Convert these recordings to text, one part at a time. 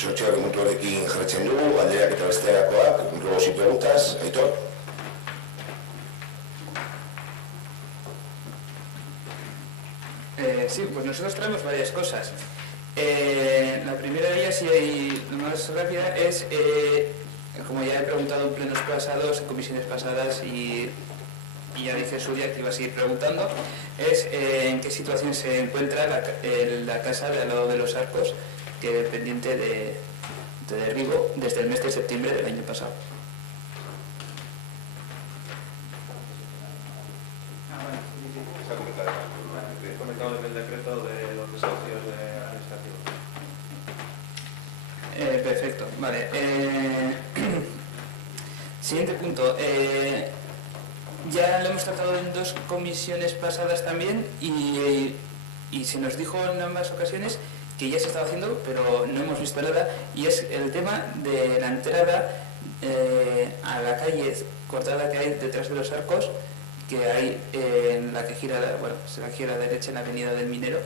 Sortxoak emuntuarekin jarretzen dugu, galderak eta besterakoak, luego si preguntas, Aitor. Sí, pues nosotros traemos varias cosas. La primera de ellas, y la más rápida, es, como ya he preguntado en plenos pasados, en comisiones pasadas, y ya dice Suria que iba a seguir preguntando, es en qué situación se encuentra la casa de al lado de los Arcos, que es pendiente de derribo desde el mes de septiembre del año pasado. He comentado en el decreto de los desahucios administrativos. Perfecto, vale. Siguiente punto. Ya lo hemos tratado en 2 comisiones pasadas también y se nos dijo en ambas ocasiones que ya se estaba haciendo, pero no hemos visto nada, y es el tema de la entrada a la calle cortada que hay detrás de los Arcos, que hay en la que gira, bueno, se la gira a la derecha en la avenida del Minero,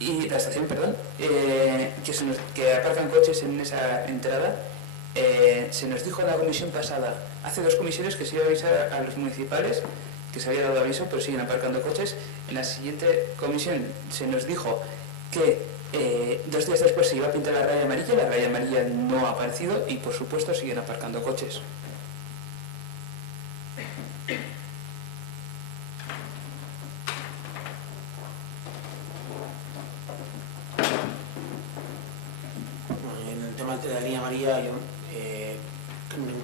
y la estación, perdón, que aparcan coches en esa entrada. Se nos dijo en la comisión pasada, hace 2 comisiones, que se iba a avisar a los municipales, que se había dado aviso, pero siguen aparcando coches. En la siguiente comisión se nos dijo que 2 días después se iba a pintar la raya amarilla no ha aparecido y por supuesto siguen aparcando coches. En el tema de la línea amarilla, yo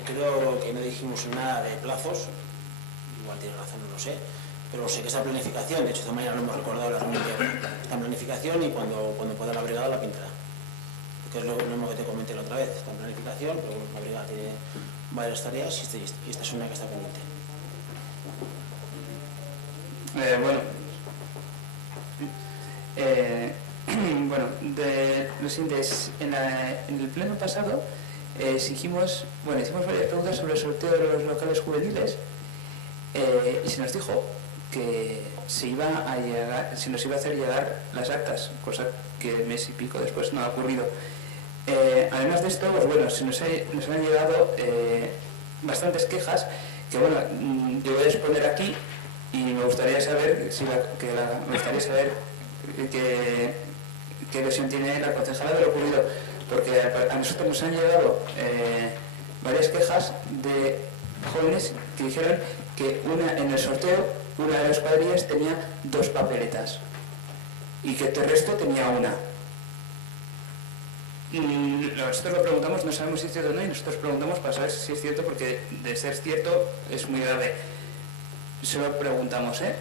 creo que no dijimos nada de plazos, igual tiene razón, no lo sé, pero sé que esta planificación, de hecho esta mañana lo hemos recordado la reunión, esta planificación, y cuando pueda la brigada la pintará, que es lo mismo que te comenté la otra vez, está en planificación, pero la brigada tiene varias tareas y esta es una que está pendiente. Bueno, de lo siguiente es, en el pleno pasado hicimos varias preguntas sobre el sorteo de los locales juveniles, y se nos dijo que se nos iba a hacer llegar las actas, cosa que mes y pico después no ha ocurrido. Además de esto, pues bueno, nos han llegado bastantes quejas que, bueno, yo voy a exponer aquí, y me gustaría saber qué versión tiene la concejala de lo ocurrido, porque a nosotros nos han llegado varias quejas de jóvenes que dijeron que en el sorteo una de las cuadrillas tenía 2 papeletas y que el resto tenía una. Nosotros lo preguntamos, no sabemos si es cierto o no, y nosotros preguntamos para saber si es cierto, porque de ser cierto es muy grave. Se lo preguntamos, ¿eh?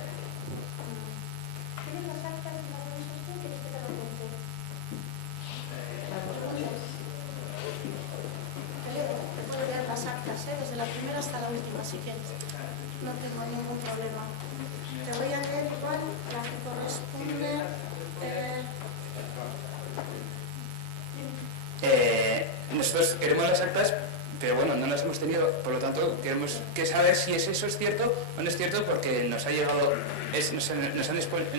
Las actas, desde la primera hasta la última, si quieres. No tengo ningún problema. Te voy a leer igual la que corresponde. Nosotros queremos las actas, pero bueno, no las hemos tenido, por lo tanto queremos saber si eso es cierto o no es cierto, porque nos ha llegado, nos han expuesto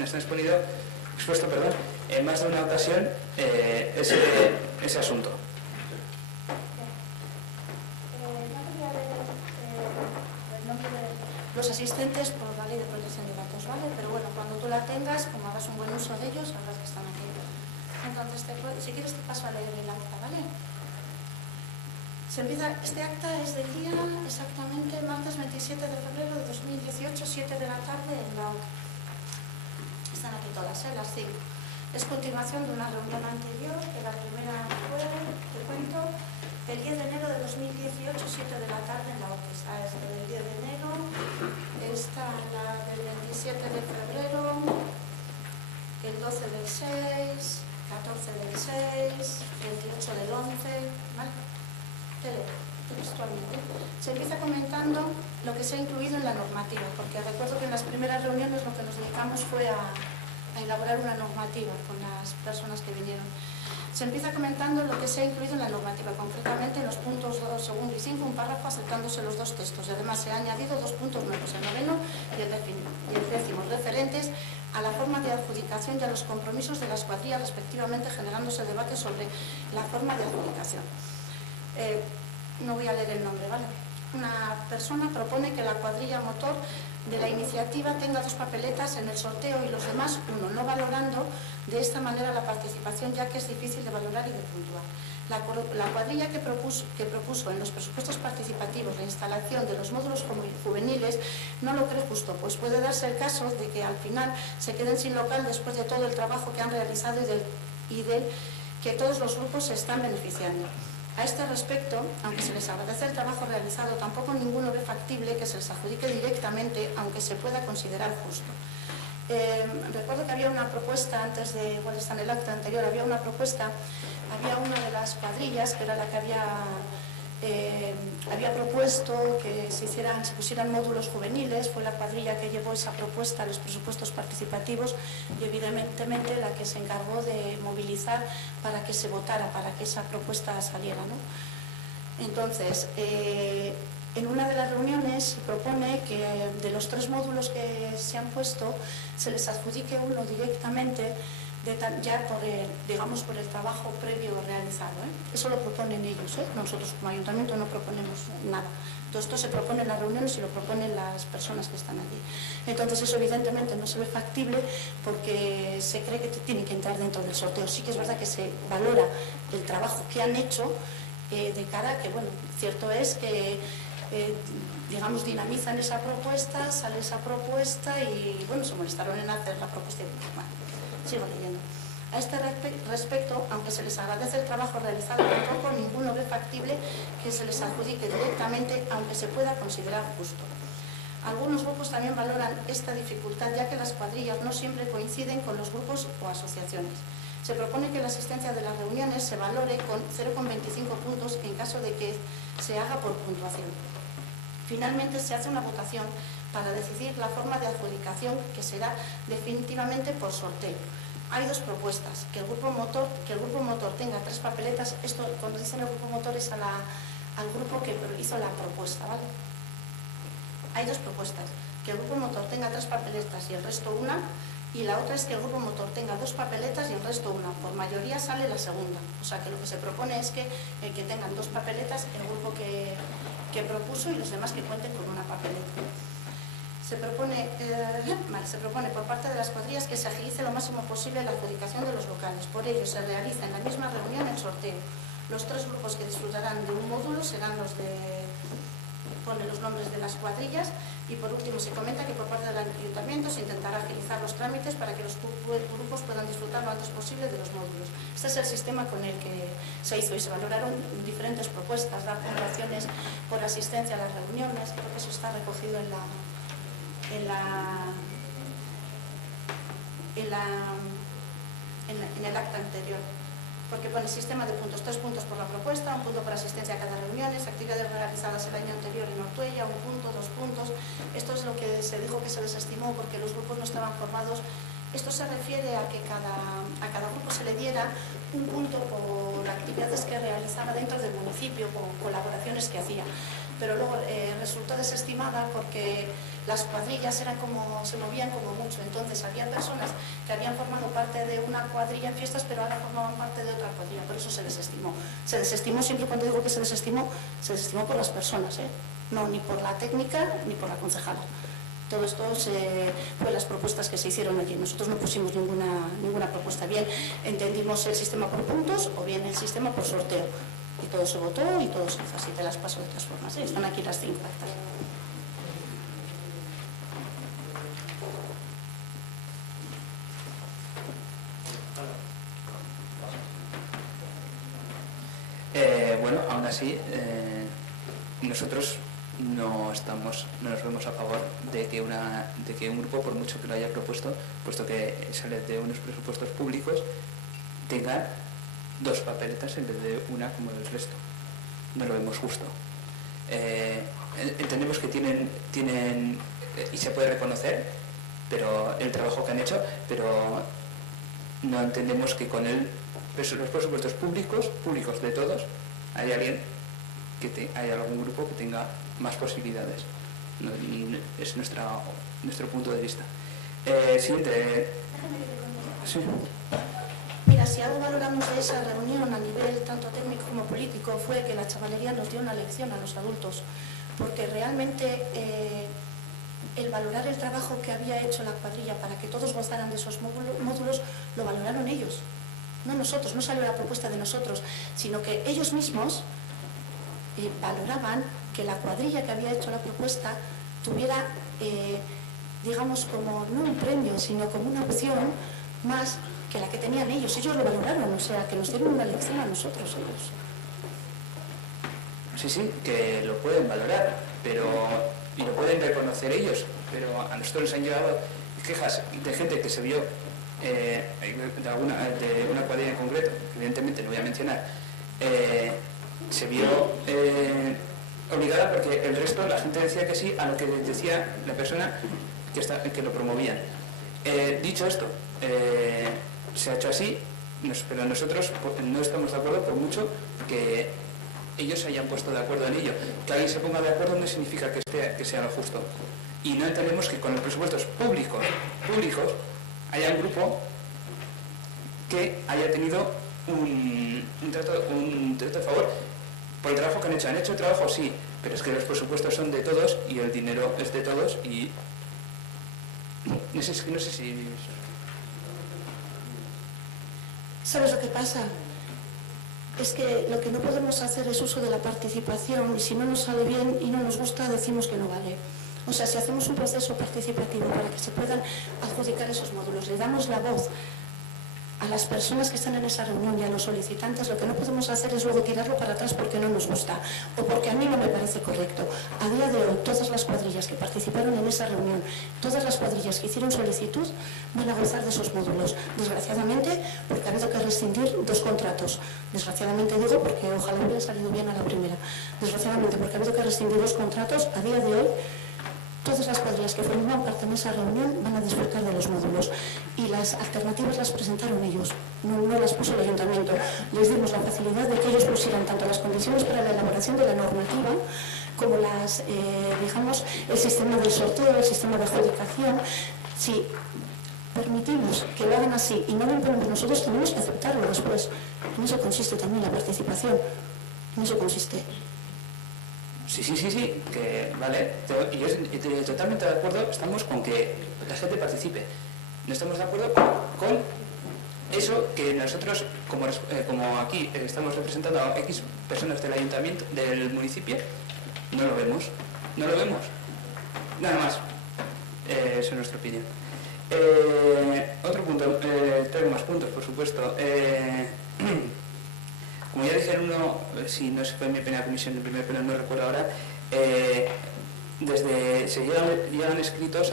en más de una ocasión ese asunto. Los asistentes por la ley de protección de datos, ¿vale? Pero bueno, cuando tú la tengas, como hagas un buen uso de ellos, sabrás que están aquí. Entonces, si quieres te paso a leer el acta, ¿vale? Este acta es del día exactamente martes 27 de febrero de 2018, 7 de la tarde en la OCA. Están aquí todas, las 5. Es continuación de una reunión anterior, que la primera fue, te cuento, el 10 de enero de 2018, 7 de la tarde en la OCA. Esta es del 10 de enero, esta la del 27 de febrero, el 12 del 6, 14 del 6, 28 del 11, ¿vale? Textualmente. Se empieza comentando lo que se ha incluido en la normativa, porque recuerdo que en las primeras reuniones lo que nos dedicamos fue a elaborar una normativa con las personas que vinieron. Se empieza comentando lo que se ha incluido en la normativa, concretamente en los puntos 2, segundo y 5, un párrafo aceptándose los dos textos. Y además se han añadido 2 puntos nuevos, el 9º y el 10º, referentes a la forma de adjudicación y a los compromisos de las cuadrillas, respectivamente, generándose debate sobre la forma de adjudicación. No voy a leer el nombre, ¿vale? Una persona propone que la cuadrilla motor de la iniciativa tenga 2 papeletas en el sorteo y los demás 1, no valorando de esta manera la participación, ya que es difícil de valorar y de puntuar. La cuadrilla que propuso en los presupuestos participativos la instalación de los módulos juveniles no lo cree justo, pues puede darse el caso de que al final se queden sin local después de todo el trabajo que han realizado y del que todos los grupos se están beneficiando. A este respecto, aunque se les agradece el trabajo realizado, tampoco ninguno ve factible que se les adjudique directamente, aunque se pueda considerar justo. Recuerdo que había una propuesta, antes de, igual está en el acta anterior, había una propuesta, había una de las cuadrillas, que era la que había propuesto que se pusieran módulos juveniles, fue la cuadrilla que llevó esa propuesta a los presupuestos participativos y evidentemente la que se encargó de movilizar para que se votara, para que esa propuesta saliera, ¿no? Entonces, en una de las reuniones se propone que de los 3 módulos que se han puesto se les adjudique uno directamente ya por el trabajo previo realizado, ¿eh? Eso lo proponen ellos, ¿eh? Nosotros como ayuntamiento no proponemos nada. Todo esto se propone en las reuniones y lo proponen las personas que están allí. Entonces eso evidentemente no se ve factible porque se cree que tiene que entrar dentro del sorteo. Sí que es verdad que se valora el trabajo que han hecho de cara a que, bueno, cierto es que digamos, dinamizan esa propuesta, sale esa propuesta y, bueno, se molestaron en hacer la propuesta. Bueno, sigo leyendo. A este respecto, aunque se les agradece el trabajo realizado, tampoco ninguno ve factible que se les adjudique directamente, aunque se pueda considerar justo. Algunos grupos también valoran esta dificultad, ya que las cuadrillas no siempre coinciden con los grupos o asociaciones. Se propone que la asistencia de las reuniones se valore con 0,25 puntos en caso de que se haga por puntuación. Finalmente, se hace una votación para decidir la forma de adjudicación, que será definitivamente por sorteo. Hay 2 propuestas, que el grupo motor tenga 3 papeletas. Esto, cuando dicen el grupo motor, es al grupo que hizo la propuesta, ¿vale? Hay 2 propuestas, que el grupo motor tenga 3 papeletas y el resto una, y la otra es que el grupo motor tenga 2 papeletas y el resto una. Por mayoría sale la segunda. O sea que lo que se propone es que tengan 2 papeletas el grupo que propuso y los demás que cuenten con una papeleta. Se propone por parte de las cuadrillas que se agilice lo máximo posible la adjudicación de los locales. Por ello, se realiza en la misma reunión el sorteo. Los 3 grupos que disfrutarán de un módulo serán los de... pone los nombres de las cuadrillas y por último se comenta que por parte del ayuntamiento se intentará agilizar los trámites para que los grupos puedan disfrutar lo antes posible de los módulos. Este es el sistema con el que se hizo y se valoraron diferentes propuestas, dar puntuaciones por asistencia a las reuniones. Creo que eso está recogido en el acta anterior, porque pone sistema de puntos, 3 puntos por la propuesta, 1 punto por asistencia a cada reunión, actividades realizadas el año anterior en Ortuella, 1 punto, 2 puntos. Esto es lo que se dijo que se desestimó porque los grupos no estaban formados. Esto se refiere a que a cada grupo se le diera 1 punto por actividades que realizaba dentro del municipio, con colaboraciones que hacía. Pero luego resultó desestimada porque las cuadrillas se movían como mucho. Entonces había personas que habían formado parte de una cuadrilla en fiestas, pero ahora formaban parte de otra cuadrilla. Por eso se desestimó. Se desestimó, siempre cuando digo que se desestimó por las personas, ¿eh? No, ni por la técnica ni por la concejala. Todo esto fue las propuestas que se hicieron allí. Nosotros no pusimos ninguna propuesta. Bien entendimos el sistema por puntos o bien el sistema por sorteo. Y todo se votó y todo se hizo así. Te las paso de otras formas, ¿eh? Están aquí las 5 actas. Bueno, aún así, nosotros no nos vemos a favor de que un grupo, por mucho que lo haya propuesto, puesto que sale de unos presupuestos públicos, tenga 2 papeletas en vez de una como el resto. No lo vemos justo. Entendemos que tienen y se puede reconocer pero el trabajo que han hecho, pero no entendemos que con él los presupuestos públicos de todos, hay alguien hay algún grupo que tenga más posibilidades. Es nuestro punto de vista. Siguiente. Sí. Mira, si algo valoramos de esa reunión a nivel tanto técnico como político fue que la chavalería nos dio una lección a los adultos, porque realmente el valorar el trabajo que había hecho la cuadrilla para que todos gozaran de esos módulos, lo valoraron ellos, no nosotros, no salió la propuesta de nosotros, sino que ellos mismos valoraban que la cuadrilla que había hecho la propuesta tuviera, digamos, como no un premio, sino como una opción más que la que tenían ellos. Ellos lo valoraron, o sea, que nos dieron una lección a nosotros ellos. Sí, que lo pueden valorar, y lo pueden reconocer ellos, pero a nosotros nos han llegado quejas de gente que se vio de una cuadrilla en concreto, que evidentemente no voy a mencionar, se vio obligada porque el resto, la gente decía que sí a lo que decía la persona que lo promovía. Dicho esto, se ha hecho así, pero nosotros no estamos de acuerdo por mucho que ellos se hayan puesto de acuerdo en ello. Que alguien se ponga de acuerdo no significa que sea lo justo. Y no entendemos que con los presupuestos públicos haya un grupo que haya tenido un trato a favor por el trabajo que han hecho. ¿Han hecho el trabajo? Sí, pero es que los presupuestos son de todos y el dinero es de todos y no sé si... ¿Sabes lo que pasa? Es que lo que no podemos hacer es uso de la participación y si no nos sale bien y no nos gusta decimos que no vale. O sea, si hacemos un proceso participativo para que se puedan adjudicar esos módulos, le damos la voz a las personas que están en esa reunión y a los solicitantes, lo que no podemos hacer es luego tirarlo para atrás porque no nos gusta o porque a mí no me parece correcto. A día de hoy, todas las cuadrillas que participaron en esa reunión, todas las cuadrillas que hicieron solicitud, van a gozar de esos módulos. Desgraciadamente, porque ha habido que rescindir 2 contratos. Desgraciadamente digo porque ojalá hubiera salido bien a la primera. Desgraciadamente, porque ha habido que rescindir 2 contratos, a día de hoy, todas las cuadrillas que formaban parte en esa reunión van a disfrutar de los módulos y las alternativas las presentaron ellos, no las puso el ayuntamiento. Les dimos la facilidad de que ellos pusieran tanto las condiciones para la elaboración de la normativa como digamos, el sistema del sorteo, el sistema de adjudicación. Si permitimos que lo hagan así y no lo imponemos nosotros, tenemos que aceptarlo después. En eso consiste también la participación, en eso consiste. Sí, que vale, y yo estoy totalmente de acuerdo, estamos con que la gente participe. No estamos de acuerdo con eso que nosotros, como aquí estamos representando a X personas del ayuntamiento, del municipio, no lo vemos. Nada más, esa es nuestra opinión. Otro punto, traigo más puntos, por supuesto. Como ya dije en uno, si no fue en mi primera comisión, en primer pleno, no recuerdo ahora, se llegan escritos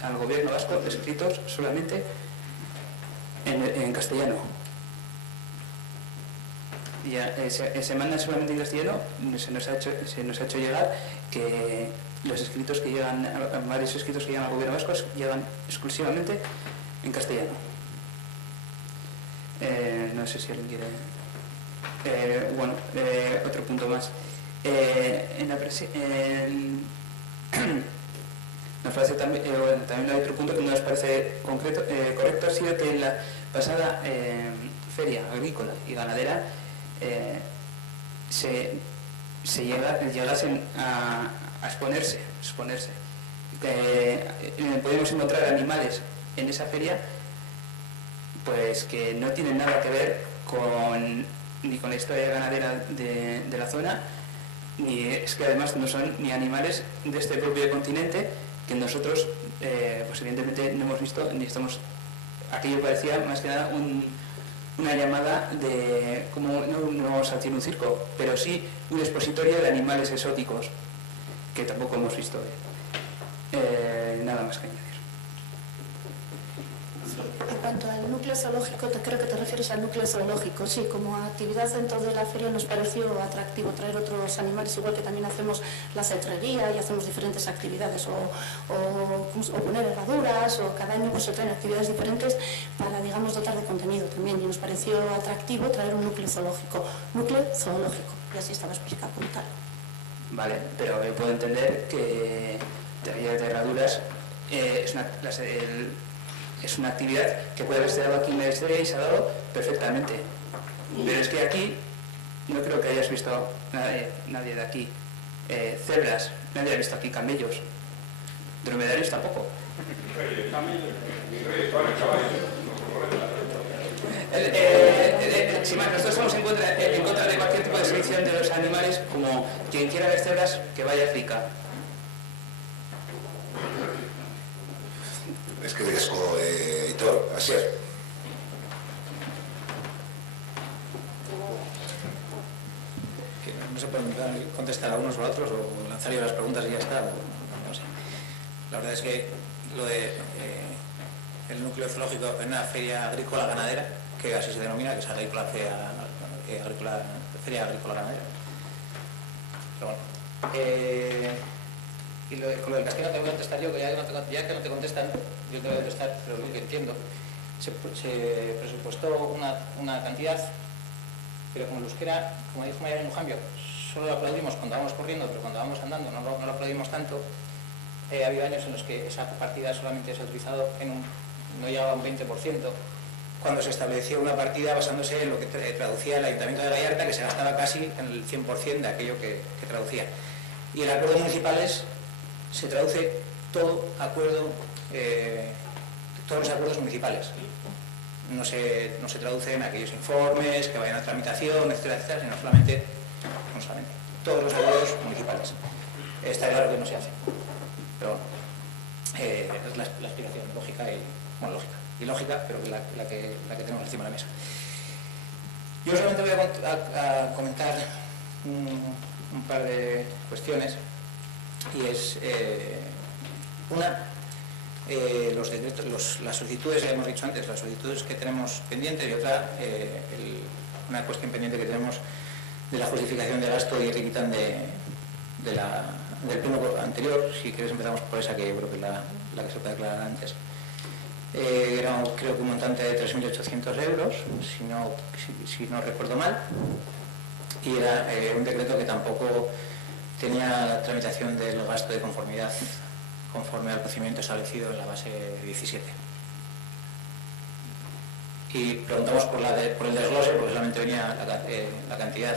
al gobierno vasco, escritos solamente en castellano. Se mandan solamente en castellano, se nos ha hecho llegar que los escritos que llegan, varios escritos que llegan al gobierno vasco llegan exclusivamente en castellano. No sé si alguien quiere... otro punto más. Nos parece también hay otro punto que no nos parece correcto, ha sido que en la pasada feria agrícola y ganadera llegasen a exponerse. Podemos encontrar animales en esa feria pues que no tienen nada que ver ni con la historia ganadera de la zona, ni es que además no son ni animales de este propio continente que nosotros pues evidentemente no hemos visto ni estamos. Aquello parecía más que nada una llamada de, como no vamos a decir un circo, pero sí un expositorio de animales exóticos que tampoco hemos visto. Nada más que añadir. En cuanto al núcleo zoológico, creo que te refieres al núcleo zoológico. Sí, como actividad dentro de la feria nos pareció atractivo traer otros animales, igual que también hacemos la cetrería y hacemos diferentes actividades, o poner herraduras, o cada año pues, se traen actividades diferentes para, digamos, dotar de contenido también. Y nos pareció atractivo traer un núcleo zoológico. Núcleo zoológico, y así estaba explicado como tal. Vale, pero yo puedo entender que talleres de herraduras es una actividad que puede haberse dado aquí en la historia y se ha dado perfectamente. Pero es que aquí no creo que hayas visto nadie de aquí cebras, nadie ha visto aquí camellos, dromedarios tampoco. Sí, nosotros estamos en contra de cualquier tipo de exhibición de los animales, como quien quiera ver cebras, que vaya a África. Es que digas como Hitor, Asier. No se pueden contestar a unos o a otros o lanzar yo las preguntas y ya está. No sé. La verdad es que lo de el núcleo zoológico en una feria agrícola ganadera, que así se denomina, que es agrícola feria agrícola ganadera. Pero bueno. Y con lo del castigo no te voy a contestar yo, que ya que no te contestan, yo te voy a contestar, pero lo que entiendo. Se presupuestó una cantidad, pero como el euskera, como dijo María Mujambio, solo lo aplaudimos cuando vamos corriendo, pero cuando vamos andando no lo aplaudimos tanto. Ha habido años en los que esa partida solamente se ha utilizado no llegaba a un 20%, cuando se estableció una partida basándose en lo que traducía el Ayuntamiento de Gallarta, que se gastaba casi en el 100% de aquello que traducía. Y el acuerdo municipales se traduce todo acuerdo, todos los acuerdos municipales. No se traducen aquellos informes que vayan a tramitación, etcétera, etcétera, sino solamente todos los acuerdos municipales. Está claro que no se hace, pero es la explicación lógica y lógica, pero la que tenemos encima de la mesa. Yo solamente voy a comentar un par de cuestiones, y es una, las solicitudes, ya hemos dicho antes, las solicitudes que tenemos pendientes, y otra, una cuestión pendiente que tenemos de la justificación de gasto y requitan del pleno anterior. Si queréis empezamos por esa, que yo creo que es la que se puede aclarar antes. Era, creo que un montante de 3.800 euros, si no recuerdo mal, y era un decreto que tampoco tenía la tramitación del gasto de conformidad conforme al procedimiento establecido en la base 17. Y preguntamos por el desglose, porque solamente venía la cantidad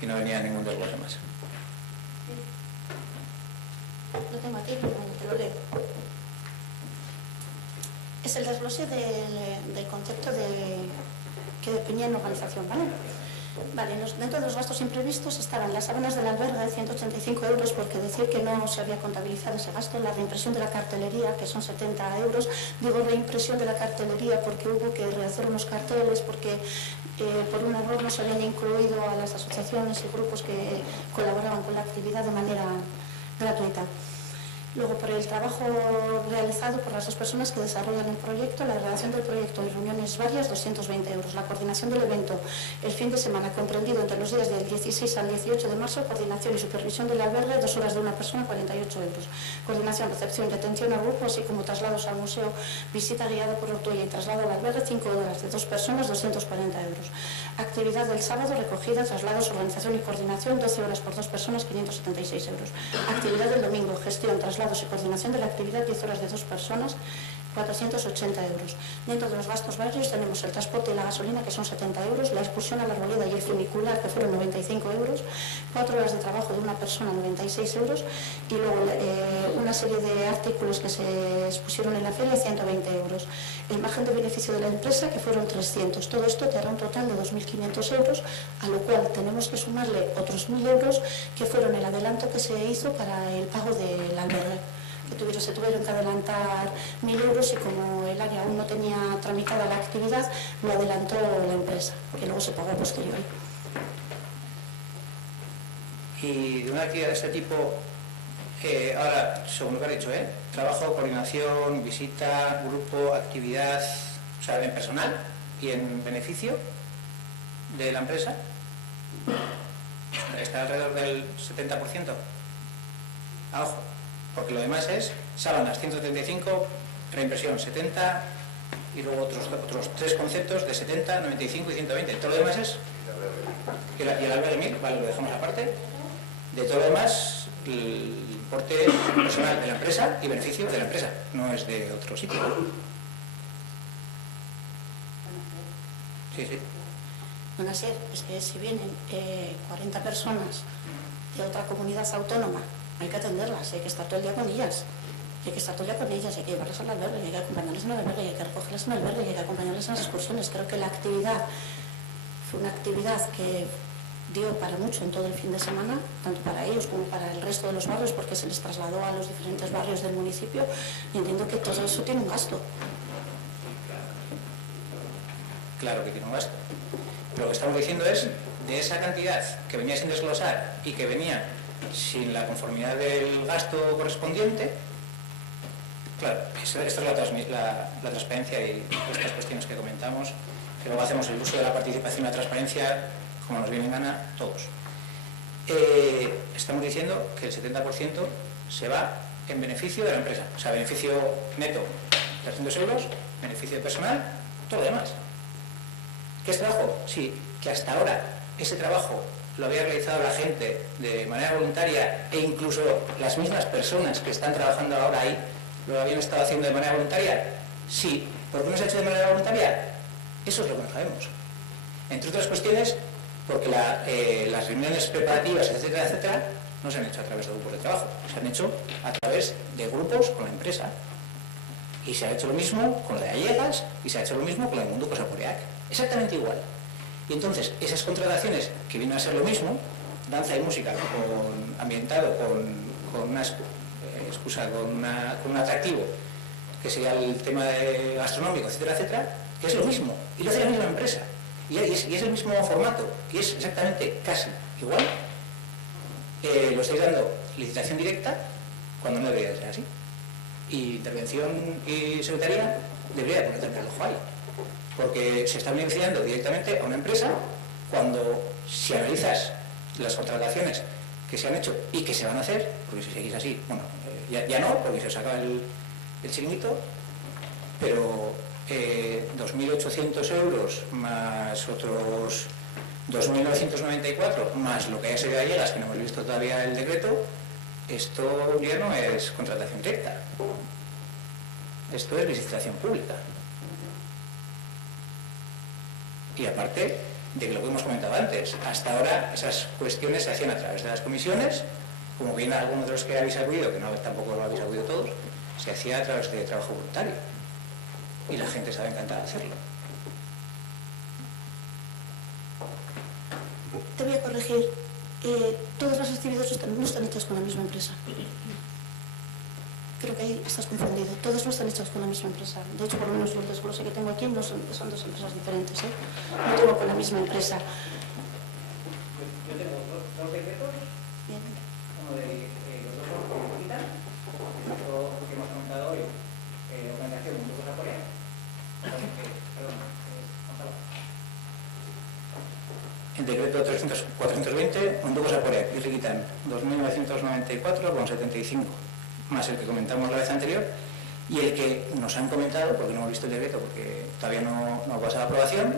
y no venía ningún desglose más. Lo tengo aquí, pero bueno, te lo leo. Es el desglose del concepto que definía en organización, ¿vale? Vale, dentro de los gastos imprevistos estaban las sábanas del albergue de 185 euros, porque decir que no se había contabilizado ese gasto, la reimpresión de la cartelería, que son 70 euros, digo reimpresión de la cartelería porque hubo que rehacer unos carteles, porque por un error no se habían incluido a las asociaciones y grupos que colaboraban con la actividad de manera gratuita. Luego, por el trabajo realizado por las dos personas que desarrollan el proyecto, la redacción del proyecto y reuniones varias, 220 euros. La coordinación del evento, el fin de semana, comprendido entre los días del 16 al 18 de marzo, coordinación y supervisión del albergue, 2 horas de una persona, 48 euros. Coordinación, recepción y atención al grupo, así como traslados al museo, visita guiada por Ortuella y traslado al albergue, 5 horas de 2 personas, 240 euros. Actividad del sábado, recogida, traslados, organización y coordinación, 12 horas por 2 personas, 576 euros. Actividad del domingo, gestión, traslados y coordinación de la actividad, 10 horas de 2 personas, 480 euros. Dentro de los gastos varios tenemos el transporte y la gasolina, que son 70 euros, la excursión a la arboleda y el funicular, que fueron 95 euros, 4 horas de trabajo de una persona, 96 euros, y luego una serie de artículos que se expusieron en la feria, 120 euros. El margen de beneficio de la empresa, que fueron 300. Todo esto te hará un total de 2.500 euros, a lo cual tenemos que sumarle otros 1.000 euros, que fueron el adelanto que se hizo para el pago del albergue. Se tuvieron que adelantar 1.000 euros, y como el área aún no tenía tramitada la actividad, lo adelantó la empresa, que luego se pagó a posteriori. Y de una actividad de este tipo, ahora, según lo que has dicho, trabajo, coordinación, visita, grupo, actividad, o sea, en personal y en beneficio de la empresa, está alrededor del 70%. Ojo, porque lo demás es sábanas 135, reimpresión 70 y luego otros tres conceptos de 70, 95 y 120. Todo lo demás es... Y el albergue 1000, vale, lo dejamos aparte. De todo lo demás, el importe personal de la empresa y beneficio de la empresa, no es de otro sitio. Sí, sí. Van a ser, es que si vienen 40 personas de otra comunidad autónoma, hay que atenderlas, hay que estar todo el día con ellas. Hay que estar todo el día con ellas, hay que llevarlas al albergue, hay que acompañarles en el albergue, hay que recogerlas en el albergue, hay que acompañarles en las excursiones. Creo que la actividad fue una actividad que dio para mucho en todo el fin de semana, tanto para ellos como para el resto de los barrios, porque se les trasladó a los diferentes barrios del municipio, y entiendo que todo eso tiene un gasto. Claro que tiene un gasto. Lo que estamos diciendo es, de esa cantidad que venía sin desglosar y que venía sin la conformidad del gasto correspondiente, claro, esta es la transparencia y estas cuestiones que comentamos, que luego hacemos el uso de la participación y la transparencia como nos viene en gana todos. Estamos diciendo que el 70% se va en beneficio de la empresa, o sea, beneficio neto 300 euros, beneficio personal, todo lo demás. ¿Qué es trabajo? Sí, que hasta ahora ese trabajo lo había realizado la gente de manera voluntaria e incluso las mismas personas que están trabajando ahora ahí lo habían estado haciendo de manera voluntaria. Sí, ¿por qué no se ha hecho de manera voluntaria? Eso es lo que no sabemos. Entre otras cuestiones, porque las reuniones preparativas, etcétera, etcétera, no se han hecho a través de grupos de trabajo, se han hecho a través de grupos con la empresa. Y se ha hecho lo mismo con lo de Allegas y se ha hecho lo mismo con el Mundo Cosaporeac. Exactamente igual. Y entonces, esas contrataciones que vienen a ser lo mismo, danza y música ambientado con una excusa, con un atractivo, que sería el tema gastronómico, etcétera, etcétera, que es lo mismo. Y lo hace la misma empresa. Y es el mismo formato. Y es exactamente casi igual. Lo estáis dando licitación directa cuando no debería ser así. Y intervención y secretaría debería poner también el ojo ahí. Porque se está beneficiando directamente a una empresa cuando, si analizas las contrataciones que se han hecho y que se van a hacer, porque si seguís así, bueno, ya no, porque se os acaba el chiringuito, pero 2.800 euros más otros 2.994 más lo que haya sido de Allegas, que no hemos visto todavía el decreto, esto ya no es contratación directa, esto es licitación pública. Y aparte de que lo que hemos comentado antes, hasta ahora esas cuestiones se hacían a través de las comisiones, como bien algunos de los que habéis acudido, que no tampoco lo habéis acudido todos, se hacía a través de trabajo voluntario. Y la gente estaba encantada de hacerlo. Te voy a corregir. Todas las actividades no están hechas con la misma empresa. Creo que ahí estás confundido. Todas no están hechas con la misma empresa. De hecho, por lo menos el desglose que tengo aquí son dos empresas diferentes. No tengo con la misma empresa. Yo tengo dos decretos. Bien. Uno de los dos que quitan, el otro que hemos comentado hoy, organización Mundo Cosaporeac. El decreto 420, Mundo Cosaporeac, y se quitan 2.994,75, más el que comentamos la vez anterior, y el que nos han comentado, porque no hemos visto el decreto, porque todavía no ha pasado la aprobación,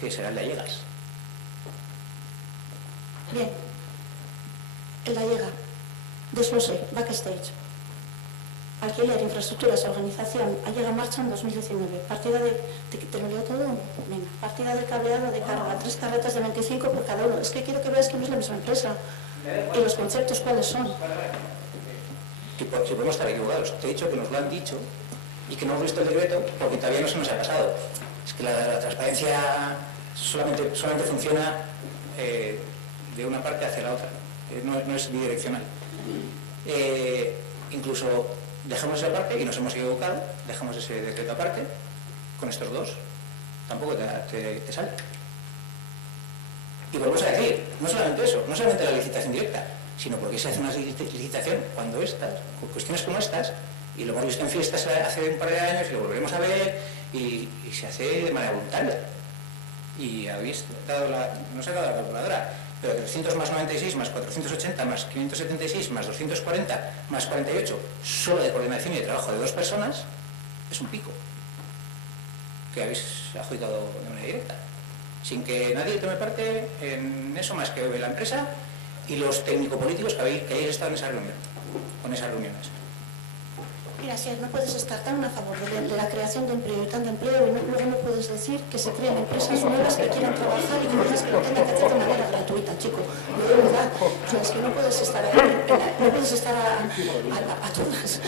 que será el de Allegas. Bien. El de Allega. Desglose. Backstage. Alquiler, infraestructuras, organización. Allega marcha en 2019. Partida de... ¿Te lo leo todo? Venga. Partida de cableado de carga. 3 carretas de 25 por cada uno. Es que quiero que veas que no es la misma empresa. Y los conceptos, ¿cuáles son? Si podemos estar equivocados. Te he dicho que nos lo han dicho y que no hemos visto el decreto porque todavía no se nos ha pasado. Es que la transparencia solamente funciona de una parte hacia la otra. No es bidireccional. Incluso dejamos esa parte y nos hemos equivocado, dejamos ese decreto aparte, con estos dos, tampoco te sale. Y volvemos a decir, no solamente eso, no solamente la licitación directa, sino porque se hace una licitación cuando estas, con cuestiones como estas, y lo hemos visto en fiestas hace un par de años y lo volveremos a ver, y se hace de manera voluntaria. Y habéis dado no se ha dado la calculadora, pero 300 más 96 más 480 más 576 más 240 más 48, solo de coordinación y de trabajo de 2 personas, es un pico que habéis adjudicado de manera directa, sin que nadie tome parte en eso más que la empresa y los técnico-políticos que hayáis estado en esa reunión, con esas reuniones. Mira, si no puedes estar tan a favor de la creación de empleo y tan de empleo, y luego no puedes decir que se creen empresas nuevas que quieran trabajar y que digas que lo tengan que hacer de manera gratuita, chico. De verdad, o sea, es que no puedes estar a todas.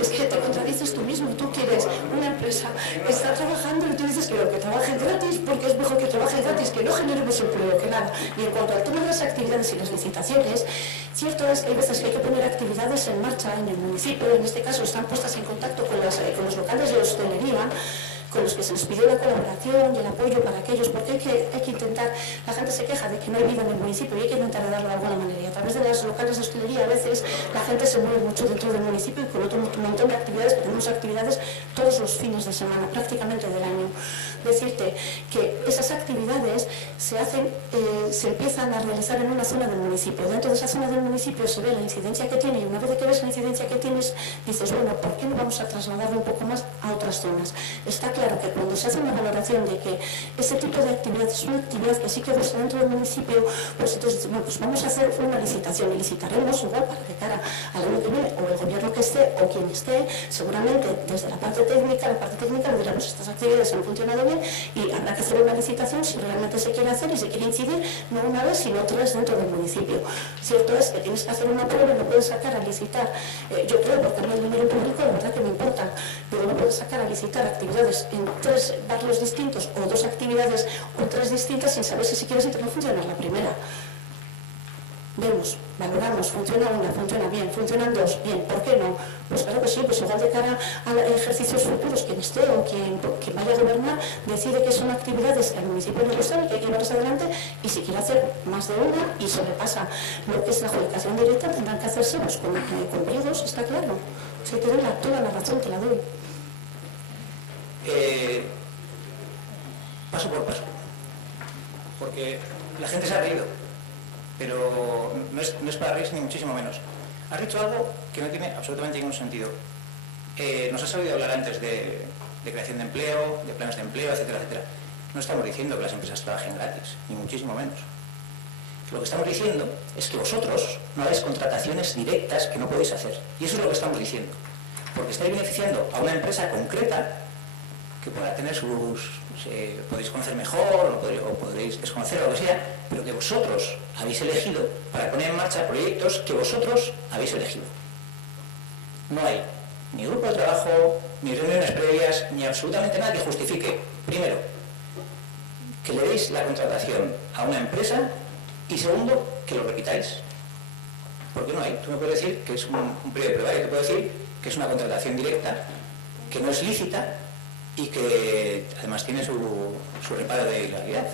Es que te contradices tú mismo. Tú quieres una empresa que está trabajando y tú dices que lo que trabaje gratis, porque es mejor que trabaje gratis, que no generemos empleo, que nada. Y en cuanto al tema de las actividades y las licitaciones, cierto es que hay veces que hay que poner actividades en marcha en el municipio. En este caso están puestas en contacto con los locales de hostelería, con los que se les pidió la colaboración y el apoyo para aquellos, porque hay que intentar, la gente se queja de que no hay vida en el municipio y hay que intentar darlo de alguna manera, y a través de las locales de hostelería a veces la gente se mueve mucho dentro del municipio y con otro montón de actividades, que tenemos actividades todos los fines de semana, prácticamente del año. Decirte que esas actividades se empiezan a realizar en una zona del municipio. Dentro de esa zona del municipio se ve la incidencia que tiene, y una vez que ves la incidencia que tienes, dices, bueno, ¿por qué no vamos a trasladarlo un poco más a otras zonas? Está claro que cuando se hace una valoración de que ese tipo de actividad es una actividad que sí que gusta dentro del municipio, pues entonces bueno, pues vamos a hacer una licitación, y licitaremos igual para que cara al año que viene, o el gobierno que esté o quien esté, seguramente desde la parte técnica le diremos estas actividades han funcionado bien y habrá que hacer una licitación si realmente se quiere hacer y se quiere incidir no una vez sino 3 dentro del municipio. Cierto es que tienes que hacer una prueba y no puedes sacar a licitar, yo creo, porque a mí el dinero público la verdad que me importa, pero no puedes sacar a licitar actividades en 3 barrios distintos o 2 actividades o 3 distintas sin saber si quieres y te no funciona la primera. Vemos, valoramos, funciona una, funciona bien, funcionan 2, bien, ¿por qué no? Pues claro que sí, pues igual de cara a ejercicios futuros, quien esté o quien vaya a gobernar decide que son actividades que al municipio le gustan y que hay que llevarlas adelante, y si quiere hacer más de una y sobrepasa lo que es la adjudicación directa, tendrán que hacerse pues, con pliegos, está claro. Si te doy toda la razón, te la doy. Paso por paso, porque la gente se ha reído, pero no es para reírse ni muchísimo menos. Has dicho algo que no tiene absolutamente ningún sentido. Nos has oído hablar antes de creación de empleo, de planes de empleo, etcétera, etcétera. No estamos diciendo que las empresas trabajen gratis, ni muchísimo menos. Lo que estamos diciendo es que vosotros no hagáis contrataciones directas que no podéis hacer. Y eso es lo que estamos diciendo. Porque estáis beneficiando a una empresa concreta que podrá tener podéis conocer mejor o podréis desconocer o lo que sea, pero que vosotros habéis elegido para poner en marcha proyectos que vosotros habéis elegido. No hay ni grupo de trabajo, ni reuniones previas, ni absolutamente nada que justifique, primero, que le deis la contratación a una empresa y segundo, que lo repitáis. Porque no hay. Tú me puedes decir que es un periodo de prueba, y te puedo decir que es una contratación directa, que no es lícita y que además tiene su reparo de ilegalidad.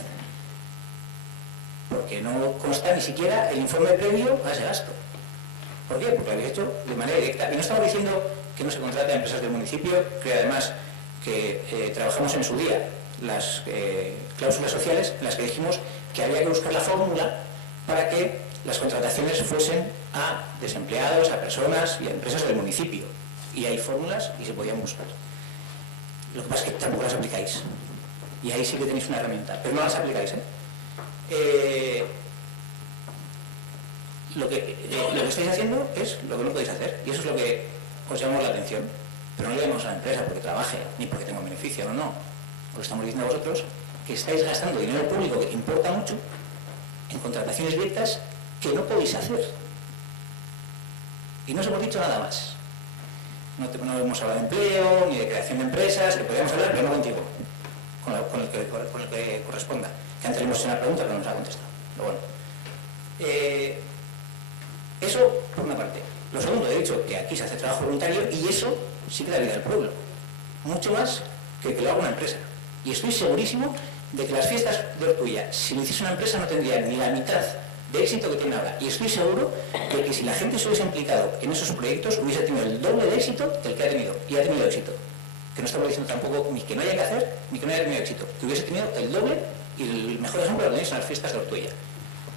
Porque no consta ni siquiera el informe previo a ese gasto. ¿Por qué? Porque lo habéis hecho de manera directa. Y no estamos diciendo que no se contrate a empresas del municipio, que además que trabajamos en su día las cláusulas sociales en las que dijimos que había que buscar la fórmula para que las contrataciones fuesen a desempleados, a personas y a empresas del municipio. Y hay fórmulas y se podían buscar. Lo que pasa es que tampoco las aplicáis. Y ahí sí que tenéis una herramienta, pero no las aplicáis, Lo que estáis haciendo es lo que no podéis hacer, y eso es lo que os llamamos la atención. Pero no le damos a la empresa porque trabaje, ni porque tenga un beneficio, no. Os estamos diciendo a vosotros que estáis gastando dinero público que importa mucho en contrataciones directas que no podéis hacer. Y no os hemos dicho nada más. No hemos hablado de empleo, ni de creación de empresas, que podríamos hablar, pero no contigo, con el que corresponda. Que antes le hemos hecho una pregunta que no nos ha contestado. Pero bueno. Eso por una parte. Lo segundo, he dicho que aquí se hace trabajo voluntario y eso sí que da vida al pueblo. Mucho más que lo haga una empresa. Y estoy segurísimo de que las fiestas de Ortuella, si lo hiciese una empresa, no tendría ni la mitad de éxito que tienen ahora. Y estoy seguro de que si la gente se hubiese implicado en esos proyectos, hubiese tenido el doble de éxito del que ha tenido, y ha tenido éxito. Que no estamos diciendo tampoco ni que no haya que hacer, ni que no haya tenido éxito, que hubiese tenido el doble, y el mejor ejemplo lo tenéis en las fiestas de Ortuella,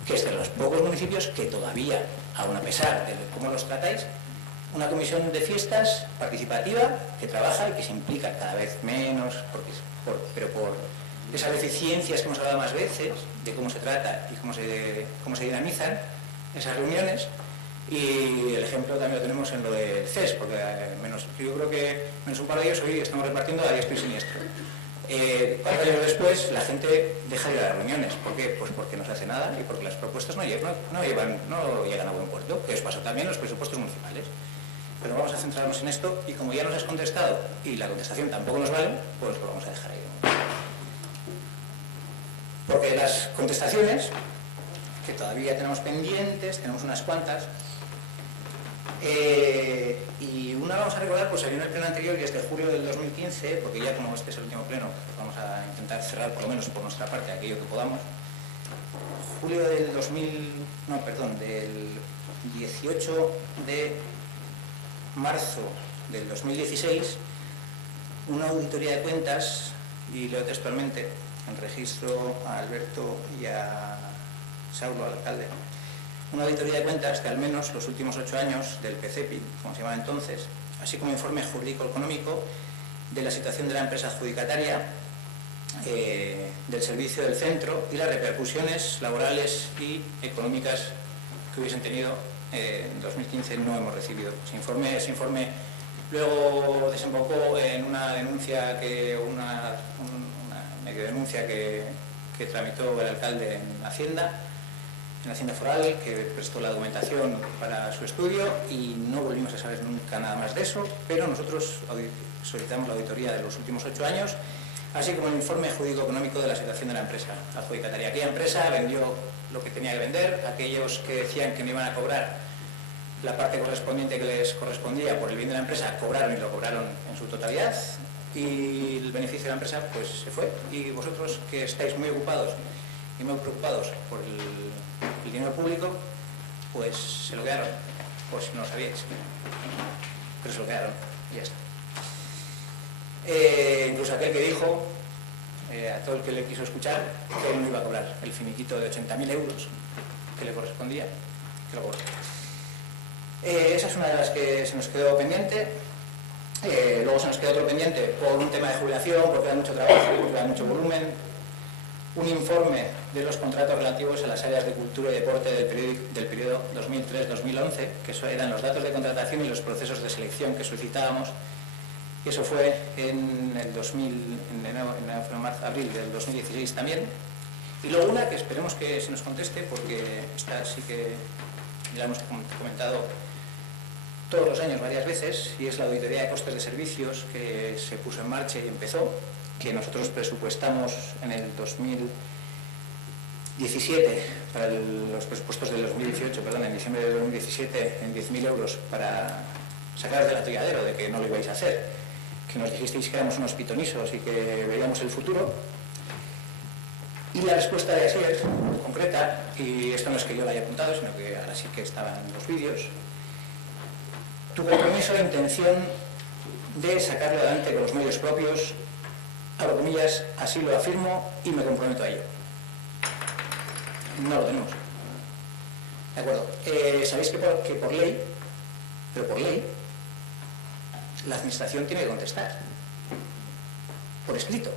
que es de los pocos municipios que todavía, aun a pesar de cómo los tratáis, una comisión de fiestas participativa que trabaja y que se implica cada vez menos, pero por esas deficiencias que hemos hablado más veces, de cómo se trata y cómo se dinamizan esas reuniones. Y el ejemplo también lo tenemos en lo del CES, porque yo creo que menos un par de ellos hoy estamos repartiendo a diestro y siniestro. 4 años después la gente deja de ir a las reuniones. ¿Por qué? Pues porque no se hace nada y porque las propuestas no llegan a buen puerto, que os pasa también en los presupuestos municipales. Pero vamos a centrarnos en esto, y como ya nos has contestado y la contestación tampoco nos vale, pues lo vamos a dejar ahí. Porque las contestaciones, que todavía tenemos pendientes, tenemos unas cuantas, y una vamos a recordar, pues salió en el pleno anterior y es de julio del 2015, porque ya como este es el último pleno, vamos a intentar cerrar por lo menos por nuestra parte aquello que podamos. Julio del 18 de marzo del 2016, una auditoría de cuentas, y leo textualmente, en registro a Alberto y a Saulo, al alcalde, una auditoría de cuentas de al menos los últimos 8 años del PCEPI, como se llamaba entonces, así como informe jurídico-económico de la situación de la empresa adjudicataria, del servicio del centro y las repercusiones laborales y económicas que hubiesen tenido. En 2015 no hemos recibido ese informe luego desembocó en una denuncia una medio denuncia que tramitó el alcalde en Hacienda Foral, que prestó la documentación para su estudio, y no volvimos a saber nunca nada más de eso, pero nosotros solicitamos la auditoría de los últimos 8 años, así como el informe jurídico-económico de la situación de la empresa adjudicataria. Aquella empresa vendió lo que tenía que vender, aquellos que decían que no iban a cobrar la parte correspondiente que les correspondía por el bien de la empresa, cobraron, y lo cobraron en su totalidad, y el beneficio de la empresa pues se fue. Y vosotros, que estáis muy ocupados y muy preocupados por el dinero público, pues se lo quedaron, pues no lo sabíais, pero se lo quedaron y ya está. Incluso aquel que dijo, a todo el que le quiso escuchar, que él no iba a cobrar el finiquito de 80.000 euros que le correspondía, que lo cobró. Esa es una de las que se nos quedó pendiente. Luego se nos quedó otro pendiente por un tema de jubilación, porque hay mucho trabajo, porque hay mucho volumen. Un informe de los contratos relativos a las áreas de cultura y deporte del periodo 2003-2011, que eso eran los datos de contratación y los procesos de selección que solicitábamos. Y eso fue en abril del 2016 también. Y luego una que esperemos que se nos conteste, porque esta sí que ya hemos comentado todos los años varias veces, y es la auditoría de costes de servicios que se puso en marcha y empezó, que nosotros presupuestamos en el 2017, para los presupuestos del 2018, perdón, en diciembre de 2017, en 10.000 euros para sacaros del atolladero de que no lo ibais a hacer, que nos dijisteis que éramos unos pitonisos y que veíamos el futuro. Y la respuesta de ayer, concreta, y esto no es que yo la haya apuntado, sino que ahora sí que estaba en los vídeos: tu compromiso e intención de sacarlo adelante con los medios propios, abro comillas, así lo afirmo y me comprometo a ello. No lo tenemos. ¿De acuerdo? Sabéis que por ley, pero por ley, la administración tiene que contestar. Por escrito.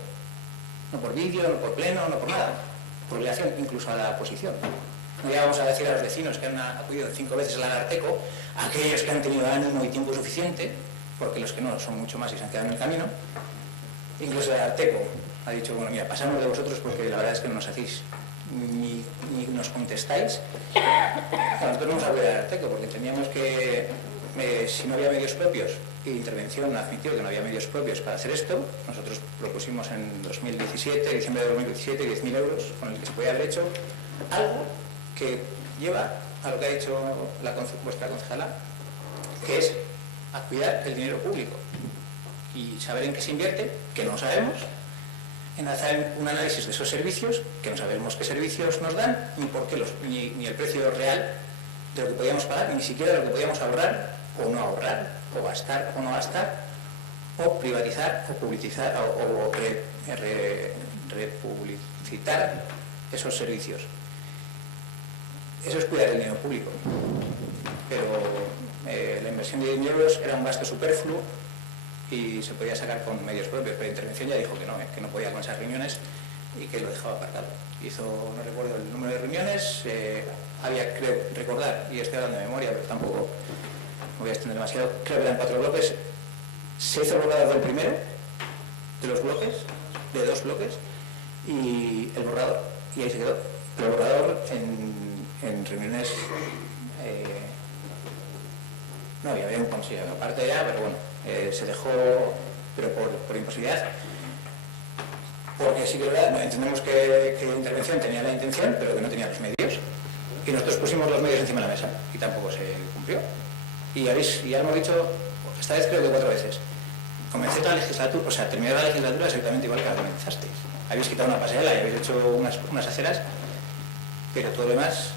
No por vídeo, no por pleno, no por nada. Por obligación, incluso a la oposición. No vamos a decir a los vecinos que han acudido 5 veces al Ararteko, a aquellos que han tenido ánimo y tiempo suficiente, porque los que no son mucho más y se han quedado en el camino. Incluso el Ararteko ha dicho, bueno, mira, pasamos de vosotros porque la verdad es que no nos hacéis ni nos contestáis. Nosotros no hemos hablado del Ararteko porque entendíamos que si no había medios propios, y Intervención admitió que no había medios propios para hacer esto, nosotros propusimos en 2017, diciembre de 2017, 10.000 euros con el que se podía haber hecho algo que lleva a lo que ha dicho vuestra concejala, que es a cuidar el dinero público y saber en qué se invierte, que no sabemos, en hacer un análisis de esos servicios, que no sabemos qué servicios nos dan, ni por qué ni el precio real de lo que podíamos pagar, ni siquiera de lo que podíamos ahorrar o no ahorrar, o gastar o no gastar, o privatizar o publicitar o republicitar esos servicios. Eso es cuidar el dinero público, pero la inversión de 10.000 euros era un gasto superfluo y se podía sacar con medios propios, pero Intervención ya dijo que no podía con esas reuniones y que lo dejaba apartado. Hizo, no recuerdo el número de reuniones, había, creo, recordar, y estoy hablando de memoria, pero tampoco me voy a extender demasiado, creo que eran 4 bloques. Se hizo el borrador del primero, de los bloques, de 2 bloques, y el borrador, y ahí se quedó. El borrador en reuniones no había un consejo aparte ya, pero bueno, se dejó, pero por imposibilidad, porque sí que entendemos que Intervención tenía la intención, pero que no tenía los medios, y nosotros pusimos los medios encima de la mesa y tampoco se cumplió. Y ya lo hemos dicho, esta vez creo que 4 veces. Comencé la legislatura, o sea, terminé la legislatura exactamente igual que la comenzasteis. Habéis quitado una pasarela y habéis hecho unas aceras, pero todo lo demás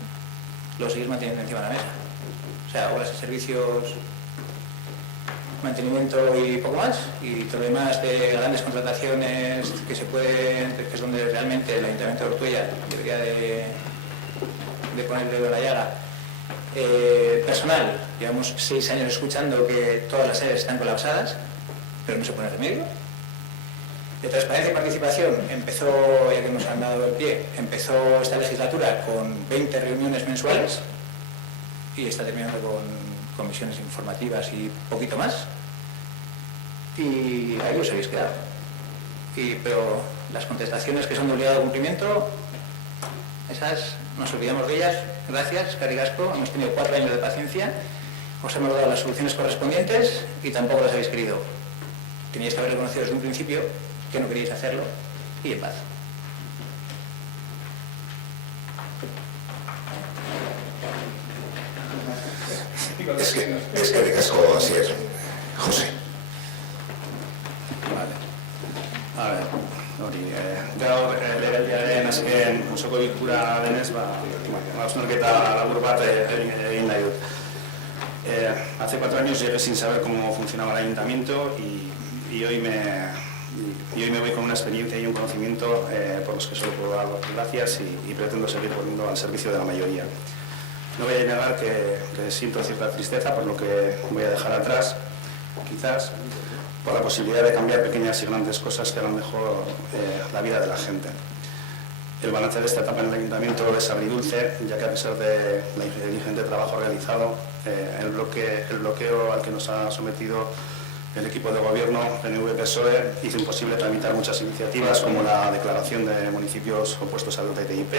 lo seguís manteniendo encima de la mesa. O sea, obras y servicios, mantenimiento y poco más, y todo lo demás de grandes contrataciones que se pueden, que es donde realmente el Ayuntamiento de Ortuella debería de poner el dedo en la llaga. Personal, llevamos 6 años escuchando que todas las sedes están colapsadas, pero no se pone remedio. De transparencia y participación, empezó, ya que nos han dado el pie, empezó esta legislatura con 20 reuniones mensuales y está terminando con comisiones informativas y poquito más. Y ahí os habéis quedado. Pero las contestaciones que son de obligado cumplimiento, esas nos olvidamos de ellas. Gracias, Carigasco, hemos tenido 4 años de paciencia, os hemos dado las soluciones correspondientes y tampoco las habéis querido. Teníais que haber reconocido desde un principio que no queríais hacerlo y en paz. Es que de casco así es. José. Vale. A ver, hori, gaur legealdiaren azken osoko bilkura denez, hausnarketa labur bat egin nahi dut. Hace 4 años llegué sin saber cómo funcionaba el ayuntamiento y hoy me voy con una experiencia y un conocimiento por los que solo puedo dar gracias y pretendo seguir poniendo al servicio de la mayoría. No voy a negar que siento cierta tristeza por lo que voy a dejar atrás, quizás por la posibilidad de cambiar pequeñas y grandes cosas que harán mejor la vida de la gente. El balance de esta etapa en el ayuntamiento es agridulce, ya que a pesar de la ingente trabajo realizado, el bloqueo al que nos ha sometido el equipo de gobierno PNV-PSOE hizo imposible tramitar muchas iniciativas como la declaración de municipios opuestos al TTIP,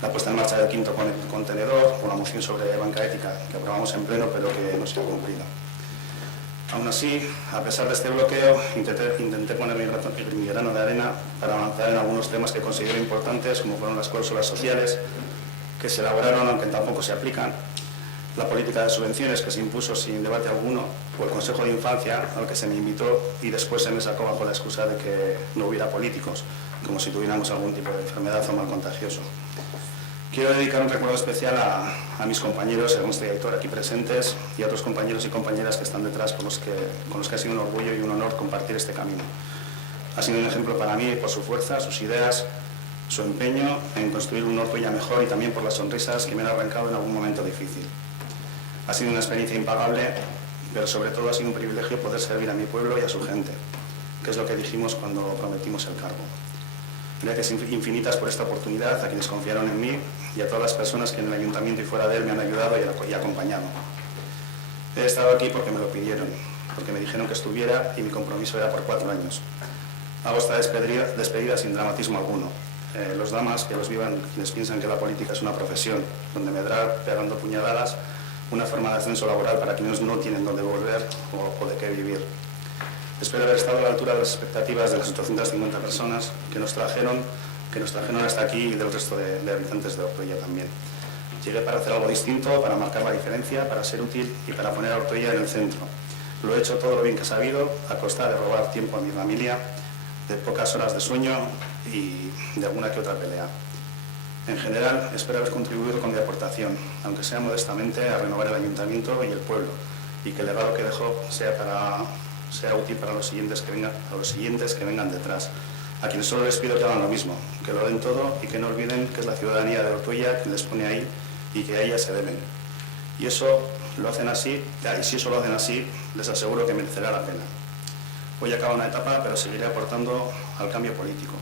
la puesta en marcha del 5.º contenedor o la moción sobre banca ética que aprobamos en pleno pero que no se ha cumplido. Aún así, a pesar de este bloqueo, intenté poner mi grano de arena para avanzar en algunos temas que considero importantes, como fueron las cláusulas sociales que se elaboraron aunque tampoco se aplican, la política de subvenciones que se impuso sin debate alguno, o el Consejo de Infancia al que se me invitó y después se me sacó bajo la excusa de que no hubiera políticos, como si tuviéramos algún tipo de enfermedad o mal contagioso. Quiero dedicar un recuerdo especial a mis compañeros, a nuestro director aquí presentes y a otros compañeros y compañeras que están detrás con los que ha sido un orgullo y un honor compartir este camino. Ha sido un ejemplo para mí por su fuerza, sus ideas, su empeño en construir un Ortuella mejor y también por las sonrisas que me han arrancado en algún momento difícil. Ha sido una experiencia impagable, pero sobre todo ha sido un privilegio poder servir a mi pueblo y a su gente, que es lo que dijimos cuando prometimos el cargo. Gracias infinitas por esta oportunidad a quienes confiaron en mí y a todas las personas que en el ayuntamiento y fuera de él me han ayudado y acompañado. He estado aquí porque me lo pidieron, porque me dijeron que estuviera y mi compromiso era por 4 años. Hago esta despedida sin dramatismo alguno. Los damas que los vivan, quienes piensan que la política es una profesión donde medrar pegando puñaladas, una forma de ascenso laboral para quienes no tienen dónde volver o de qué vivir. Espero haber estado a la altura de las expectativas de las 850 personas que nos trajeron hasta aquí y del resto de habitantes de Ortuella también. Llegué para hacer algo distinto, para marcar la diferencia, para ser útil y para poner a Ortuella en el centro. Lo he hecho todo lo bien que he sabido, a costa de robar tiempo a mi familia, de pocas horas de sueño y de alguna que otra pelea. En general, espero haber contribuido con mi aportación, aunque sea modestamente, a renovar el ayuntamiento y el pueblo, y que el legado que dejo sea útil para los siguientes que vengan detrás, a quienes solo les pido que hagan lo mismo, que lo den todo y que no olviden que es la ciudadanía de Ortuella quien les pone ahí y que a ella se deben. Y eso lo hacen así, y si eso lo hacen así, les aseguro que merecerá la pena. Hoy acaba una etapa, pero seguiré aportando al cambio político,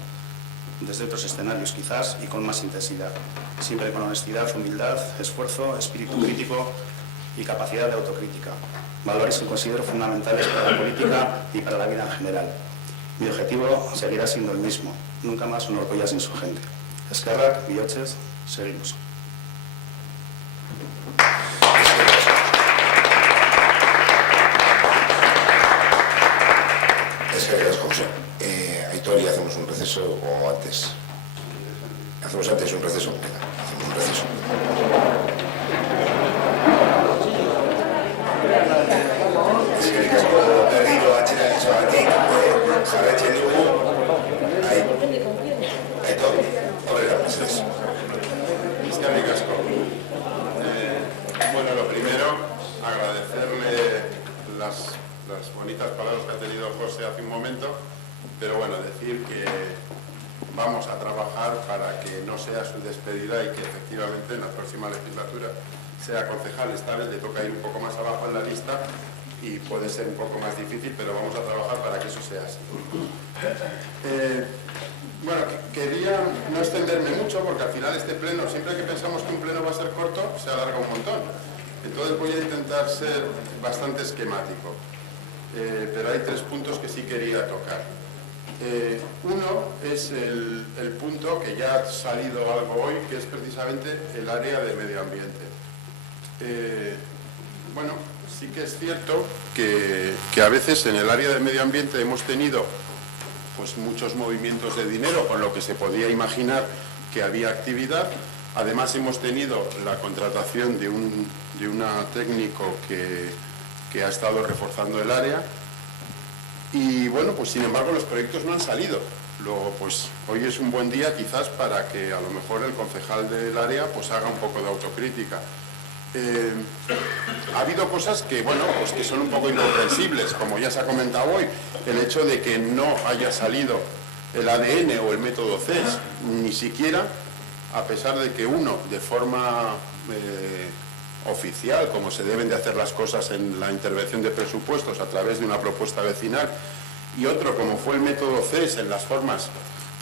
desde otros escenarios quizás y con más intensidad, siempre con honestidad, humildad, esfuerzo, espíritu crítico y capacidad de autocrítica, valores que considero fundamentales para la política y para la vida en general. Mi objetivo seguirá siendo el mismo, nunca más una Ortuella sin su gente. Eskerrak, bihotxez, seguimos. José. Aitor, ¿y hacemos un receso o antes? ¿Hacemos antes un receso? Venga, hacemos un receso. Eskerrik asko berriro atxeratik, jarraitzen dugu. Aitor, horrela, mesedez. Eskerrik asko. Bueno, lo primero, agradecerle las bonitas palabras que ha tenido José hace un momento, pero bueno, decir que vamos a trabajar para que no sea su despedida y que efectivamente en la próxima legislatura sea concejal. Esta vez le toca ir un poco más abajo en la lista y puede ser un poco más difícil, pero vamos a trabajar para que eso sea así. Bueno, quería no extenderme mucho porque al final este pleno, siempre que pensamos que un pleno va a ser corto, se alarga un montón. Entonces voy a intentar ser bastante esquemático. Pero hay 3 puntos que sí quería tocar. Uno es el punto que ya ha salido algo hoy, que es precisamente el área de medio ambiente. Bueno, sí que es cierto que a veces en el área de medio ambiente hemos tenido pues muchos movimientos de dinero, con lo que se podía imaginar que había actividad. Además hemos tenido la contratación de un técnico que ha estado reforzando el área y bueno, pues sin embargo los proyectos no han salido. Luego pues hoy es un buen día quizás para que a lo mejor el concejal del área pues haga un poco de autocrítica. Ha habido cosas que bueno, pues que son un poco incomprensibles, como ya se ha comentado hoy, el hecho de que no haya salido el ADN o el método CES, ni siquiera, a pesar de que uno de forma oficial, como se deben de hacer las cosas en la intervención de presupuestos a través de una propuesta vecinal, y otro como fue el método CES en las formas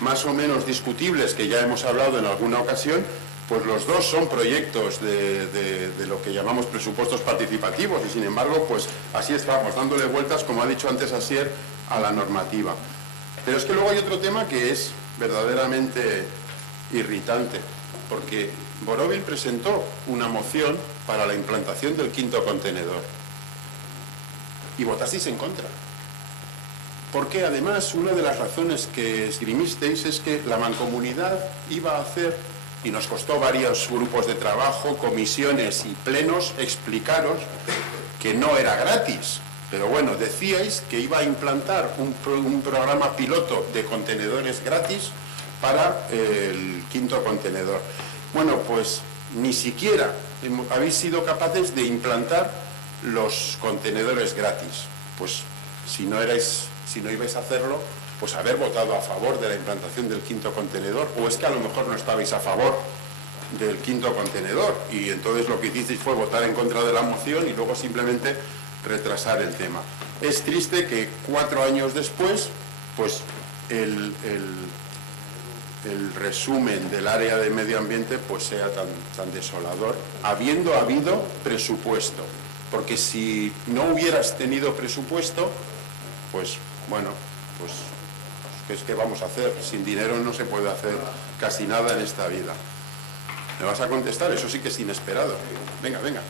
más o menos discutibles que ya hemos hablado en alguna ocasión, pues los dos son proyectos de lo que llamamos presupuestos participativos y sin embargo pues así estamos dándole vueltas, como ha dicho antes Asier, a la normativa. Pero es que luego hay otro tema que es verdaderamente irritante, porque Borovil presentó una moción para la implantación del 5.º contenedor y votasteis en contra. Porque además una de las razones que esgrimisteis es que la mancomunidad iba a hacer, y nos costó varios grupos de trabajo, comisiones y plenos, explicaros que no era gratis. Pero bueno, decíais que iba a implantar un programa piloto de contenedores gratis para el 5.º contenedor. Bueno, pues ni siquiera habéis sido capaces de implantar los contenedores gratis. Pues si no ibais a hacerlo, pues haber votado a favor de la implantación del 5.º contenedor, o es que a lo mejor no estabais a favor del 5.º contenedor y entonces lo que hicisteis fue votar en contra de la moción y luego simplemente retrasar el tema. Es triste que 4 años después, pues el resumen del área de medio ambiente pues sea tan desolador, habiendo habido presupuesto. Porque si no hubieras tenido presupuesto, pues bueno, pues ¿qué es que vamos a hacer? Sin dinero no se puede hacer casi nada en esta vida. ¿Me vas a contestar? Eso sí que es inesperado. Venga, venga.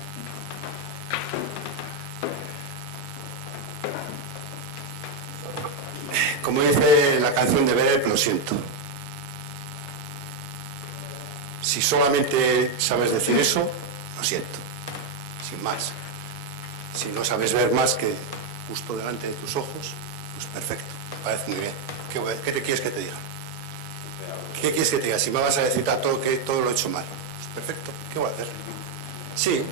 Como dice la canción de Beret, lo siento. Si solamente sabes decir eso, lo siento. Sin más. Si no sabes ver más que justo delante de tus ojos, pues perfecto. parece muy bien. ¿Qué te quieres que te diga? ¿Qué quieres que te diga? Si me vas a decir todo que todo lo he hecho mal. Pues perfecto, ¿qué voy a hacer? Sí,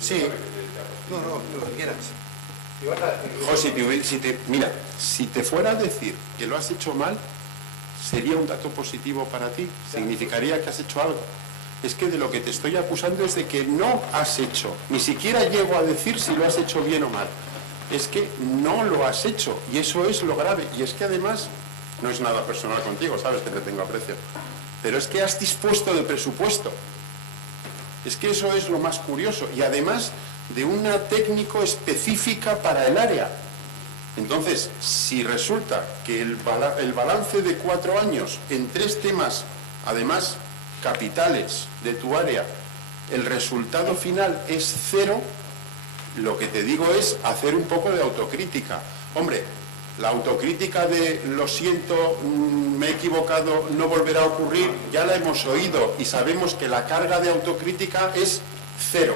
sí. No, lo que quieras. José, mira, si te fuera a decir que lo has hecho mal, sería un dato positivo para ti, significaría que has hecho algo. Es que de lo que te estoy acusando es de que no has hecho, ni siquiera llego a decir si lo has hecho bien o mal. Es que no lo has hecho, y eso es lo grave. Y es que además, no es nada personal contigo, sabes que te tengo aprecio, pero es que has dispuesto de presupuesto. Es que eso es lo más curioso, y además de una técnico específica para el área. Entonces, si resulta que el balance de 4 años en 3 temas, además capitales de tu área, el resultado final es 0, lo que te digo es hacer un poco de autocrítica. Hombre, la autocrítica de lo siento, me he equivocado, no volverá a ocurrir, ya la hemos oído y sabemos que la carga de autocrítica es 0.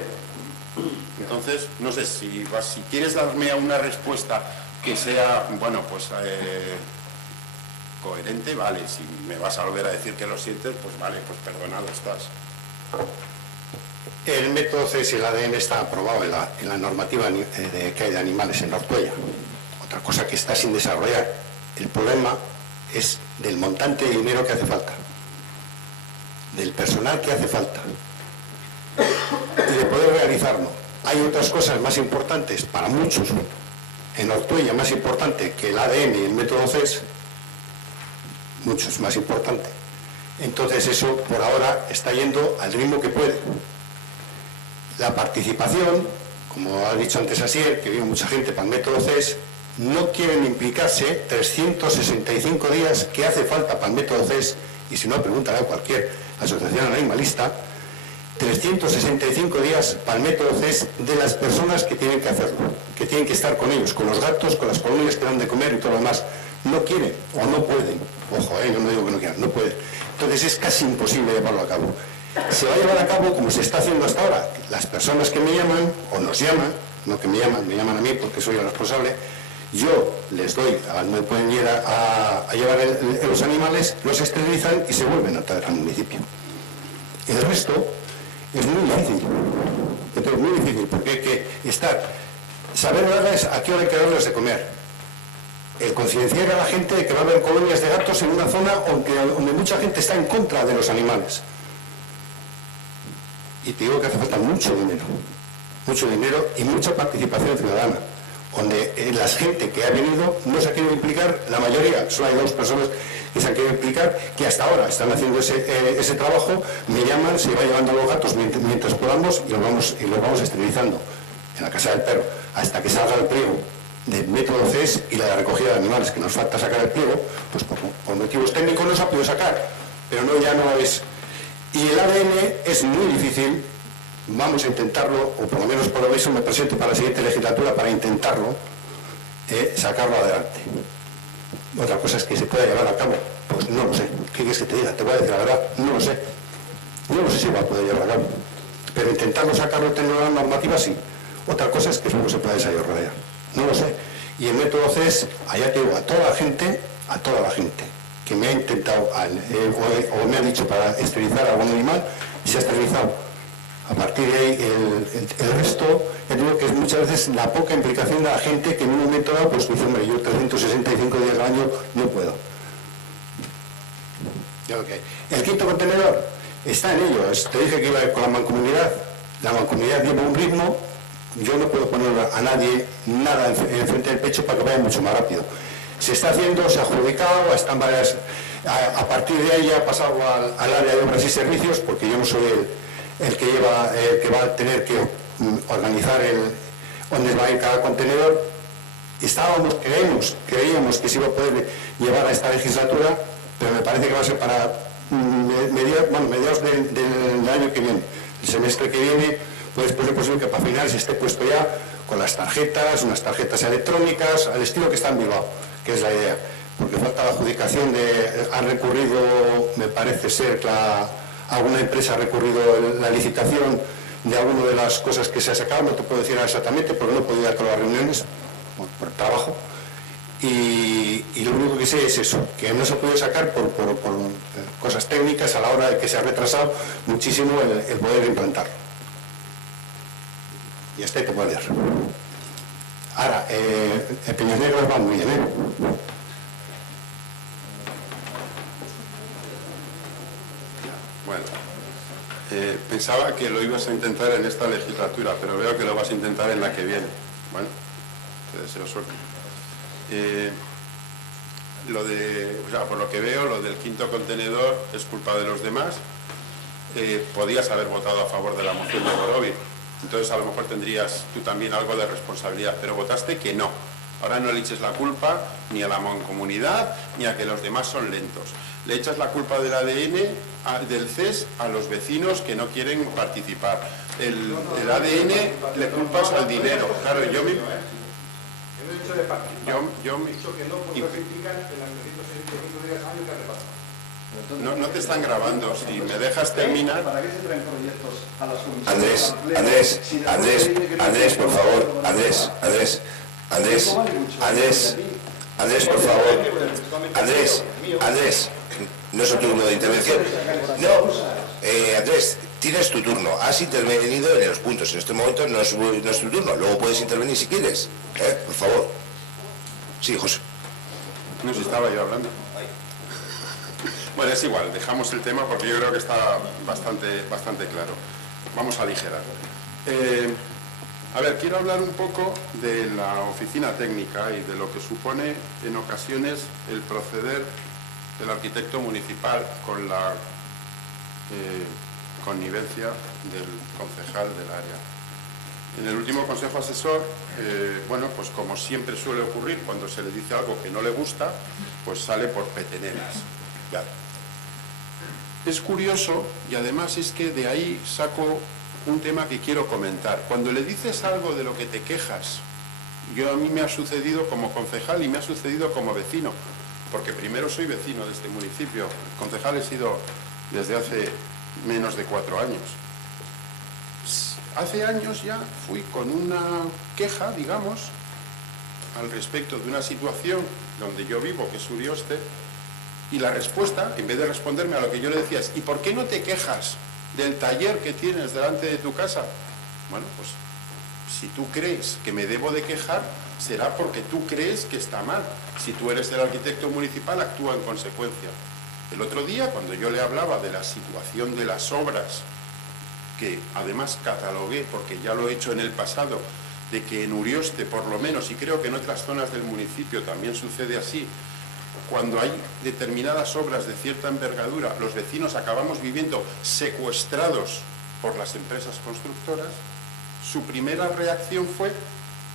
Entonces, no sé, si quieres darme una respuesta que sea, bueno, pues coherente, vale. Si me vas a volver a decir que lo sientes, pues vale, pues perdonado estás. El método CES y el ADN está aprobado en la normativa que hay de animales en Ortuella. Otra cosa que está sin desarrollar. El problema es del montante de dinero que hace falta, del personal que hace falta y de poder realizarlo. Hay otras cosas más importantes para muchos en Ortuella, más importante que el ADN y el método CES, muchos más importante. Entonces eso por ahora está yendo al ritmo que puede. La participación, como ha dicho antes Asier, que vino mucha gente para el método CES, no quieren implicarse 365 días que hace falta para el método CES, y si no, pregúntale a cualquier asociación animalista, 365 días para el método CES de las personas que tienen que hacerlo, que tienen que estar con ellos, con los gatos, con las colonias que dan de comer y todo lo demás. No quieren o no pueden. Ojo, yo no digo que no quieran, no pueden. Entonces es casi imposible llevarlo a cabo. Se va a llevar a cabo como se está haciendo hasta ahora. Las personas que me llaman, o nos llaman, no que me llaman a mí porque soy el responsable, yo les doy, me pueden ir a llevar los animales, los esterilizan y se vuelven a traer al municipio. El resto es muy difícil. Entonces es muy difícil porque hay que saber darles a qué hora hay que darles de comer. El concienciar a la gente de que va a haber colonias de gatos en una zona donde mucha gente está en contra de los animales. Y te digo que hace falta mucho dinero y mucha participación ciudadana, donde la gente que ha venido no se ha querido implicar, la mayoría, solo hay 2 personas que se han querido implicar, que hasta ahora están haciendo ese trabajo, me llaman, se va llevando a los gatos mientras podamos y los vamos esterilizando en la casa del perro, hasta que salga el pliego del método CES y la de recogida de animales, que nos falta sacar el pliego, pues por motivos técnicos no se ha podido sacar, pero ya no lo es. Y el ADN es muy difícil, vamos a intentarlo, o por lo menos por eso me presento para la siguiente legislatura para intentarlo, sacarlo adelante. Otra cosa es que se pueda llevar a cabo, pues no lo sé. ¿Qué quieres que te diga? Te voy a decir la verdad, no lo sé. No lo sé si va a poder llevar a cabo. Pero intentarlo sacarlo teniendo la normativa sí. Otra cosa es que luego se pueda desarrollar. No lo sé. Y el método CES, allá te digo, a toda la gente que me ha intentado o me ha dicho para esterilizar a algún animal, y se ha esterilizado. A partir de ahí, el resto, ya digo que es muchas veces la poca implicación de la gente que en un momento dado, pues dice, hombre, yo 365 días al año no puedo. Okay. El 5.º contenedor está en ello. Te dije que iba a ir con la mancomunidad. La mancomunidad lleva un ritmo. Yo no puedo poner a nadie nada enfrente del pecho para que vaya mucho más rápido. Se está haciendo, se ha adjudicado, están varias. A partir de ahí ya ha pasado al área de obras y servicios, porque yo no soy el que va a tener que organizar dónde va a ir cada contenedor. Creíamos que se iba a poder llevar a esta legislatura, pero me parece que va a ser para mediados del año que viene, el semestre que viene, pues es posible que para finales esté puesto ya con las tarjetas, unas tarjetas electrónicas, al estilo que está en Bilbao, que es la idea, porque falta la adjudicación han recurrido, me parece ser alguna empresa ha recurrido la licitación de alguna de las cosas que se ha sacado, no te puedo decir exactamente porque no he podido ir a todas las reuniones por trabajo, y lo único que sé es eso, que no se puede sacar por cosas técnicas a la hora de que se ha retrasado muchísimo el poder implantarlo. Y este te puedo leer. Ahora, el Peñas Negras va muy bien, ¿eh? Bueno, pensaba que lo ibas a intentar en esta legislatura, pero veo que lo vas a intentar en la que viene. Bueno, te deseo suerte. Por lo que veo, lo del quinto contenedor es culpa de los demás. Podías haber votado a favor de la moción de Borovi. Entonces a lo mejor tendrías tú también algo de responsabilidad, pero votaste que no. Ahora no le eches la culpa ni a la mancomunidad ni a que los demás son lentos. Le echas la culpa del ADN, del CES, a los vecinos que no quieren participar. El ADN le culpas al dinero. Claro, yo me... No te están grabando. Si me dejas terminar... Andrés, por favor. Andrés, por favor. Andrés, no es tu turno de intervención. No, Andrés, tienes tu turno. Has intervenido en los puntos. En este momento no es tu turno. Luego puedes intervenir si quieres. Por favor. Sí, José. No sé si estaba yo hablando. Bueno, es igual, dejamos el tema porque yo creo que está bastante claro. Vamos a aligerar. Quiero hablar un poco de la oficina técnica y de lo que supone en ocasiones el proceder del arquitecto municipal con la connivencia del concejal del área. En el último consejo asesor, pues como siempre suele ocurrir, cuando se le dice algo que no le gusta, pues sale por peteneras. Ya. Es curioso, y además es que de ahí saco un tema que quiero comentar. Cuando le dices algo de lo que te quejas, a mí me ha sucedido como concejal y me ha sucedido como vecino, porque primero soy vecino de este municipio, concejal he sido desde hace menos de 4 años. Hace años ya fui con una queja, digamos, al respecto de una situación donde yo vivo, que es Urioste, y la respuesta, en vez de responderme a lo que yo le decía, es: ¿y por qué no te quejas del taller que tienes delante de tu casa? Bueno, pues si tú crees que me debo de quejar, será porque tú crees que está mal. Si tú eres el arquitecto municipal, actúa en consecuencia. El otro día, cuando yo le hablaba de la situación de las obras, que además catalogué, porque ya lo he hecho en el pasado, de que en Urioste, por lo menos, y creo que en otras zonas del municipio también sucede así, cuando hay determinadas obras de cierta envergadura, los vecinos acabamos viviendo secuestrados por las empresas constructoras, su primera reacción fue: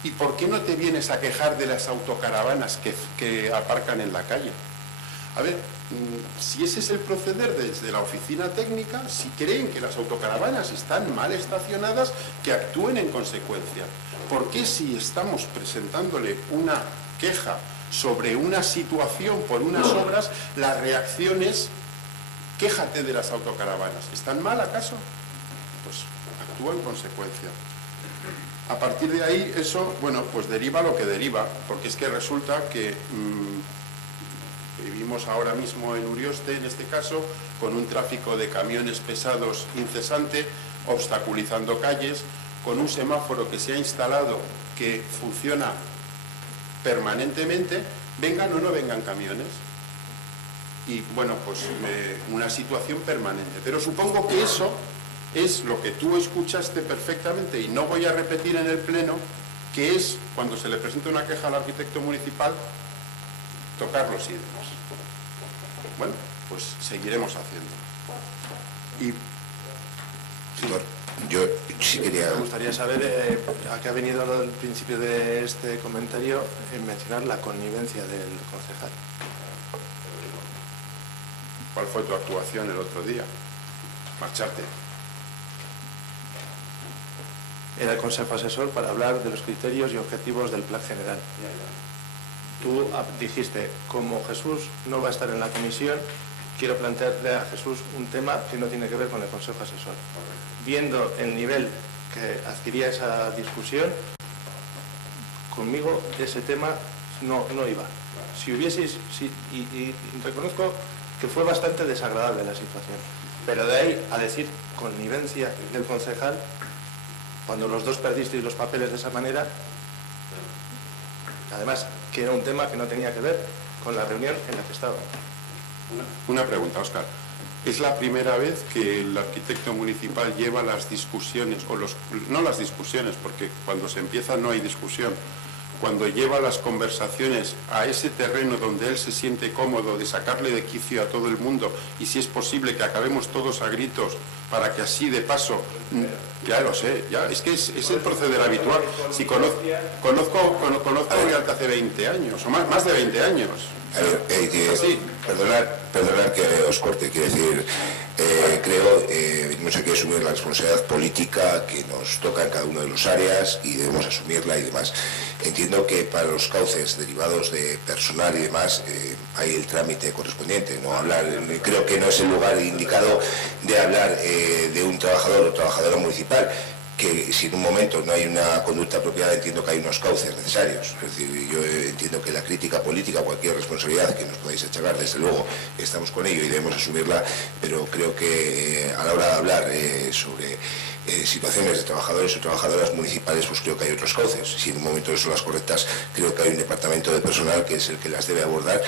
¿y por qué no te vienes a quejar de las autocaravanas que aparcan en la calle? A ver, si ese es el proceder desde la oficina técnica, si creen que las autocaravanas están mal estacionadas, que actúen en consecuencia. ¿Por qué si estamos presentándole una queja sobre una situación por unas obras, la reacción es: quéjate de las autocaravanas? ¿Están mal acaso? Pues actúa en consecuencia. A partir de ahí, eso, pues deriva lo que deriva, porque es que resulta que vivimos ahora mismo en Urioste, en este caso, con un tráfico de camiones pesados incesante, obstaculizando calles, con un semáforo que se ha instalado que funciona permanentemente, vengan o no vengan camiones. Y una situación permanente. Pero supongo que eso es lo que tú escuchaste perfectamente, y no voy a repetir en el pleno, que es cuando se le presenta una queja al arquitecto municipal, tocar los ídolos. Bueno, pues seguiremos haciendo. Y yo sí quería... Me gustaría saber a qué ha venido al principio de este comentario en mencionar la connivencia del concejal. ¿Cuál fue tu actuación el otro día? Marcharte. Era el consejo asesor para hablar de los criterios y objetivos del plan general. Tú dijiste: como Jesús no va a estar en la comisión, quiero plantearle a Jesús un tema que no tiene que ver con el consejo asesor. Viendo el nivel que adquiría esa discusión, conmigo ese tema no iba. Si hubieseis, y reconozco que fue bastante desagradable la situación, pero de ahí a decir connivencia del concejal, cuando los dos perdisteis los papeles de esa manera, además que era un tema que no tenía que ver con la reunión en la que estaba. Una pregunta, Óscar. ¿Es la primera vez que el arquitecto municipal lleva las discusiones, no las discusiones, porque cuando se empieza no hay discusión, cuando lleva las conversaciones a ese terreno donde él se siente cómodo de sacarle de quicio a todo el mundo y si es posible que acabemos todos a gritos para que así de paso, ya lo sé, ya es que es el proceder habitual. Si conozco a Oriarte hace 20 años, o más de 20 años. A ver, sí. Perdonad que os corte, quiero decir, creo, venimos aquí a asumir la responsabilidad política que nos toca en cada una de las áreas y debemos asumirla y demás. Entiendo que para los cauces derivados de personal y demás hay el trámite correspondiente, no hablar, creo que no es el lugar indicado de hablar de un trabajador o trabajadora municipal, que si en un momento no hay una conducta apropiada, entiendo que hay unos cauces necesarios. Es decir, yo entiendo que la crítica política, cualquier responsabilidad que nos podáis achacar, desde luego estamos con ello y debemos asumirla, pero creo que a la hora de hablar sobre situaciones de trabajadores o trabajadoras municipales, pues creo que hay otros cauces. Si en un momento son las correctas, creo que hay un departamento de personal que es el que las debe abordar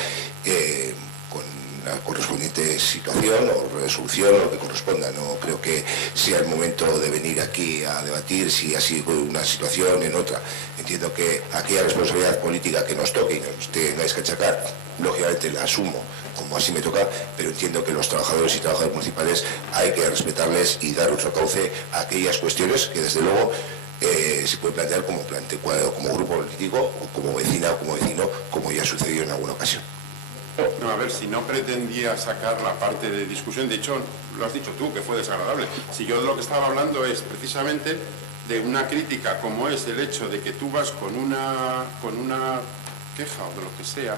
con la correspondiente situación o resolución o lo que corresponda. No creo que sea el momento de venir aquí a debatir si ha sido una situación en otra. Entiendo que aquella responsabilidad política que nos toque y nos tengáis que achacar, lógicamente la asumo como así me toca, pero entiendo que los trabajadores y trabajadoras municipales hay que respetarles y dar otro cauce a aquellas cuestiones que desde luego se puede plantear como grupo político o como vecina o como vecino, como ya ha sucedido en alguna ocasión. No, a ver, si no pretendía sacar la parte de discusión, de hecho, lo has dicho tú, que fue desagradable. Si yo de lo que estaba hablando es precisamente de una crítica, como es el hecho de que tú vas con una queja o de lo que sea,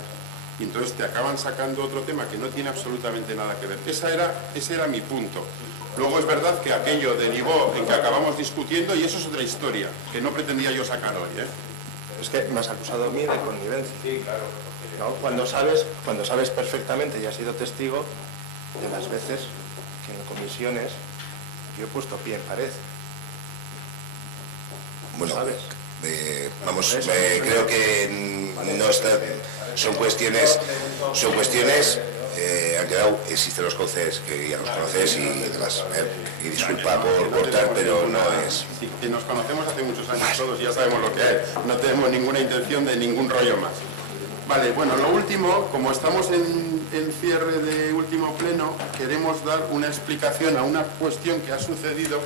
y entonces te acaban sacando otro tema que no tiene absolutamente nada que ver. Ese era mi punto. Luego es verdad que aquello derivó en que acabamos discutiendo y eso es otra historia, que no pretendía yo sacar hoy, Es que me has acusado a mí de connivencia. Sí, claro. ¿No? Cuando sabes perfectamente y has sido testigo de las veces que en comisiones yo he puesto pie en pared. Bueno, ¿sabes? Creo que no está, son cuestiones han quedado, existen los cauces que ya los conoces y demás, y disculpa por cortar, pero no es... Sí, que nos conocemos hace muchos años todos, ya sabemos lo que hay, no tenemos ninguna intención de ningún rollo más. Vale, bueno, lo último, como estamos en cierre de último pleno, queremos dar una explicación a una cuestión que ha sucedido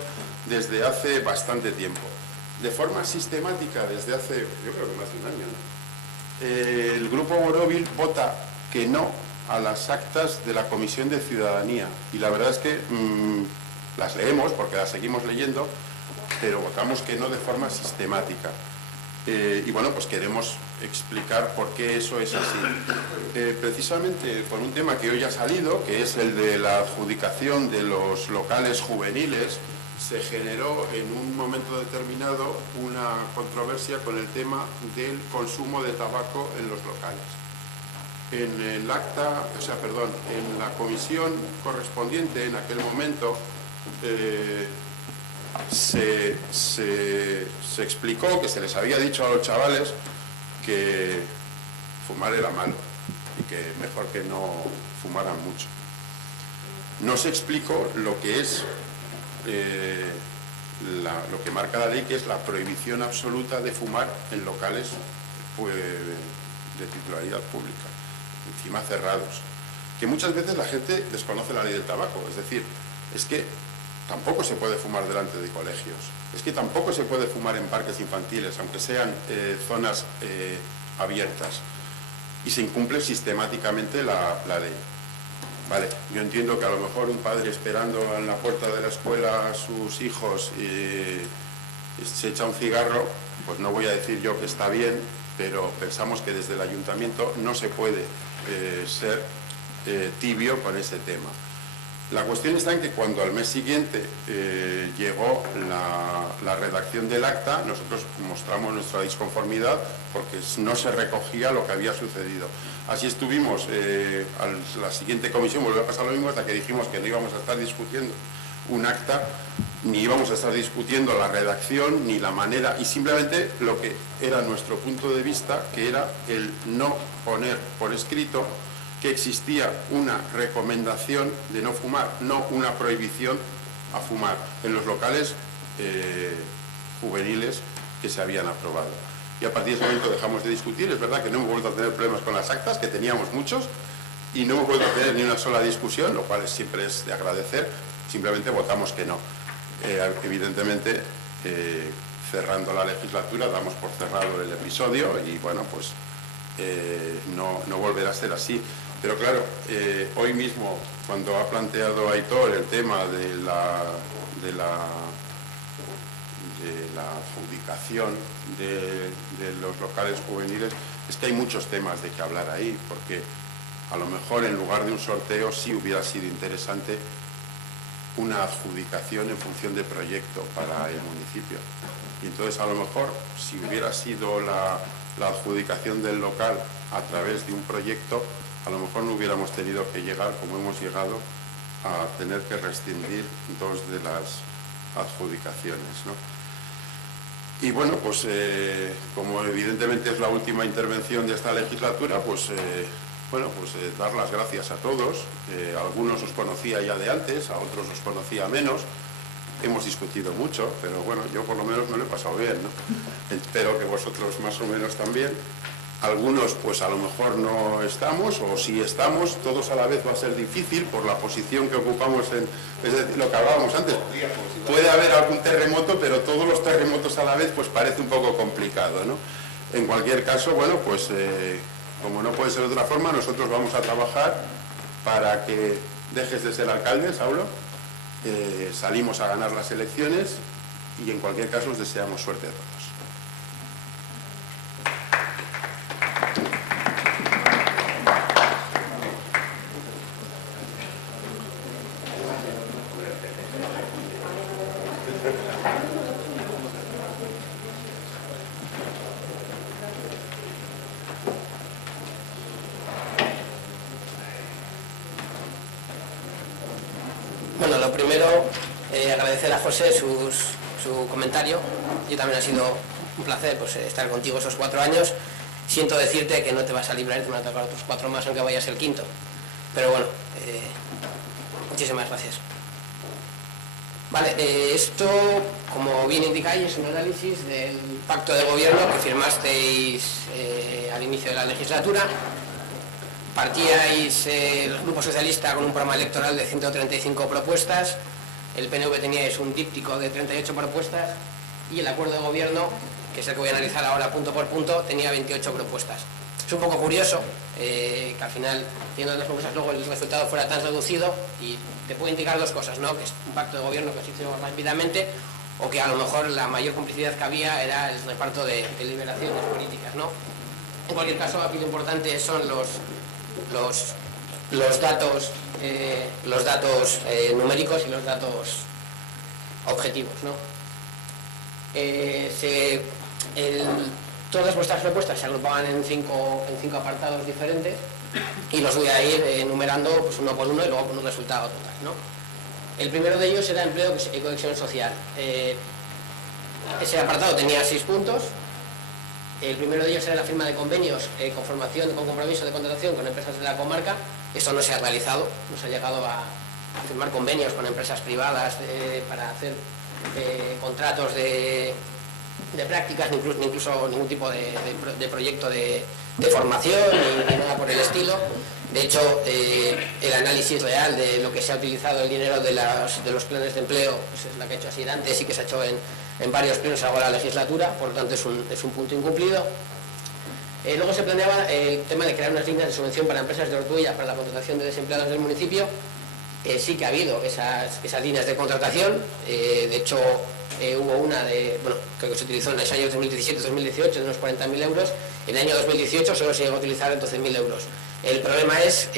desde hace bastante tiempo. De forma sistemática, desde hace, yo creo que más de un año, ¿no? El Grupo Borovil vota que no a las actas de la Comisión de Ciudadanía. Y la verdad es que las leemos, porque las seguimos leyendo, pero votamos que no de forma sistemática. Y bueno, pues queremos explicar por qué eso es así. Precisamente por un tema que hoy ha salido, que es el de la adjudicación de los locales juveniles, se generó en un momento determinado una controversia con el tema del consumo de tabaco en los locales. En el acta, en la comisión correspondiente en aquel momento se explicó que se les había dicho a los chavales que fumar era malo y que mejor que no fumaran mucho. No se explicó lo que es lo que marca la ley, que es la prohibición absoluta de fumar en locales de titularidad pública, encima cerrados, que muchas veces la gente desconoce la ley del tabaco. Es decir, es que tampoco se puede fumar delante de colegios, es que tampoco se puede fumar en parques infantiles, aunque sean zonas abiertas, y se incumple sistemáticamente la ley. Vale, yo entiendo que a lo mejor un padre esperando en la puerta de la escuela a sus hijos y se echa un cigarro, pues no voy a decir yo que está bien, pero pensamos que desde el ayuntamiento no se puede ser tibio con ese tema. La cuestión está en que cuando al mes siguiente llegó la redacción del acta, nosotros mostramos nuestra disconformidad porque no se recogía lo que había sucedido. Así estuvimos, a la siguiente comisión volvió a pasar lo mismo, hasta que dijimos que no íbamos a estar discutiendo un acta, ni íbamos a estar discutiendo la redacción, ni la manera, y simplemente lo que era nuestro punto de vista, que era el no poner por escrito que existía una recomendación de no fumar, no una prohibición a fumar en los locales juveniles que se habían aprobado. Y a partir de ese momento dejamos de discutir. Es verdad que no hemos vuelto a tener problemas con las actas, que teníamos muchos, y no hemos vuelto a tener ni una sola discusión, lo cual siempre es de agradecer. Simplemente votamos que no. Evidentemente, cerrando la legislatura, damos por cerrado el episodio y, bueno, pues no volverá a ser así. Pero claro, hoy mismo, cuando ha planteado Aitor el tema de la adjudicación de los locales juveniles, es que hay muchos temas de que hablar ahí, porque a lo mejor en lugar de un sorteo sí hubiera sido interesante una adjudicación en función de proyecto para el municipio. Y entonces a lo mejor si hubiera sido la adjudicación del local a través de un proyecto, a lo mejor no hubiéramos tenido que llegar, como hemos llegado, a tener que rescindir dos de las adjudicaciones, ¿no? Y bueno, pues como evidentemente es la última intervención de esta legislatura, pues dar las gracias a todos. Algunos os conocía ya de antes, a otros os conocía menos. Hemos discutido mucho, pero bueno, yo por lo menos me lo he pasado bien, ¿no? Espero que vosotros más o menos también. Algunos pues a lo mejor no estamos, o si estamos, todos a la vez va a ser difícil por la posición que ocupamos es decir, lo que hablábamos antes. Puede haber algún terremoto, pero todos los terremotos a la vez pues parece un poco complicado, ¿no? En cualquier caso, bueno, pues como no puede ser de otra forma, nosotros vamos a trabajar para que dejes de ser alcalde, Saulo. Salimos a ganar las elecciones y en cualquier caso os deseamos suerte a todos. Bueno, lo primero, agradecer a José su comentario. Yo también ha sido un placer pues, estar contigo estos 4 años. Siento decirte que no te vas a librar, te van a tocar otros 4 más, aunque vayas el quinto. Pero bueno, muchísimas gracias. Vale, esto, como bien indicáis, es un análisis del pacto de gobierno que firmasteis al inicio de la legislatura. Partíais el Grupo Socialista con un programa electoral de 135 propuestas, el PNV teníais un díptico de 38 propuestas y el acuerdo de gobierno, que es el que voy a analizar ahora punto por punto, tenía 28 propuestas. Es un poco curioso que al final, teniendo las propuestas, luego el resultado fuera tan reducido, y te puedo indicar 2 cosas, ¿no? Que es un pacto de gobierno que se hizo rápidamente, o que a lo mejor la mayor complicidad que había era el reparto de deliberaciones políticas, ¿no? En cualquier caso, aquí lo importante son los datos numéricos y los datos objetivos, ¿no? Todas vuestras propuestas se agrupaban en 5 apartados diferentes y los voy a ir enumerando pues, uno por uno y luego con un resultado total, ¿no? El primero de ellos era empleo y cohesión social. Ese apartado tenía 6 puntos. El primero de ellos era la firma de convenios con compromiso de contratación con empresas de la comarca. Esto no se ha realizado, no se ha llegado a firmar convenios con empresas privadas para hacer contratos de prácticas, ni incluso ningún tipo de proyecto de formación ni nada por el estilo. De hecho, el análisis real de lo que se ha utilizado el dinero de los planes de empleo pues es la que ha hecho así antes y que se ha hecho en varios plenos ahora la legislatura, por lo tanto es un punto incumplido. Luego se planeaba el tema de crear unas líneas de subvención para empresas de Ortuella para la contratación de desempleados del municipio. Sí que ha habido esas líneas de contratación, de hecho hubo una creo que se utilizó en los años 2017-2018 de unos 40.000 euros, en el año 2018 solo se llegó a utilizar en 12.000 euros. El problema es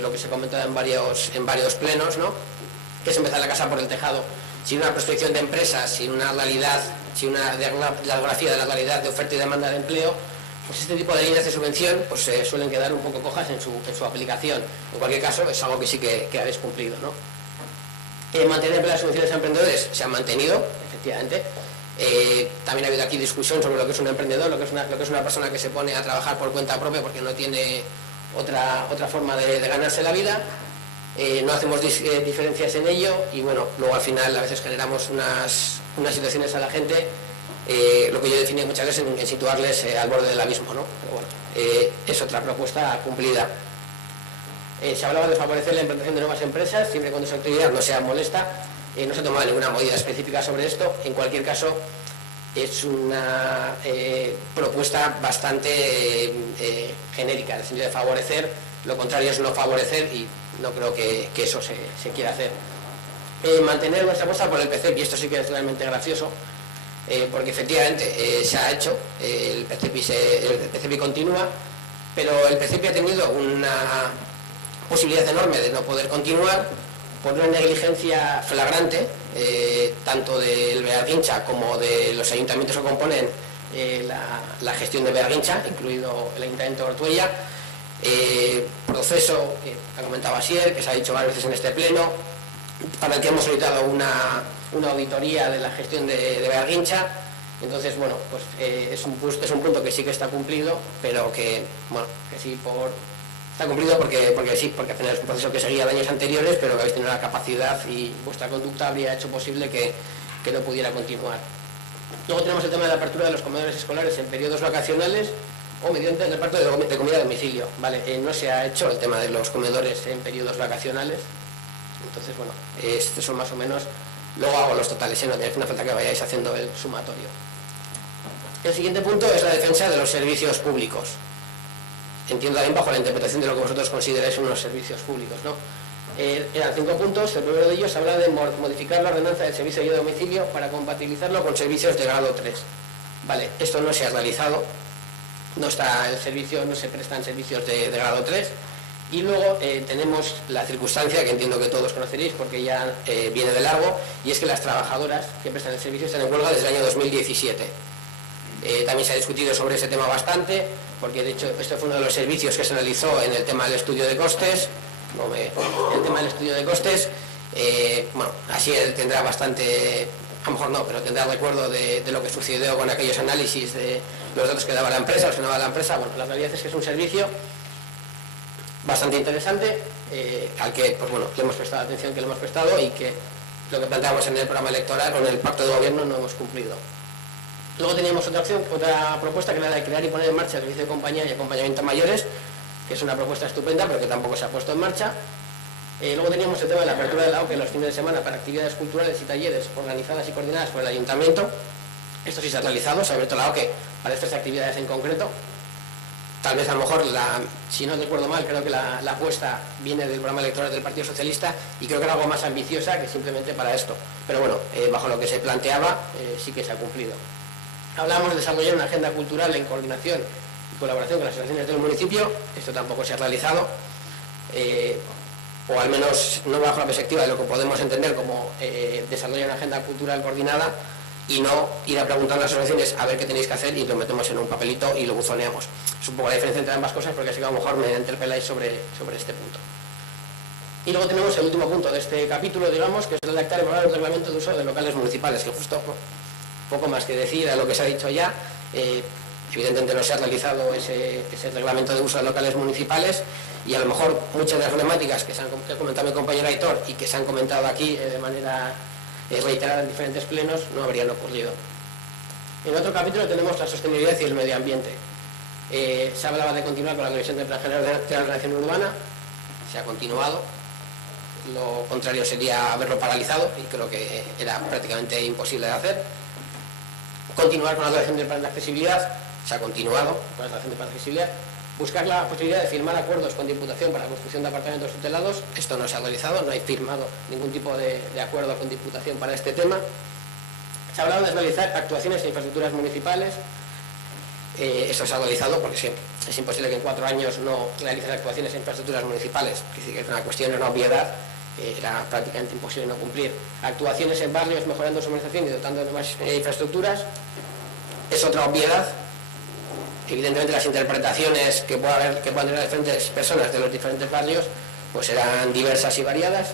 lo que se ha comentado en varios plenos, ¿no? que es empezar la casa por el tejado, sin una prospección de empresas, sin una realidad, sin una radiografía de la realidad de oferta y demanda de empleo, pues este tipo de líneas de subvención pues suelen quedar un poco cojas en su aplicación. En cualquier caso, es algo que sí que habéis cumplido, ¿no? Mantener las subvenciones a emprendedores se han mantenido, efectivamente. También ha habido aquí discusión sobre lo que es un emprendedor, lo que es una persona que se pone a trabajar por cuenta propia porque no tiene otra forma de ganarse la vida. No hacemos diferencias en ello y bueno, luego al final a veces generamos unas situaciones a la gente, lo que yo definí muchas veces en situarles al borde del abismo, ¿no? Pero bueno, es otra propuesta cumplida. Se hablaba de favorecer la implantación de nuevas empresas, siempre cuando su actividad no sea molesta. No se ha tomado ninguna medida específica sobre esto. En cualquier caso, es una propuesta bastante genérica, en el sentido de favorecer. Lo contrario es no favorecer y no creo que eso se quiera hacer. Mantener nuestra apuesta por el PCEP, y esto sí que es realmente gracioso, porque efectivamente se ha hecho, el PCEP continúa, pero el PCEP ha tenido una posibilidad enorme de no poder continuar por una negligencia flagrante, tanto del Bearguincha como de los ayuntamientos que componen la gestión de Bearguincha, incluido el Ayuntamiento de Ortuella, proceso que ha comentado Asier, que se ha dicho varias veces en este pleno, para el que hemos solicitado una auditoría de la gestión de Bearguincha. Entonces, bueno, pues es un punto que sí que está cumplido, pero que, bueno, que sí está cumplido porque sí, porque al final es un proceso que seguía de años anteriores, pero que habéis tenido la capacidad y vuestra conducta habría hecho posible que no pudiera continuar. Luego tenemos el tema de la apertura de los comedores escolares en periodos vacacionales o mediante el reparto de comida a domicilio. Vale, no se ha hecho el tema de los comedores en periodos vacacionales. Entonces, bueno, estos son más o menos. Luego hago los totales, no tiene falta que vayáis haciendo el sumatorio. El siguiente punto es la defensa de los servicios públicos. Entiendo también bajo la interpretación de lo que vosotros consideráis unos servicios públicos, ¿no? Eran 5 puntos. El primero de ellos habla de modificar la ordenanza del servicio de ayuda a domicilio para compatibilizarlo con servicios de grado 3. Vale, esto no se ha realizado, no está el servicio, no se prestan servicios de grado 3. Y luego tenemos la circunstancia que entiendo que todos conoceréis porque ya viene de largo, y es que las trabajadoras que prestan el servicio están en huelga desde el año 2017. También se ha discutido sobre ese tema bastante, porque de hecho este fue uno de los servicios que se analizó en el tema del estudio de costes. El tema del estudio de costes, bueno, así él tendrá bastante, a lo mejor no, pero tendrá recuerdo de lo que sucedió con aquellos análisis de los datos que daba la empresa, los que no daba la empresa. Bueno, la realidad es que es un servicio bastante interesante, al que pues bueno, le hemos prestado atención, que le hemos prestado, y que lo que planteamos en el programa electoral, con el pacto de gobierno, no hemos cumplido. Luego teníamos otra propuesta, que era la de crear y poner en marcha el servicio de compañía y acompañamiento a mayores, que es una propuesta estupenda, pero que tampoco se ha puesto en marcha. Luego teníamos el tema de la apertura de la OCE los fines de semana para actividades culturales y talleres organizadas y coordinadas por el ayuntamiento. Esto sí se ha realizado, se ha abierto la OCE para estas actividades en concreto. Tal vez a lo mejor, si no recuerdo mal, creo que la apuesta viene del programa electoral del Partido Socialista, y creo que era algo más ambiciosa que simplemente para esto. Pero bueno, bajo lo que se planteaba, sí que se ha cumplido. Hablamos de desarrollar una agenda cultural en coordinación y colaboración con las asociaciones del municipio. Esto tampoco se ha realizado, o al menos no bajo la perspectiva de lo que podemos entender como desarrollar una agenda cultural coordinada, y no ir a preguntar a las asociaciones a ver qué tenéis que hacer y lo metemos en un papelito y lo buzoneamos. Es un poco la diferencia entre ambas cosas, porque así que a lo mejor me interpeláis sobre este punto. Y luego tenemos el último punto de este capítulo, digamos, que es redactar y elaborar el reglamento de uso de locales municipales, que justo poco más que decir a lo que se ha dicho ya. Evidentemente no se ha realizado ese reglamento de uso de locales municipales, y a lo mejor muchas de las problemáticas que ha comentado mi compañero Aitor y que se han comentado aquí de manera reiterada en diferentes plenos no habrían ocurrido. En otro capítulo tenemos la sostenibilidad y el medio ambiente. Se hablaba de continuar con la revisión del Plan General de la Ordenación Urbana. Se ha continuado. Lo contrario sería haberlo paralizado, y creo que era prácticamente imposible de hacer. Continuar con la redacción del plan de accesibilidad. Se ha continuado con la redacción del plan de accesibilidad. Buscar la posibilidad de firmar acuerdos con Diputación para la construcción de apartamentos tutelados. Esto no se ha realizado, no hay firmado ningún tipo de acuerdo con Diputación para este tema. Se ha hablado de realizar actuaciones en infraestructuras municipales. Esto se ha realizado porque es imposible que en 4 años no realicen actuaciones en infraestructuras municipales. Es decir, que es una cuestión, es una obviedad era prácticamente imposible no cumplir. Actuaciones en barrios mejorando su organización y dotando de más infraestructuras es otra obviedad. Evidentemente las interpretaciones que puedan tener diferentes personas de los diferentes barrios pues eran diversas y variadas,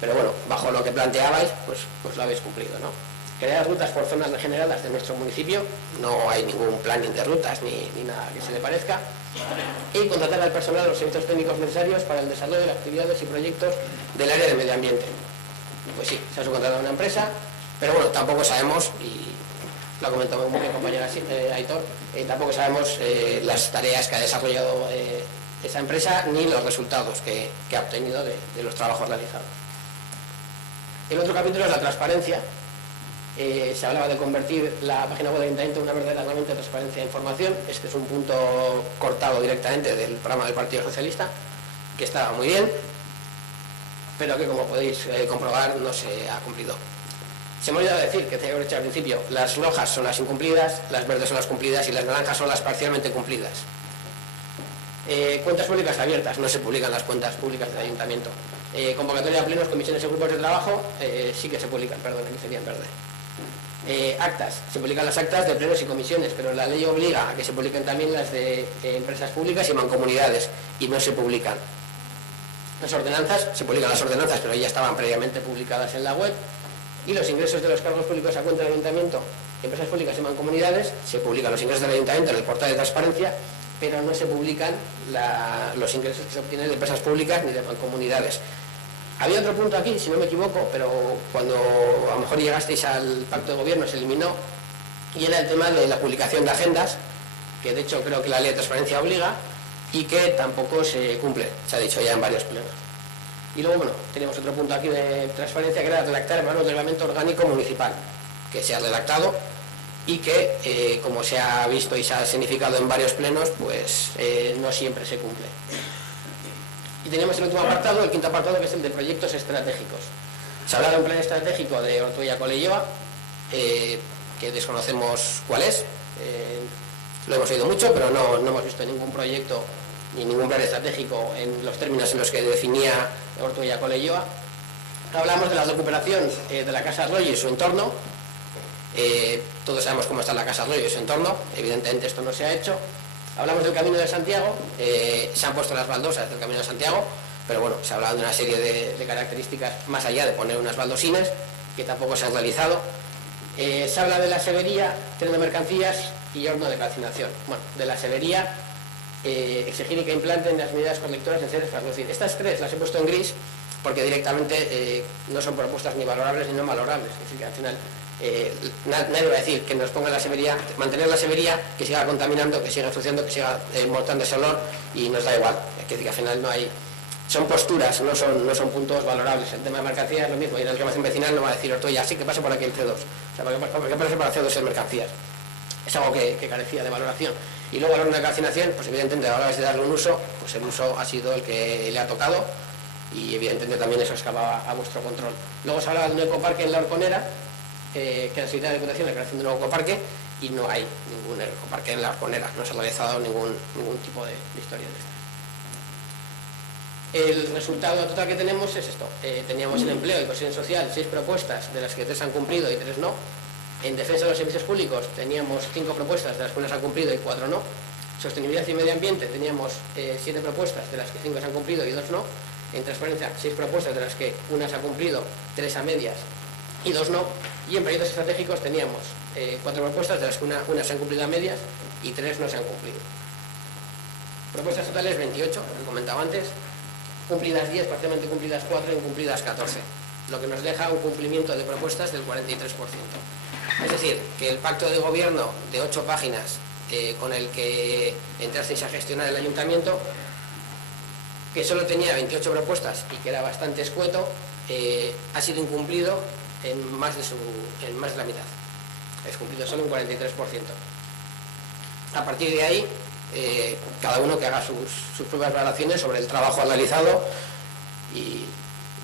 pero bueno, bajo lo que planteabais, pues lo habéis cumplido, ¿no? Crear rutas por zonas regeneradas de nuestro municipio, no hay ningún planning de rutas ni nada que se le parezca, y contratar al personal de los servicios técnicos necesarios para el desarrollo de actividades y proyectos del área de medio ambiente. Pues sí, se ha subcontratado a una empresa, pero bueno, tampoco sabemos, y lo ha comentado muy bien mi compañera Aitor, tampoco sabemos las tareas que ha desarrollado esa empresa ni los resultados que ha obtenido de los trabajos realizados. El otro capítulo es la transparencia. Se hablaba de convertir la página web del Ayuntamiento en una verdadera herramienta de transparencia de información. Este es un punto cortado directamente del programa del Partido Socialista, que estaba muy bien, pero que, como podéis comprobar, no se ha cumplido. Se me ha olvidado decir, que tenía que haber dicho al principio, las rojas son las incumplidas, las verdes son las cumplidas y las naranjas son las parcialmente cumplidas. Cuentas públicas abiertas, no se publican las cuentas públicas del Ayuntamiento. Convocatoria de plenos, comisiones y grupos de trabajo, sí que se publican, perdón, aquí sería en verde. Actas, se publican las actas de plenos y comisiones, pero la ley obliga a que se publiquen también las de empresas públicas y mancomunidades, y no se publican. Las ordenanzas, se publican las ordenanzas, pero ya estaban previamente publicadas en la web, y los ingresos de los cargos públicos a cuenta del Ayuntamiento, empresas públicas y mancomunidades, se publican los ingresos del Ayuntamiento en el portal de transparencia, pero no se publican los ingresos que se obtienen de empresas públicas ni de mancomunidades. Había otro punto aquí, si no me equivoco, pero cuando a lo mejor llegasteis al pacto de gobierno se eliminó, y era el tema de la publicación de agendas, que de hecho creo que la ley de transparencia obliga, y que tampoco se cumple, se ha dicho ya en varios plenos. Y luego, bueno, teníamos otro punto aquí de transparencia, que era redactar el manual de reglamento orgánico municipal, que se ha redactado y que, como se ha visto y se ha significado en varios plenos, pues no siempre se cumple. Y teníamos el último apartado, el quinto apartado, que es el de proyectos estratégicos. Se ha hablado de un plan estratégico de Ortuella-Coleioa, que desconocemos cuál es, lo hemos oído mucho, pero no hemos visto ningún proyecto ni ningún plan estratégico en los términos en los que definía Ortuella-Coleioa. Hablamos de la recuperación de la Casa Arroyo y su entorno. Todos sabemos cómo está la Casa Arroyo y su entorno, evidentemente esto no se ha hecho. Hablamos del Camino de Santiago, se han puesto las baldosas del Camino de Santiago, pero bueno, se ha hablado de una serie de características más allá de poner unas baldosines, que tampoco se han realizado. Se habla de la severía, tren de mercancías y horno de calcinación. Bueno, de la severía, exigir que implanten las medidas correctoras necesarias para reducir. Estas tres las he puesto en gris porque directamente no son propuestas ni valorables ni no valorables. Es decir, que al final nadie va a decir que nos pongan la severía, mantener la severía, que siga contaminando, que siga ensuciando, que siga mostrando ese olor, y nos da igual. Es decir, que al final no hay... Son posturas, no son puntos valorables. El tema de mercancías es lo mismo, y en la reclamación vecinal no va a decir Ortuella, sí que pase por aquí el C2. O sea, ¿por qué pase por C2 en mercancías? Es algo que carecía de valoración. Y luego a la horno de calcinación, pues evidentemente a la hora de darle un uso, pues el uso ha sido el que le ha tocado, y evidentemente también eso escapaba a vuestro control. Luego se habla de un ecoparque en la Horconera, que ha solicitado la Diputación la creación de un nuevo ecoparque, y no hay ningún ecoparque en la Horconera, no se ha realizado ningún tipo de historia de esta. El resultado total que tenemos es esto. Teníamos en empleo y cohesión social 6 propuestas, de las que 3 han cumplido y 3 no. En defensa de los servicios públicos teníamos 5 propuestas, de las que 1 se han cumplido y 4 no. Sostenibilidad y medio ambiente teníamos 7 propuestas, de las que 5 se han cumplido y 2 no. En transparencia 6 propuestas, de las que 1 se ha cumplido, 3 a medias y 2 no. Y en proyectos estratégicos teníamos 4 propuestas, de las que 1 se han cumplido a medias y 3 no se han cumplido. Propuestas totales 28, como comentaba antes, cumplidas 10, parcialmente cumplidas 4, incumplidas 14, lo que nos deja un cumplimiento de propuestas del 43%. Es decir, que el pacto de gobierno de 8 páginas con el que entrasteis a gestionar el ayuntamiento, que solo tenía 28 propuestas y que era bastante escueto, ha sido incumplido en más de la mitad. Es cumplido solo un 43%. A partir de ahí, cada uno que haga sus propias valoraciones sobre el trabajo realizado, y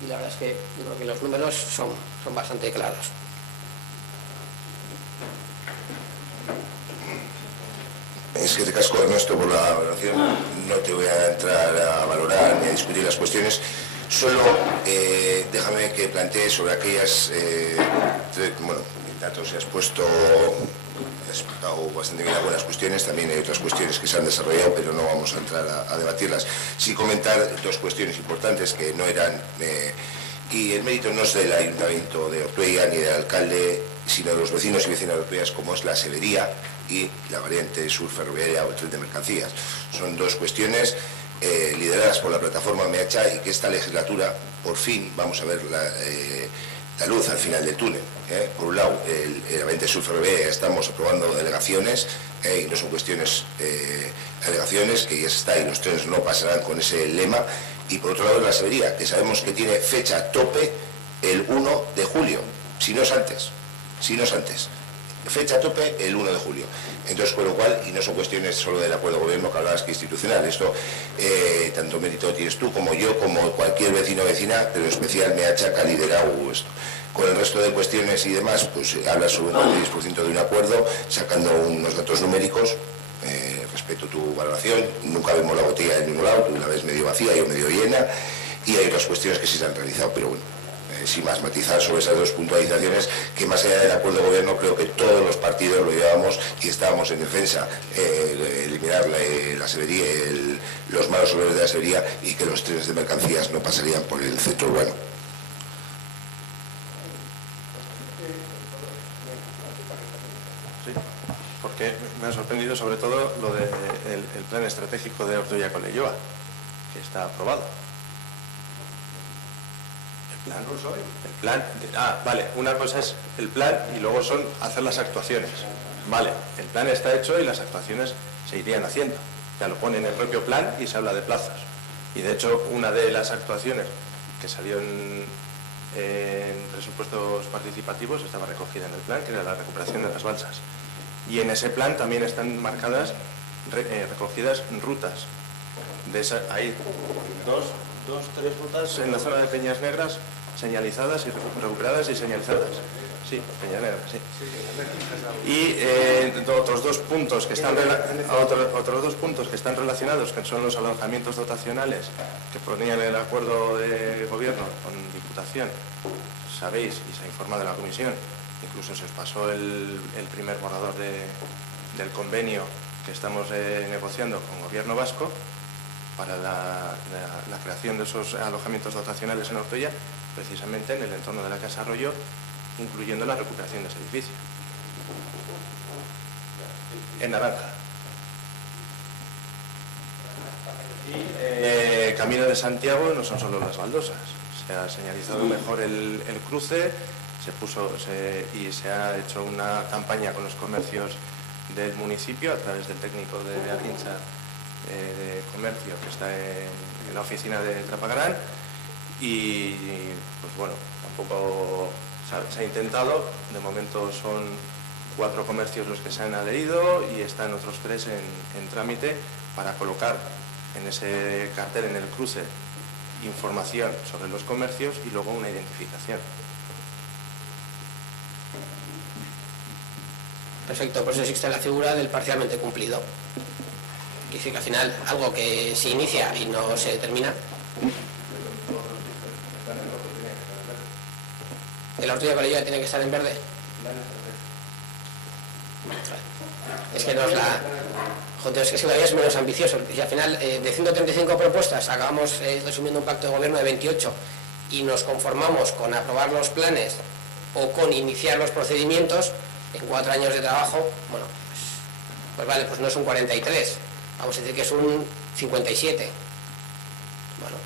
la verdad es que yo creo que los números son bastante claros. Es que te casco, Ernesto, por la valoración. No te voy a entrar a valorar ni a discutir las cuestiones. Solo déjame que plantee sobre aquellas datos se has expuesto bastante bien algunas cuestiones, también hay otras cuestiones que se han desarrollado, pero no vamos a entrar a debatirlas. Sí comentar dos cuestiones importantes que no eran, y el mérito no es del Ayuntamiento de Ortuella ni del alcalde, sino de los vecinos y vecinas de Ortuella, como es la severía y la variante sur ferroviaria o el tren de mercancías. Son dos cuestiones lideradas por la plataforma MH y que esta legislatura, por fin, vamos a ver la luz al final del túnel. Por un lado, la variante sur ferroviaria, estamos aprobando delegaciones y no son cuestiones delegaciones, que ya se está y los trenes no pasarán con ese lema. Y por otro lado, la severía, que sabemos que tiene fecha tope el 1 de julio, si no es antes. Fecha tope el 1 de julio. Entonces, con lo cual, y no son cuestiones solo del acuerdo de gobierno que hablabas que institucional, esto tanto mérito tienes tú como yo, como cualquier vecino o vecina, pero en especial MH que ha liderado esto. Con el resto de cuestiones y demás, pues hablas sobre un 10% de un acuerdo, sacando unos datos numéricos. Respeto tu valoración, nunca vemos la botella de ningún lado, tú la ves medio vacía, yo medio llena, y hay otras cuestiones que sí se han realizado, pero bueno, sin más matizar sobre esas dos puntualizaciones, que más allá del acuerdo de gobierno creo que todos los partidos lo llevábamos y estábamos en defensa, eliminar la severía, los malos olores de la severía y que los trenes de mercancías no pasarían por el centro urbano. Sí, porque me ha sorprendido sobre todo lo del plan estratégico de Ortuella con Leioa, que está aprobado. Vale, una cosa es el plan y luego son hacer las actuaciones. Vale, el plan está hecho y las actuaciones se irían haciendo. Ya lo pone en el propio plan y se habla de plazos. Y de hecho, una de las actuaciones que salió en presupuestos participativos estaba recogida en el plan, que era la recuperación de las balsas. Y en ese plan también están marcadas, recogidas rutas. Hay tres rutas en la zona de Peñas Negras señalizadas y recuperadas y señalizadas. Sí, Peñas Negras, sí. Y otros dos puntos que están relacionados, que son los alojamientos dotacionales que ponían el acuerdo de gobierno con Diputación. Sabéis, y se ha informado en la comisión, incluso se os pasó el primer borrador del convenio que estamos negociando con Gobierno Vasco para la creación de esos alojamientos dotacionales en Ortuella, precisamente en el entorno de la Casa Arroyo, incluyendo la recuperación de ese edificio. En naranja. Y Camino de Santiago no son solo las baldosas. Se ha señalizado mejor el cruce, y se ha hecho una campaña con los comercios del municipio a través del técnico de Arincha de comercio que está en la oficina de Trapagarán, y pues bueno, tampoco se ha intentado. De momento son 4 comercios los que se han adherido y están otros 3 en trámite para colocar en ese cartel, en el cruce, información sobre los comercios y luego una identificación. Perfecto, por eso existe la figura del parcialmente cumplido. Quiere decir que al final algo que se inicia y no se termina. ¿El Ortuella con Leioa tiene que estar en verde? Es que nos la... Joder, es que todavía es menos ambicioso. Y al final, de 135 propuestas, acabamos resumiendo un pacto de gobierno de 28 y nos conformamos con aprobar los planes o con iniciar los procedimientos en 4 años de trabajo. Bueno, pues vale, pues no es un 43, vamos a decir que es un 57. Bueno,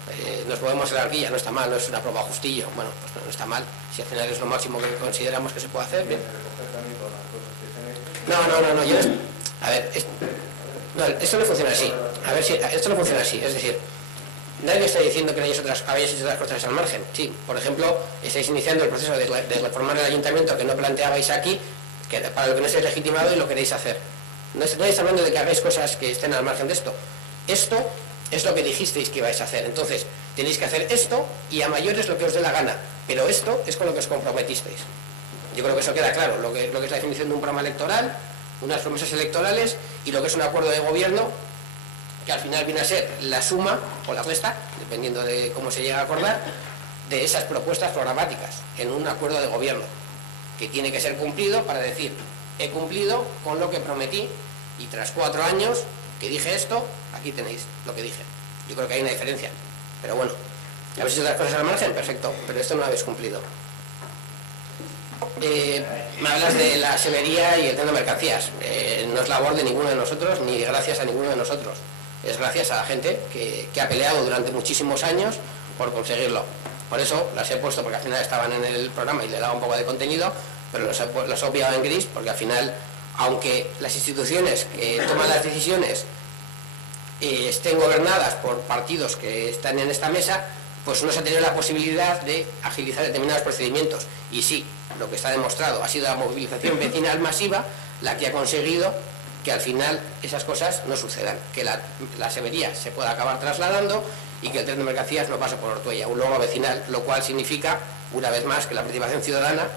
nos movemos en la horquilla, no está mal, no es una prueba justillo. Bueno, pues no está mal, si al final es lo máximo que consideramos que se puede hacer, bien. No, a ver, esto no funciona así. A ver si esto no funciona así, es decir, nadie está diciendo que habéis hecho otras cosas al margen. Sí, por ejemplo, estáis iniciando el proceso de reformar el ayuntamiento que no planteabais aquí, que para lo que no estáis legitimado y lo queréis hacer. No estáis hablando de que hagáis cosas que estén al margen de esto. Esto es lo que dijisteis que ibais a hacer. Entonces, tenéis que hacer esto y a mayores lo que os dé la gana. Pero esto es con lo que os comprometisteis. Yo creo que eso queda claro. Lo que es la definición de un programa electoral, unas promesas electorales y lo que es un acuerdo de gobierno que al final viene a ser la suma o la resta, dependiendo de cómo se llega a acordar, de esas propuestas programáticas en un acuerdo de gobierno, que tiene que ser cumplido para decir, he cumplido con lo que prometí y tras 4 años que dije esto, aquí tenéis lo que dije. Yo creo que hay una diferencia, pero bueno, a ver si otras cosas al margen, perfecto, pero esto no lo habéis cumplido. Me hablas de la severía y el tema de mercancías. No es labor de ninguno de nosotros, ni gracias a ninguno de nosotros. Es gracias a la gente que ha peleado durante muchísimos años por conseguirlo. Por eso las he puesto, porque al final estaban en el programa y le daba un poco de contenido, pero los he obviado en gris, porque al final, aunque las instituciones que toman las decisiones estén gobernadas por partidos que están en esta mesa, pues no se ha tenido la posibilidad de agilizar determinados procedimientos. Y sí, lo que está demostrado ha sido la movilización vecinal masiva la que ha conseguido que al final esas cosas no sucedan, que la severía se pueda acabar trasladando y que el tren de mercancías no pase por Ortuella, un logro vecinal, lo cual significa, una vez más, que la participación ciudadana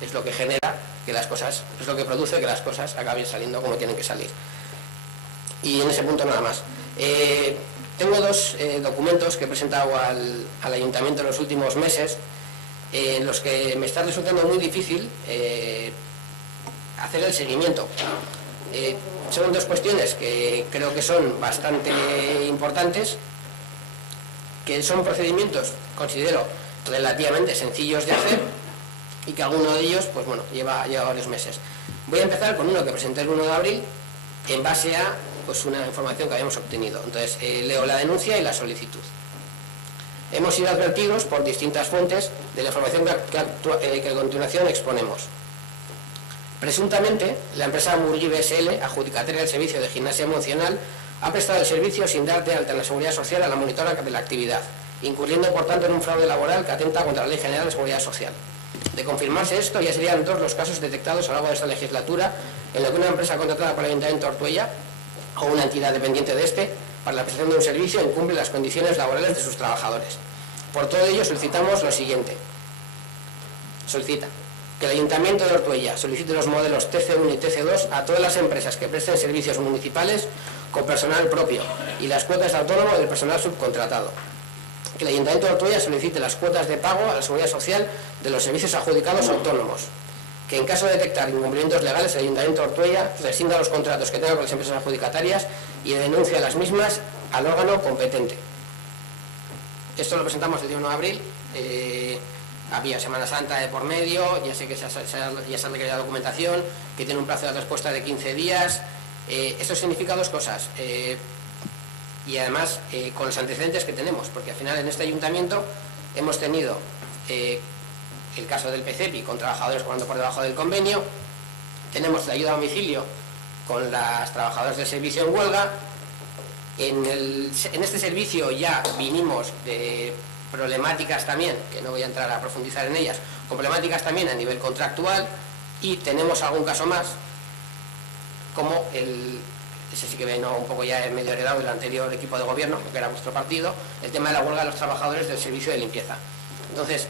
es lo que genera que las cosas, es lo que produce que las cosas acaben saliendo como tienen que salir. Y en ese punto nada más. Tengo 2 documentos que he presentado al Ayuntamiento en los últimos meses, en los que me está resultando muy difícil hacer el seguimiento. Son 2 cuestiones que creo que son bastante importantes, que son procedimientos, considero, relativamente sencillos de hacer y que alguno de ellos, pues bueno, lleva varios meses. Voy a empezar con uno que presenté el 1 de abril en base a pues una información que habíamos obtenido. Entonces, leo la denuncia y la solicitud. Hemos sido advertidos por distintas fuentes de la información que a continuación exponemos. Presuntamente, la empresa Murgi BSL, adjudicataria del servicio de gimnasia emocional, ha prestado el servicio sin dar de alta en la Seguridad Social a la monitora de la actividad, incurriendo por tanto en un fraude laboral que atenta contra la Ley General de Seguridad Social. De confirmarse esto, ya serían 2 los casos detectados a lo largo de esta legislatura en la que una empresa contratada por el Ayuntamiento de Ortuella o una entidad dependiente de este para la prestación de un servicio incumple las condiciones laborales de sus trabajadores. Por todo ello solicitamos lo siguiente. Solicita que el Ayuntamiento de Ortuella solicite los modelos TC1 y TC2 a todas las empresas que presten servicios municipales con personal propio y las cuotas de autónomo del personal subcontratado. Que el Ayuntamiento de Ortuella solicite las cuotas de pago a la Seguridad Social de los servicios adjudicados autónomos. Que en caso de detectar incumplimientos legales, el Ayuntamiento de Ortuella rescinda los contratos que tenga con las empresas adjudicatarias y denuncie a las mismas al órgano competente. Esto lo presentamos el día 1 de abril. Había Semana Santa de por medio, ya sé que ya se ha requerido la documentación, que tiene un plazo de respuesta de 15 días. Esto significa 2 cosas. Y además, con los antecedentes que tenemos, porque al final en este ayuntamiento hemos tenido el caso del PCEPI con trabajadores cobrando por debajo del convenio, tenemos la ayuda a domicilio con las trabajadoras del servicio en huelga. En este servicio ya vinimos de problemáticas también, que no voy a entrar a profundizar en ellas, con problemáticas también a nivel contractual, y tenemos algún caso más, como ese sí que vino un poco ya medio heredado del anterior equipo de gobierno, que era vuestro partido, el tema de la huelga de los trabajadores del servicio de limpieza. Entonces,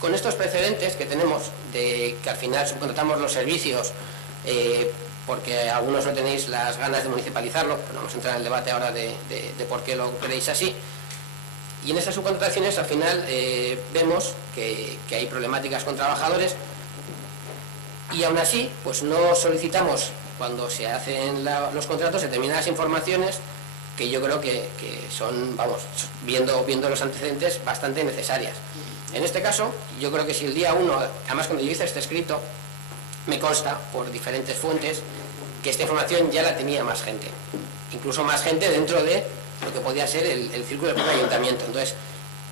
con estos precedentes que tenemos, de que al final subcontratamos los servicios, porque algunos no tenéis las ganas de municipalizarlo, pero no vamos a entrar en el debate ahora de por qué lo creéis así, y en estas subcontrataciones al final vemos que hay problemáticas con trabajadores, y aún así pues no solicitamos, cuando se hacen los contratos, determinadas informaciones que yo creo que son, vamos, viendo los antecedentes, bastante necesarias. En este caso, yo creo que si el día 1, además cuando yo hice este escrito, me consta por diferentes fuentes que esta información ya la tenía más gente, incluso más gente dentro de lo que podía ser el círculo del propio ayuntamiento. Entonces,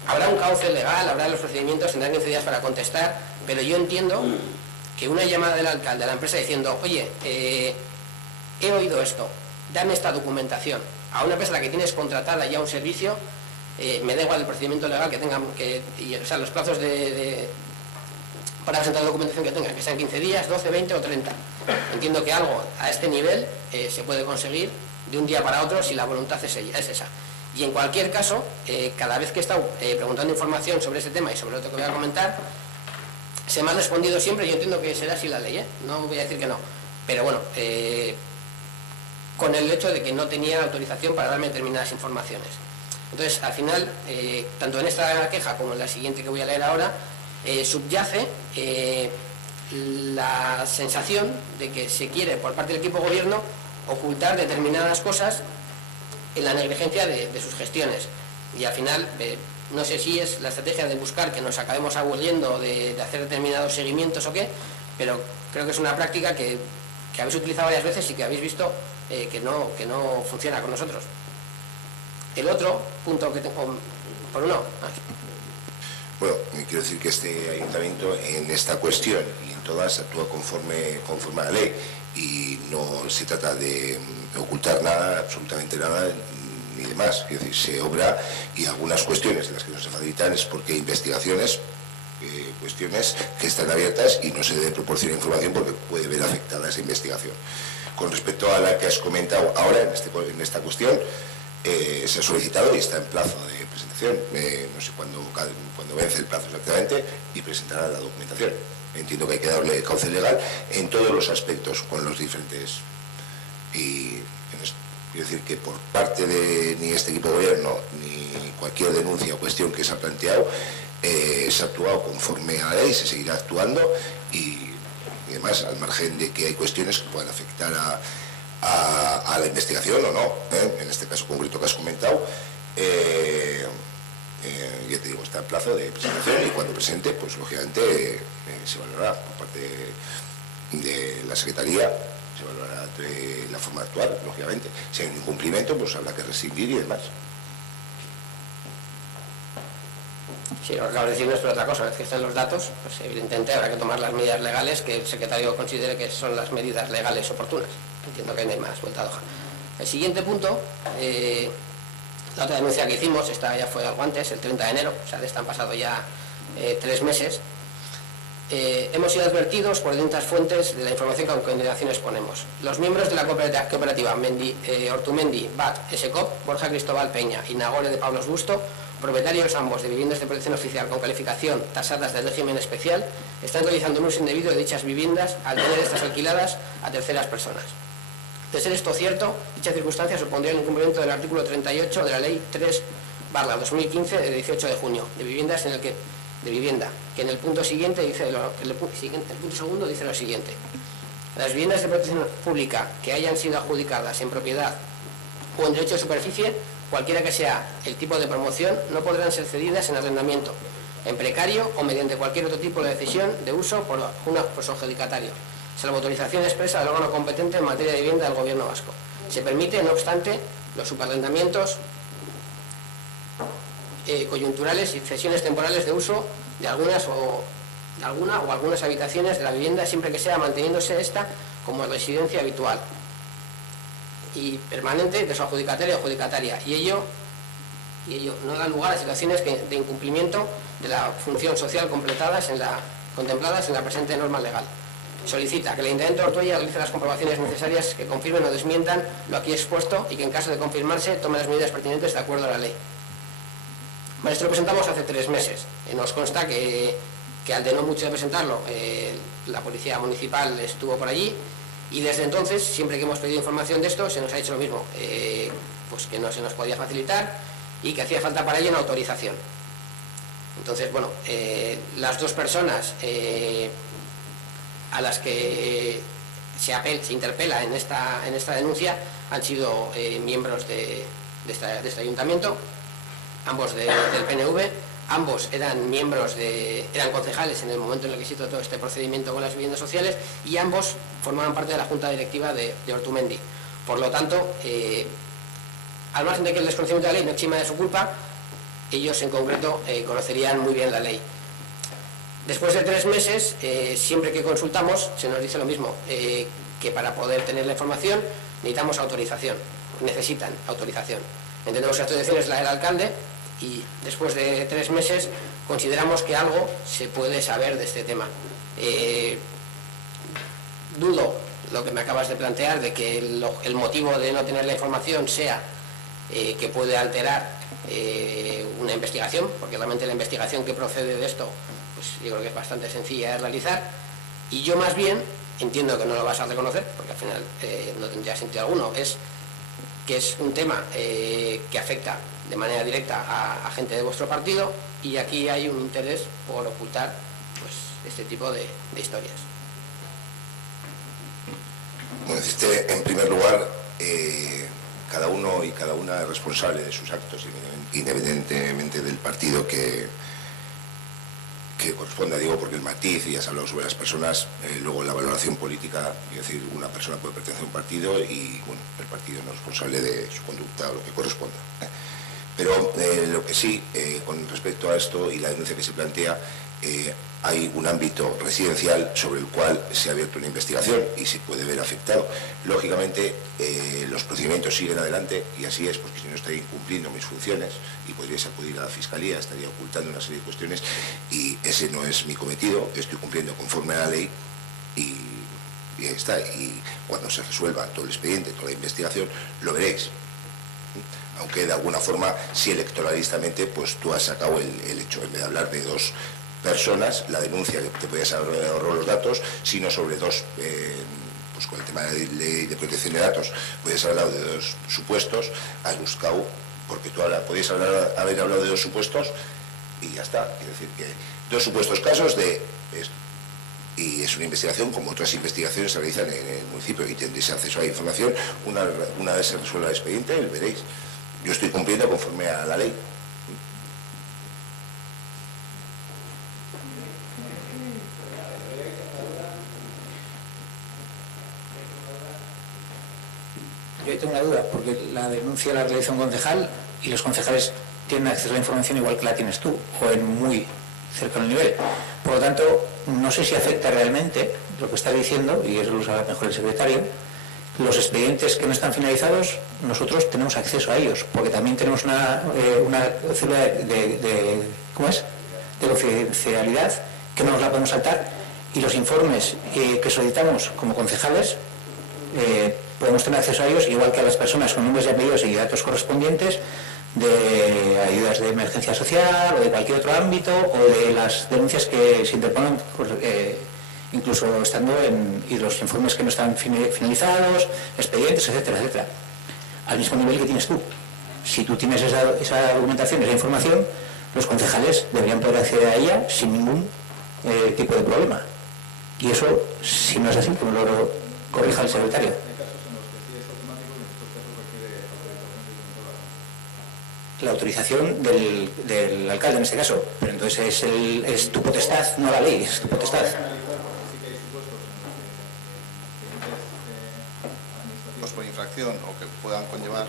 habrá un cauce legal, habrá los procedimientos, tendrán 15 días para contestar, pero yo entiendo que una llamada del alcalde a la empresa diciendo, oye, he oído esto, dame esta documentación, a una empresa a la que tienes contratada ya un servicio, me da igual el procedimiento legal que tengan, o sea, los plazos para presentar la documentación que tengan, que sean 15 días, 12, 20 o 30. Entiendo que algo a este nivel se puede conseguir de un día para otro si la voluntad es esa. Y en cualquier caso, cada vez que he estado preguntando información sobre este tema y sobre otro que voy a comentar, se me ha respondido siempre, yo entiendo que será así la ley, no voy a decir que no, pero bueno, con el hecho de que no tenía autorización para darme determinadas informaciones. Entonces, al final, tanto en esta queja como en la siguiente que voy a leer ahora, subyace la sensación de que se quiere, por parte del equipo gobierno, ocultar determinadas cosas en la negligencia de sus gestiones. Y al final, no sé si es la estrategia de buscar que nos acabemos aboliendo de hacer determinados seguimientos o qué, pero creo que es una práctica que habéis utilizado varias veces y que habéis visto que no funciona con nosotros. El otro punto que tengo... Por uno... Bueno, quiero decir que este ayuntamiento en esta cuestión y en todas actúa conforme a la ley y no se trata de ocultar nada, absolutamente nada, ni demás. Es decir, se obra y algunas cuestiones en las que no se facilitan es porque hay investigaciones, cuestiones que están abiertas y no se debe proporcionar información porque puede ver afectada esa investigación. Con respecto a la que has comentado ahora, en esta cuestión, se ha solicitado y está en plazo de presentación, no sé cuándo vence el plazo exactamente, y presentará la documentación. Entiendo que hay que darle cauce legal en todos los aspectos con los diferentes. Y quiero decir que por parte de ni este equipo de gobierno ni cualquier denuncia o cuestión que se ha planteado, se ha actuado conforme a la ley, se seguirá actuando y además al margen de que hay cuestiones que puedan afectar a la investigación o no, en este caso concreto que has comentado, ya te digo, está en plazo de presentación y cuando presente, pues lógicamente se valorará por parte de la Secretaría, se valorará de la forma de actuar, lógicamente. Si hay un incumplimiento, pues habrá que rescindir y demás. Sí, lo que acabo de decir no es por otra cosa, es que están los datos, pues evidentemente habrá que tomar las medidas legales que el secretario considere que son las medidas legales oportunas. Entiendo que no hay más vuelta de hoja. El siguiente punto, la otra denuncia que hicimos, esta ya fue algo antes, el 30 de enero, o sea, de esta han pasado ya 3 meses. Hemos sido advertidos por distintas fuentes de la información que a continuación exponemos. Los miembros de la cooperativa Ortumendi, BAT, SECOP, Borja Cristóbal Peña y Nagore de Pablos Busto, propietarios ambos de viviendas de protección oficial con calificación tasadas del régimen especial, están realizando un uso indebido de dichas viviendas al tener estas alquiladas a terceras personas. De ser esto cierto, dicha circunstancia supondría el incumplimiento del artículo 38 de la Ley 3/2015 de 18 de junio de viviendas de vivienda, que en el punto siguiente dice el punto segundo dice lo siguiente: las viviendas de protección pública que hayan sido adjudicadas en propiedad o en derecho de superficie, cualquiera que sea el tipo de promoción, no podrán ser cedidas en arrendamiento, en precario o mediante cualquier otro tipo de decisión de uso por su adjudicatario, salvo autorización expresa del órgano competente en materia de vivienda del Gobierno vasco. Se permite, no obstante, los subarrendamientos coyunturales y cesiones temporales de uso de alguna o algunas habitaciones de la vivienda, siempre que sea manteniéndose esta como residencia habitual y permanente de su adjudicatario o adjudicataria, y ello no da lugar a situaciones de incumplimiento de la función social contempladas en la presente norma legal. Solicita que el Ayuntamiento de Ortuella realice las comprobaciones necesarias que confirmen o desmientan lo aquí expuesto y que en caso de confirmarse tome las medidas pertinentes de acuerdo a la ley. Bueno, esto lo presentamos hace 3 meses. Nos consta que al de no mucho de presentarlo, la Policía Municipal estuvo por allí y desde entonces, siempre que hemos pedido información de esto, se nos ha dicho lo mismo, pues que no se nos podía facilitar y que hacía falta para ello una autorización. Entonces, bueno, las 2 personas a las que se interpela en esta denuncia han sido miembros de este ayuntamiento, ambos del PNV, ambos eran concejales en el momento en el que se hizo todo este procedimiento con las viviendas sociales y ambos formaban parte de la junta directiva de Ortumendi. Por lo tanto, al margen de que el desconocimiento de la ley no exima de su culpa, ellos en concreto conocerían muy bien la ley. Después de 3 meses, siempre que consultamos, se nos dice lo mismo, que para poder tener la información necesitan autorización. Entendemos que la autorización es la del alcalde y después de 3 meses consideramos que algo se puede saber de este tema. Dudo lo que me acabas de plantear, de que el motivo de no tener la información sea que puede alterar una investigación, porque realmente la investigación que procede de esto, pues yo creo que es bastante sencilla de realizar, y yo más bien entiendo que no lo vas a reconocer, porque al final no tendría sentido alguno, es que es un tema que afecta de manera directa a gente de vuestro partido, y aquí hay un interés por ocultar pues este tipo de historias. Bueno, decirte, en primer lugar, cada uno y cada una es responsable de sus actos, independientemente del partido que corresponda, digo, porque el matiz, y ya has hablado sobre las personas, luego la valoración política, es decir, una persona puede pertenecer a un partido y, bueno, el partido no es responsable de su conducta o lo que corresponda. Pero lo que sí, con respecto a esto y la denuncia que se plantea, hay un ámbito residencial sobre el cual se ha abierto una investigación y se puede ver afectado. Lógicamente, los procedimientos siguen adelante, y así es, porque si no estaría incumpliendo mis funciones y podríais acudir a la Fiscalía, estaría ocultando una serie de cuestiones, y ese no es mi cometido. Estoy cumpliendo conforme a la ley y ahí está. Y cuando se resuelva todo el expediente, toda la investigación, lo veréis. Aunque de alguna forma, si electoralistamente, pues tú has sacado el hecho, en vez de hablar de dos personas, la denuncia, que te podías ahorrar los datos, sino sobre dos, pues con el tema de la ley de protección de datos, podías haber hablado de dos supuestos, has buscado, porque tú ahora podías haber hablado de dos supuestos y ya está. Quiero decir que dos supuestos casos de esto. Y es una investigación como otras investigaciones se realizan en el municipio, y tendréis acceso a la información una vez se resuelva el expediente, lo veréis. Yo estoy cumpliendo conforme a la ley. Yo ahí tengo una duda, porque la denuncia la realiza un concejal y los concejales tienen acceso a la información igual que la tienes tú, o en muy cercano nivel. Por lo tanto, no sé si afecta realmente lo que está diciendo, y eso lo sabe mejor el secretario. Los expedientes que no están finalizados, nosotros tenemos acceso a ellos, porque también tenemos una célula de confidencialidad que no nos la podemos saltar, y los informes que solicitamos como concejales podemos tener acceso a ellos, igual que a las personas con nombres y apellidos y datos correspondientes de ayudas de emergencia social o de cualquier otro ámbito, o de las denuncias que se interponen incluso estando y los informes que no están finalizados, expedientes, etcétera, etcétera, al mismo nivel que tienes tú. Si tú tienes esa documentación, esa información, los concejales deberían poder acceder a ella sin ningún tipo de problema. Y eso, si no es así, que me lo corrija el secretario. La autorización del alcalde en este caso, pero entonces es tu potestad, no la ley, es tu potestad. Por infracción o que puedan conllevar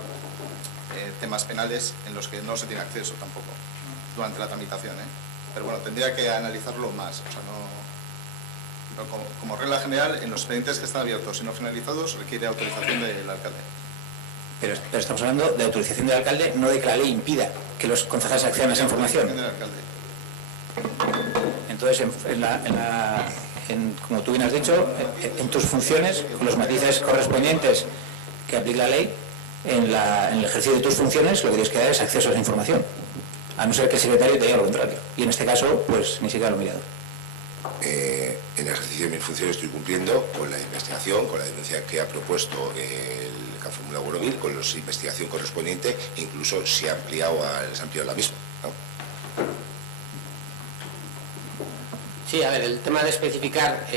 temas penales en los que no se tiene acceso tampoco durante la tramitación, pero bueno, tendría que analizarlo más. O sea, no, como regla general, en los expedientes que están abiertos y no finalizados requiere autorización del alcalde. Pero estamos hablando de autorización del alcalde, no de que la ley impida que los concejales accedan a esa información. Del alcalde. Entonces, como tú bien has dicho, en tus funciones, con los matices correspondientes que aplica la ley, en el ejercicio de tus funciones, lo que tienes que dar es acceso a esa información, a no ser que el secretario te diga lo contrario. Y en este caso, pues ni siquiera lo he mirado. En el ejercicio de mis funciones estoy cumpliendo con la investigación, con la denuncia que ha propuesto el CAFOM Laborovil, con la investigación correspondiente, e incluso se ha ampliado la misma, ¿no? Sí, a ver, el tema de especificar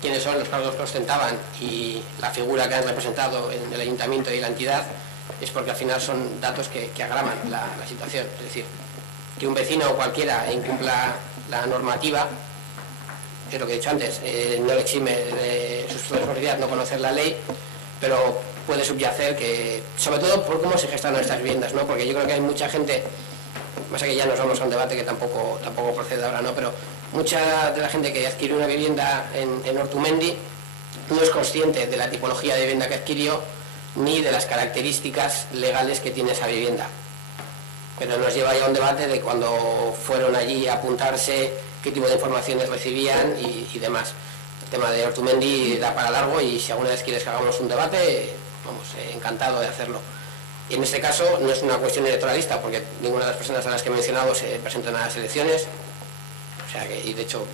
quiénes son los cargos que ostentaban y la figura que han representado en el ayuntamiento y la entidad es porque al final son datos que agravan la situación. Es decir, que un vecino o cualquiera incumpla la normativa, es lo que he dicho antes, no le exime de su responsabilidad no conocer la ley, pero puede subyacer que, sobre todo por cómo se gestionan estas viviendas, ¿no? Porque yo creo que hay mucha gente, más que ya nos vamos a un debate que tampoco procede ahora, ¿no? Pero mucha de la gente que adquirió una vivienda en Ortumendi no es consciente de la tipología de vivienda que adquirió ni de las características legales que tiene esa vivienda. Pero nos lleva ya a un debate de cuando fueron allí a apuntarse, qué tipo de informaciones recibían y demás. El tema de Ortumendi da para largo y si alguna vez quieres que hagamos un debate, vamos, encantado de hacerlo. Y en este caso no es una cuestión electoralista, porque ninguna de las personas a las que he mencionado se presentan a las elecciones. sea que, y de hecho,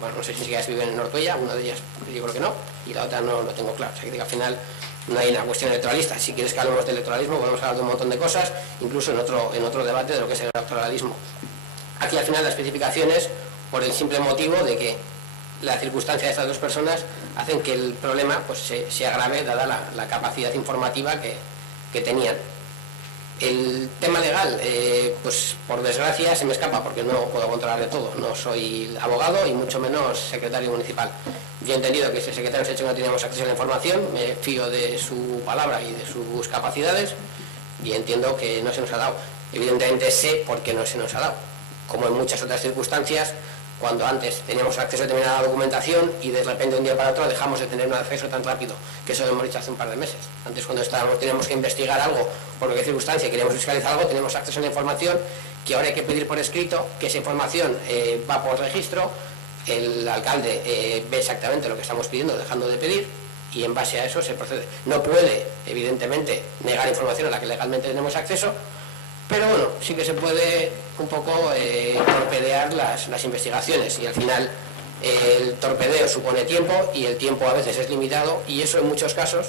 bueno, no sé si ellas viven en Ortuella, una de ellas yo creo que no, y la otra no lo tengo claro. O sea que al final no hay una cuestión electoralista. Si quieres que hablemos de electoralismo, podemos hablar de un montón de cosas, incluso en otro debate de lo que es el electoralismo. Aquí al final las especificaciones, por el simple motivo de que la circunstancia de estas dos personas hacen que el problema pues, se agrave dada la capacidad informativa que tenían. El tema legal, pues por desgracia se me escapa porque no puedo controlar de todo. No soy abogado y mucho menos secretario municipal. Yo he entendido que ese secretario se ha hecho que no teníamos acceso a la información, me fío de su palabra y de sus capacidades y entiendo que no se nos ha dado. Evidentemente sé por qué no se nos ha dado. Como en muchas otras circunstancias, cuando antes teníamos acceso a determinada documentación y de repente de un día para otro dejamos de tener un acceso tan rápido, que eso lo hemos dicho hace un par de meses. Antes cuando teníamos que investigar algo, por cualquier circunstancia, queríamos fiscalizar algo, teníamos acceso a la información, que ahora hay que pedir por escrito, que esa información va por registro, el alcalde ve exactamente lo que estamos pidiendo, dejando de pedir, y en base a eso se procede. No puede, evidentemente, negar información a la que legalmente tenemos acceso, pero bueno, sí que se puede un poco torpedear las investigaciones y al final el torpedeo supone tiempo y el tiempo a veces es limitado y eso en muchos casos,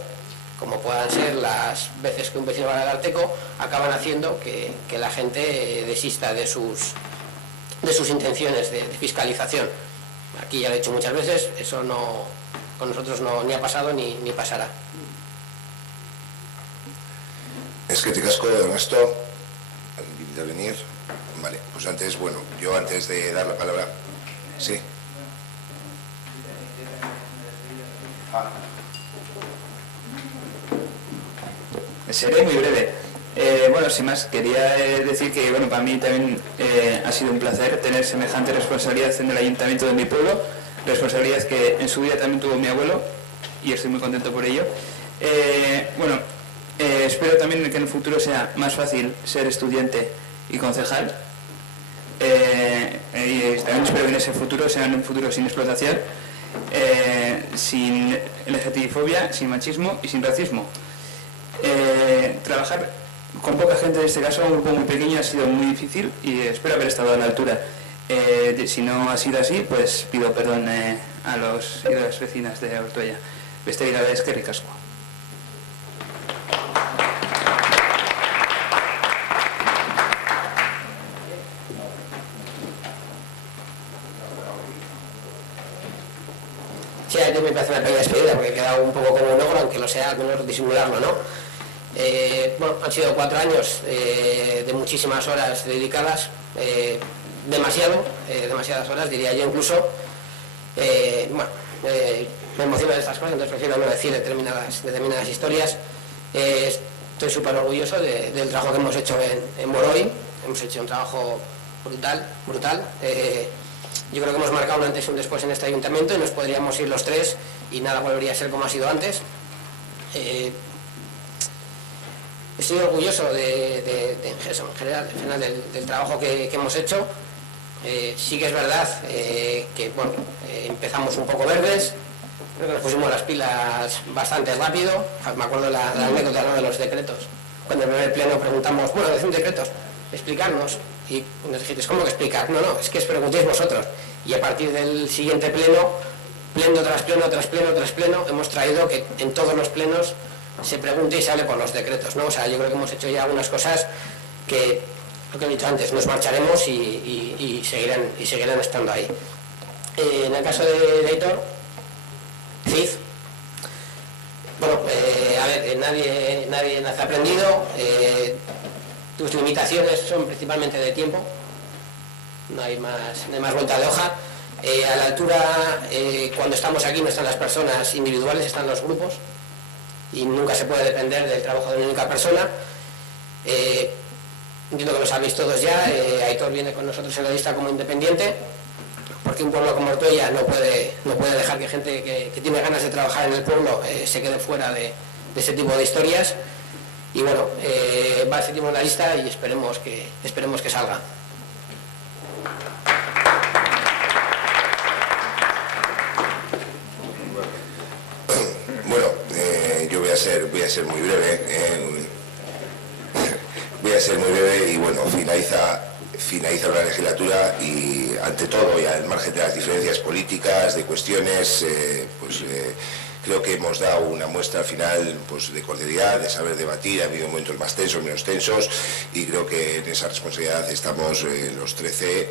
como puedan ser las veces que un vecino va al Arteco, acaban haciendo que la gente desista de sus intenciones de fiscalización. Aquí ya lo he dicho muchas veces, eso no, con nosotros no, ni ha pasado ni pasará. Es que te casco, Ernesto. ¿Alguien a venir? Vale, pues antes, bueno, yo antes de dar la palabra... Sí. Seré muy breve. Bueno, sin más, quería decir que, bueno, para mí también ha sido un placer tener semejante responsabilidad en el ayuntamiento de mi pueblo, responsabilidad que en su día también tuvo mi abuelo y estoy muy contento por ello. Bueno, espero también que en el futuro sea más fácil ser estudiante y concejal. Y también espero que en ese futuro sea un futuro sin explotación, sin LGTBI-fobia, sin machismo y sin racismo. Trabajar con poca gente, en este caso, un grupo muy pequeño, ha sido muy difícil y espero haber estado a la altura. Si no ha sido así, pues pido perdón a los y las vecinas de Ortuella. Beste ira de eskerrik asko. Sí, a mí me parece una pequeña despedida porque he quedado un poco como un ogro, aunque lo sea, al menos disimularlo, ¿no? Bueno, han sido 4 años de muchísimas horas dedicadas, demasiadas horas, diría yo incluso. Bueno, me emocionan estas cosas, entonces prefiero no decir determinadas historias. Estoy súper orgulloso del trabajo que hemos hecho en Moroi. Hemos hecho un trabajo brutal. Yo creo que hemos marcado un antes y un después en este ayuntamiento y nos podríamos ir los 3 y nada volvería a ser como ha sido antes. Estoy orgulloso en general del trabajo que hemos hecho. Sí que es verdad que bueno, empezamos un poco verdes, creo que nos pusimos las pilas bastante rápido. Me acuerdo la anécdota, ¿no?, de los decretos. Cuando en el primer pleno preguntamos, bueno, decimos decretos, explicarnos, y nos dijiste, ¿cómo que explicar? No, es que os preguntéis vosotros. Y a partir del siguiente pleno tras pleno, hemos traído que en todos los plenos se pregunte y se hable por los decretos, ¿no? O sea, yo creo que hemos hecho ya algunas cosas que, lo que he dicho antes, nos marcharemos y seguirán estando ahí. En el caso de Aitor, CIF, bueno, a ver, nadie nace aprendido, tus limitaciones son principalmente de tiempo, no hay más vuelta de hoja. A la altura, cuando estamos aquí no están las personas individuales, están los grupos y nunca se puede depender del trabajo de una única persona. Entiendo que lo sabéis todos ya, Aitor viene con nosotros en la lista como independiente, porque un pueblo como Ortuella no puede dejar que gente que tiene ganas de trabajar en el pueblo se quede fuera de ese tipo de historias. Y bueno, va a seguir en la lista y esperemos que salga. Bueno, yo voy a ser muy breve. Voy a ser muy breve y bueno, finaliza finaliza una legislatura y, ante todo, y al margen de las diferencias políticas, de cuestiones, creo que hemos dado una muestra al final de cordialidad, de saber debatir. Ha habido momentos más tensos, menos tensos, y creo que en esa responsabilidad estamos las 13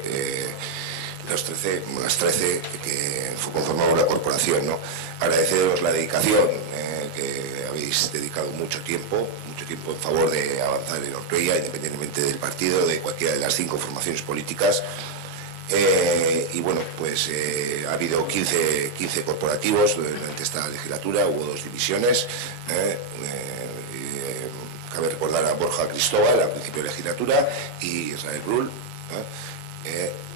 que conformamos la corporación, ¿no? Agradeceros la dedicación, que habéis dedicado mucho tiempo en favor de avanzar en Ortuella, independientemente del partido, de cualquiera de las 5 formaciones políticas. Y bueno, pues ha habido 15 corporativos durante esta legislatura, hubo 2 divisiones. Cabe recordar a Borja Cristóbal al principio de legislatura y Israel Brull,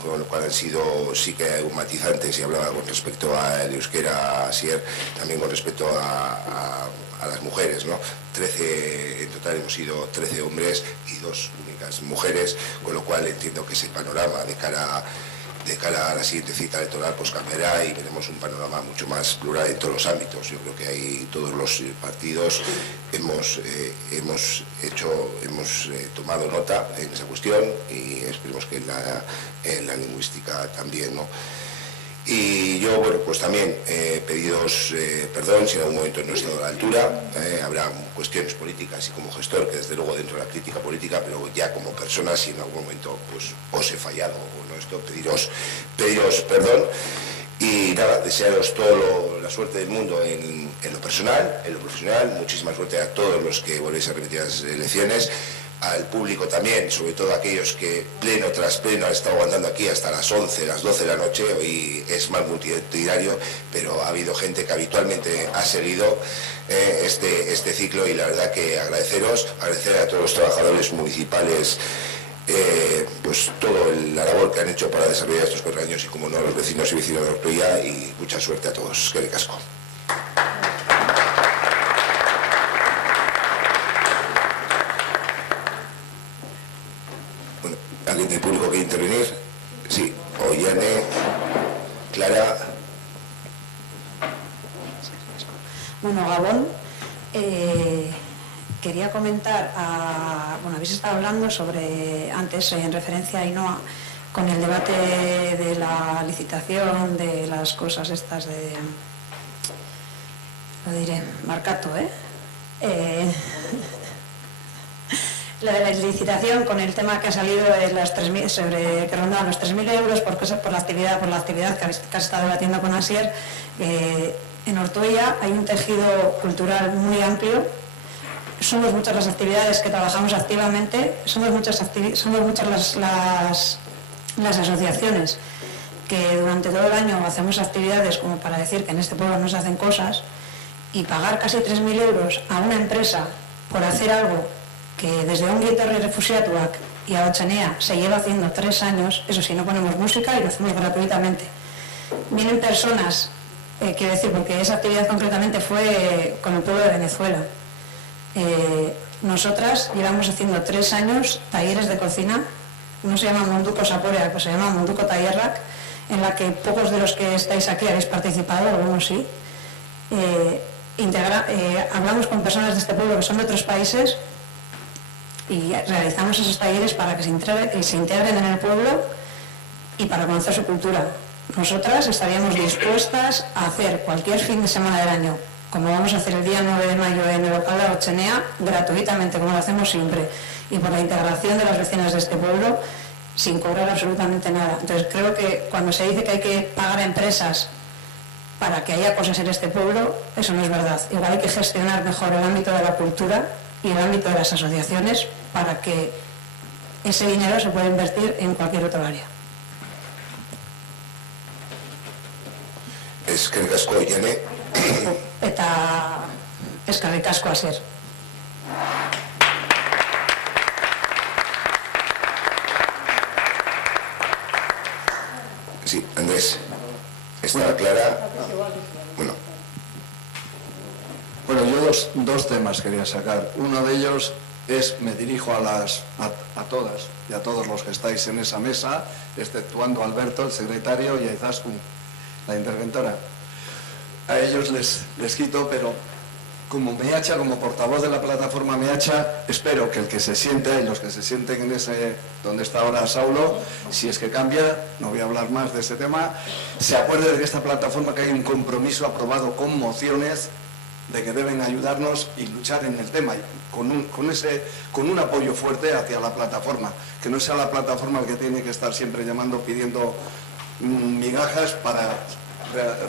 con lo cual han sido, sí que hay un matizante si hablaba con respecto al euskera Asier, también con respecto a las mujeres, ¿no? 13, en total hemos sido 13 hombres y 2 únicas mujeres, con lo cual entiendo que ese panorama de cara a la siguiente cita electoral pues cambiará y veremos un panorama mucho más plural en todos los ámbitos. Yo creo que ahí todos los partidos hemos tomado nota en esa cuestión y esperemos que en la lingüística también, ¿no? Y yo, bueno, pues también pediros perdón si en algún momento no he estado a la altura. Habrá cuestiones políticas y como gestor, que desde luego dentro de la crítica política, pero ya como persona, si en algún momento pues os he fallado o no esto, pediros perdón. Y nada, desearos toda la suerte del mundo en lo personal, en lo profesional. Muchísima suerte a todos los que volvéis a repetir las elecciones. Al público también, sobre todo a aquellos que pleno tras pleno han estado aguantando aquí hasta las 11, las 12 de la noche. Hoy es más multitudinario, pero ha habido gente que habitualmente ha seguido este ciclo, y la verdad que agradecer a todos los trabajadores municipales pues toda la labor que han hecho para desarrollar estos 4 años, y como no a los vecinos y vecinas de Ortuella, y mucha suerte a todos. Que ricasco. ¿Alguien del público quiere intervenir? Sí. Ollane, Clara. Bueno, Gabón, quería comentar, habéis estado hablando sobre, antes en referencia a Ainhoa, con el debate de la licitación, de las cosas estas de, lo diré, Marcato, la de la licitación, con el tema que ha salido de las 3.000, que rondaban los 3.000 euros por la actividad que has estado debatiendo con Asier. En Ortuella hay un tejido cultural muy amplio, somos muchas las actividades que trabajamos activamente, somos muchas las asociaciones que durante todo el año hacemos actividades como para decir que en este pueblo no se hacen cosas, y pagar casi 3.000 euros a una empresa por hacer algo que desde Ongi Etorri Refuxiatuak y a Otxenea se lleva haciendo 3 años, eso sí, no ponemos música y lo hacemos gratuitamente. Vienen personas, quiero decir, porque esa actividad concretamente fue con el pueblo de Venezuela. Nosotras llevamos haciendo 3 años talleres de cocina, no se llama Munduko Zaporeak, pues se llama Munduko Tailerrak, en la que pocos de los que estáis aquí habéis participado, algunos sí. Hablamos con personas de este pueblo que son de otros países y realizamos esos talleres para que se integren en el pueblo y para conocer su cultura. Nosotras estaríamos dispuestas a hacer cualquier fin de semana del año, como vamos a hacer el día 9 de mayo en el local de Otxenea, gratuitamente, como lo hacemos siempre, y por la integración de las vecinas de este pueblo, sin cobrar absolutamente nada. Entonces creo que cuando se dice que hay que pagar a empresas para que haya cosas en este pueblo, eso no es verdad. Igual hay que gestionar mejor el ámbito de la cultura y el ámbito de las asociaciones para que ese dinero se pueda invertir en cualquier otra área. Eskerrik asko, Ollane. Eta eskerrik asko, Asier. Sí, Andrés. ¿Está clara? Bueno, yo dos temas quería sacar. Uno de ellos es, me dirijo a todas y a todos los que estáis en esa mesa, exceptuando a Alberto, el secretario, y a Izaskun, la interventora. A ellos les quito, pero como Meacha, como portavoz de la plataforma Meacha, espero que el que se siente y los que se sienten en ese donde está ahora Saulo, si es que cambia, no voy a hablar más de ese tema, se acuerde de que esta plataforma, que hay un compromiso aprobado con mociones de que deben ayudarnos y luchar en el tema, con un apoyo fuerte hacia la plataforma, que no sea la plataforma el que tiene que estar siempre llamando, pidiendo migajas para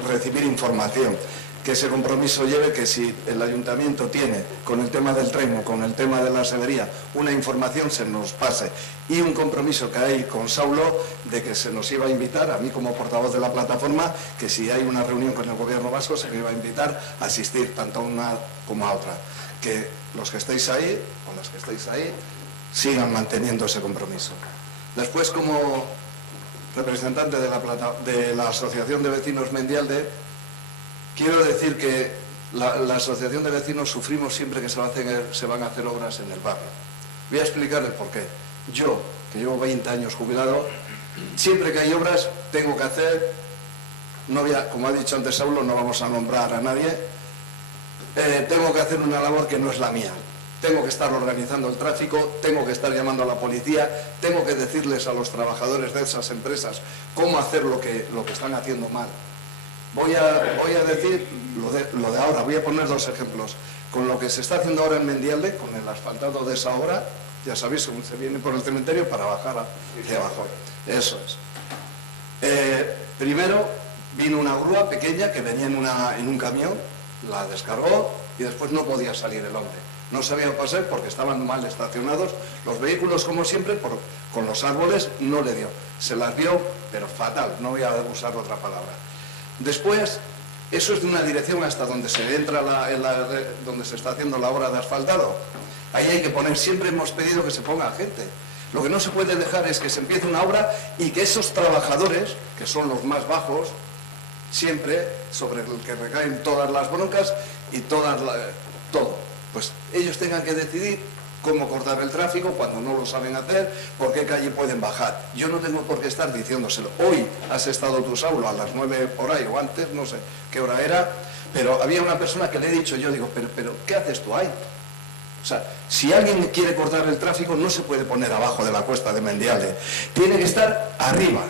recibir información. Que ese compromiso lleve que si el ayuntamiento tiene con el tema del tren o con el tema de la severía una información, se nos pase, y un compromiso que hay con Saulo de que se nos iba a invitar, a mí como portavoz de la plataforma, que si hay una reunión con el gobierno vasco se me iba a invitar a asistir tanto a una como a otra, que los que estéis ahí o las que estéis ahí sigan manteniendo ese compromiso. Después, como representante de la Asociación de Vecinos Mendialde, quiero decir que la Asociación de Vecinos sufrimos siempre que se van a hacer obras en el barrio. Voy a explicar el porqué. Yo, que llevo 20 años jubilado, siempre que hay obras tengo que hacer, como ha dicho antes Saulo, no vamos a nombrar a nadie, tengo que hacer una labor que no es la mía. Tengo que estar organizando el tráfico, tengo que estar llamando a la policía, tengo que decirles a los trabajadores de esas empresas cómo hacer lo que están haciendo mal. Voy a decir lo de ahora, voy a poner dos ejemplos. Con lo que se está haciendo ahora en Mendialde, con el asfaltado de esa obra, ya sabéis, se viene por el cementerio para bajar hacia abajo. Eso es. Primero vino una grúa pequeña que venía en un camión, la descargó y después no podía salir el hombre. No sabía pasar porque estaban mal estacionados. Los vehículos, como siempre, con los árboles no le dio. Se las dio, pero fatal, no voy a usar otra palabra. Después, eso es de una dirección hasta donde se entra, donde se está haciendo la obra de asfaltado. Ahí hay que poner, siempre hemos pedido que se ponga gente. Lo que no se puede dejar es que se empiece una obra y que esos trabajadores, que son los más bajos, siempre sobre el que recaen todas las broncas y todo, pues ellos tengan que decidir cómo cortar el tráfico cuando no lo saben hacer, por qué calle pueden bajar. Yo no tengo por qué estar diciéndoselo. Hoy has estado tú, Saulo, a las 9 por ahí, o antes, no sé qué hora era, pero había una persona que le he dicho, yo digo, pero ¿qué haces tú ahí? O sea, si alguien quiere cortar el tráfico, no se puede poner abajo de la cuesta de Mendialde, tiene que estar arriba.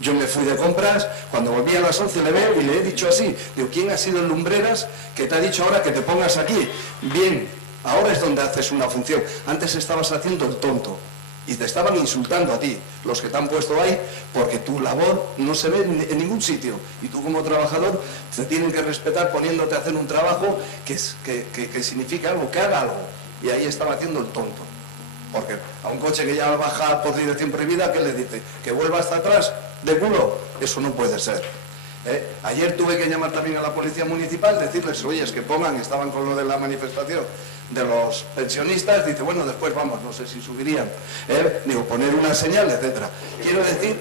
Yo me fui de compras, cuando volví a las 11 le veo y le he dicho así, digo, ¿quién ha sido el lumbreras que te ha dicho ahora que te pongas aquí? Bien, ahora es donde haces una función. Antes estabas haciendo el tonto y te estaban insultando a ti, los que te han puesto ahí, porque tu labor no se ve en ningún sitio. Y tú como trabajador te tienen que respetar poniéndote a hacer un trabajo que significa algo, que haga algo. Y ahí estaba haciendo el tonto. Porque a un coche que ya baja por dirección prohibida, ¿qué le dice? ¿Que vuelva hasta atrás de culo? Eso no puede ser. Ayer tuve que llamar también a la policía municipal, decirles, oye, es que pongan, estaban con lo de la manifestación de los pensionistas, dice, bueno, después vamos, no sé si subirían, digo, poner una señal, etcétera. Quiero decir,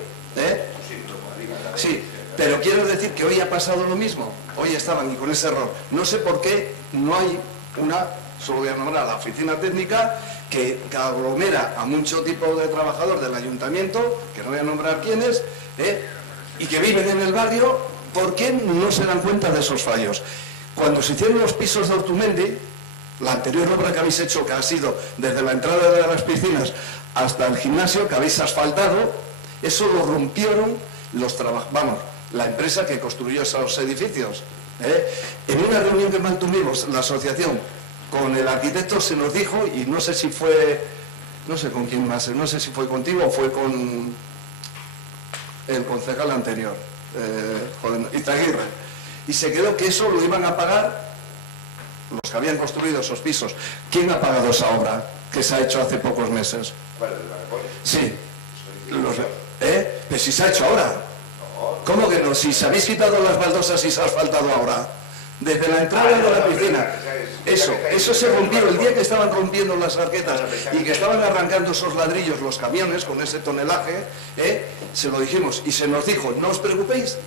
sí, pero quiero decir que hoy ha pasado lo mismo, hoy estaban y con ese error. No sé por qué no hay solo voy a nombrar a la oficina técnica, que aglomera a mucho tipo de trabajador del ayuntamiento, que no voy a nombrar quiénes, y que viven en el barrio. ¿Por qué no se dan cuenta de esos fallos? Cuando se hicieron los pisos de Ortumendi, la anterior obra que habéis hecho, que ha sido desde la entrada de las piscinas hasta el gimnasio, que habéis asfaltado, eso lo rompieron la empresa que construyó esos edificios. En una reunión que mantuvimos la asociación con el arquitecto, se nos dijo, y no sé si fue, no sé con quién más, no sé si fue contigo o fue con el concejal anterior, Izaguirre, y se quedó que eso lo iban a pagar los que habían construido esos pisos. ¿Quién ha pagado esa obra que se ha hecho hace pocos meses? Sí. Pero si se ha hecho ahora. ¿Cómo que no? Si se habéis quitado las baldosas y se ha asfaltado ahora. Desde la entrada de la piscina. Eso se rompió el día que estaban rompiendo las arquetas y que estaban arrancando esos ladrillos los camiones con ese tonelaje, se lo dijimos y se nos dijo, no os preocupéis,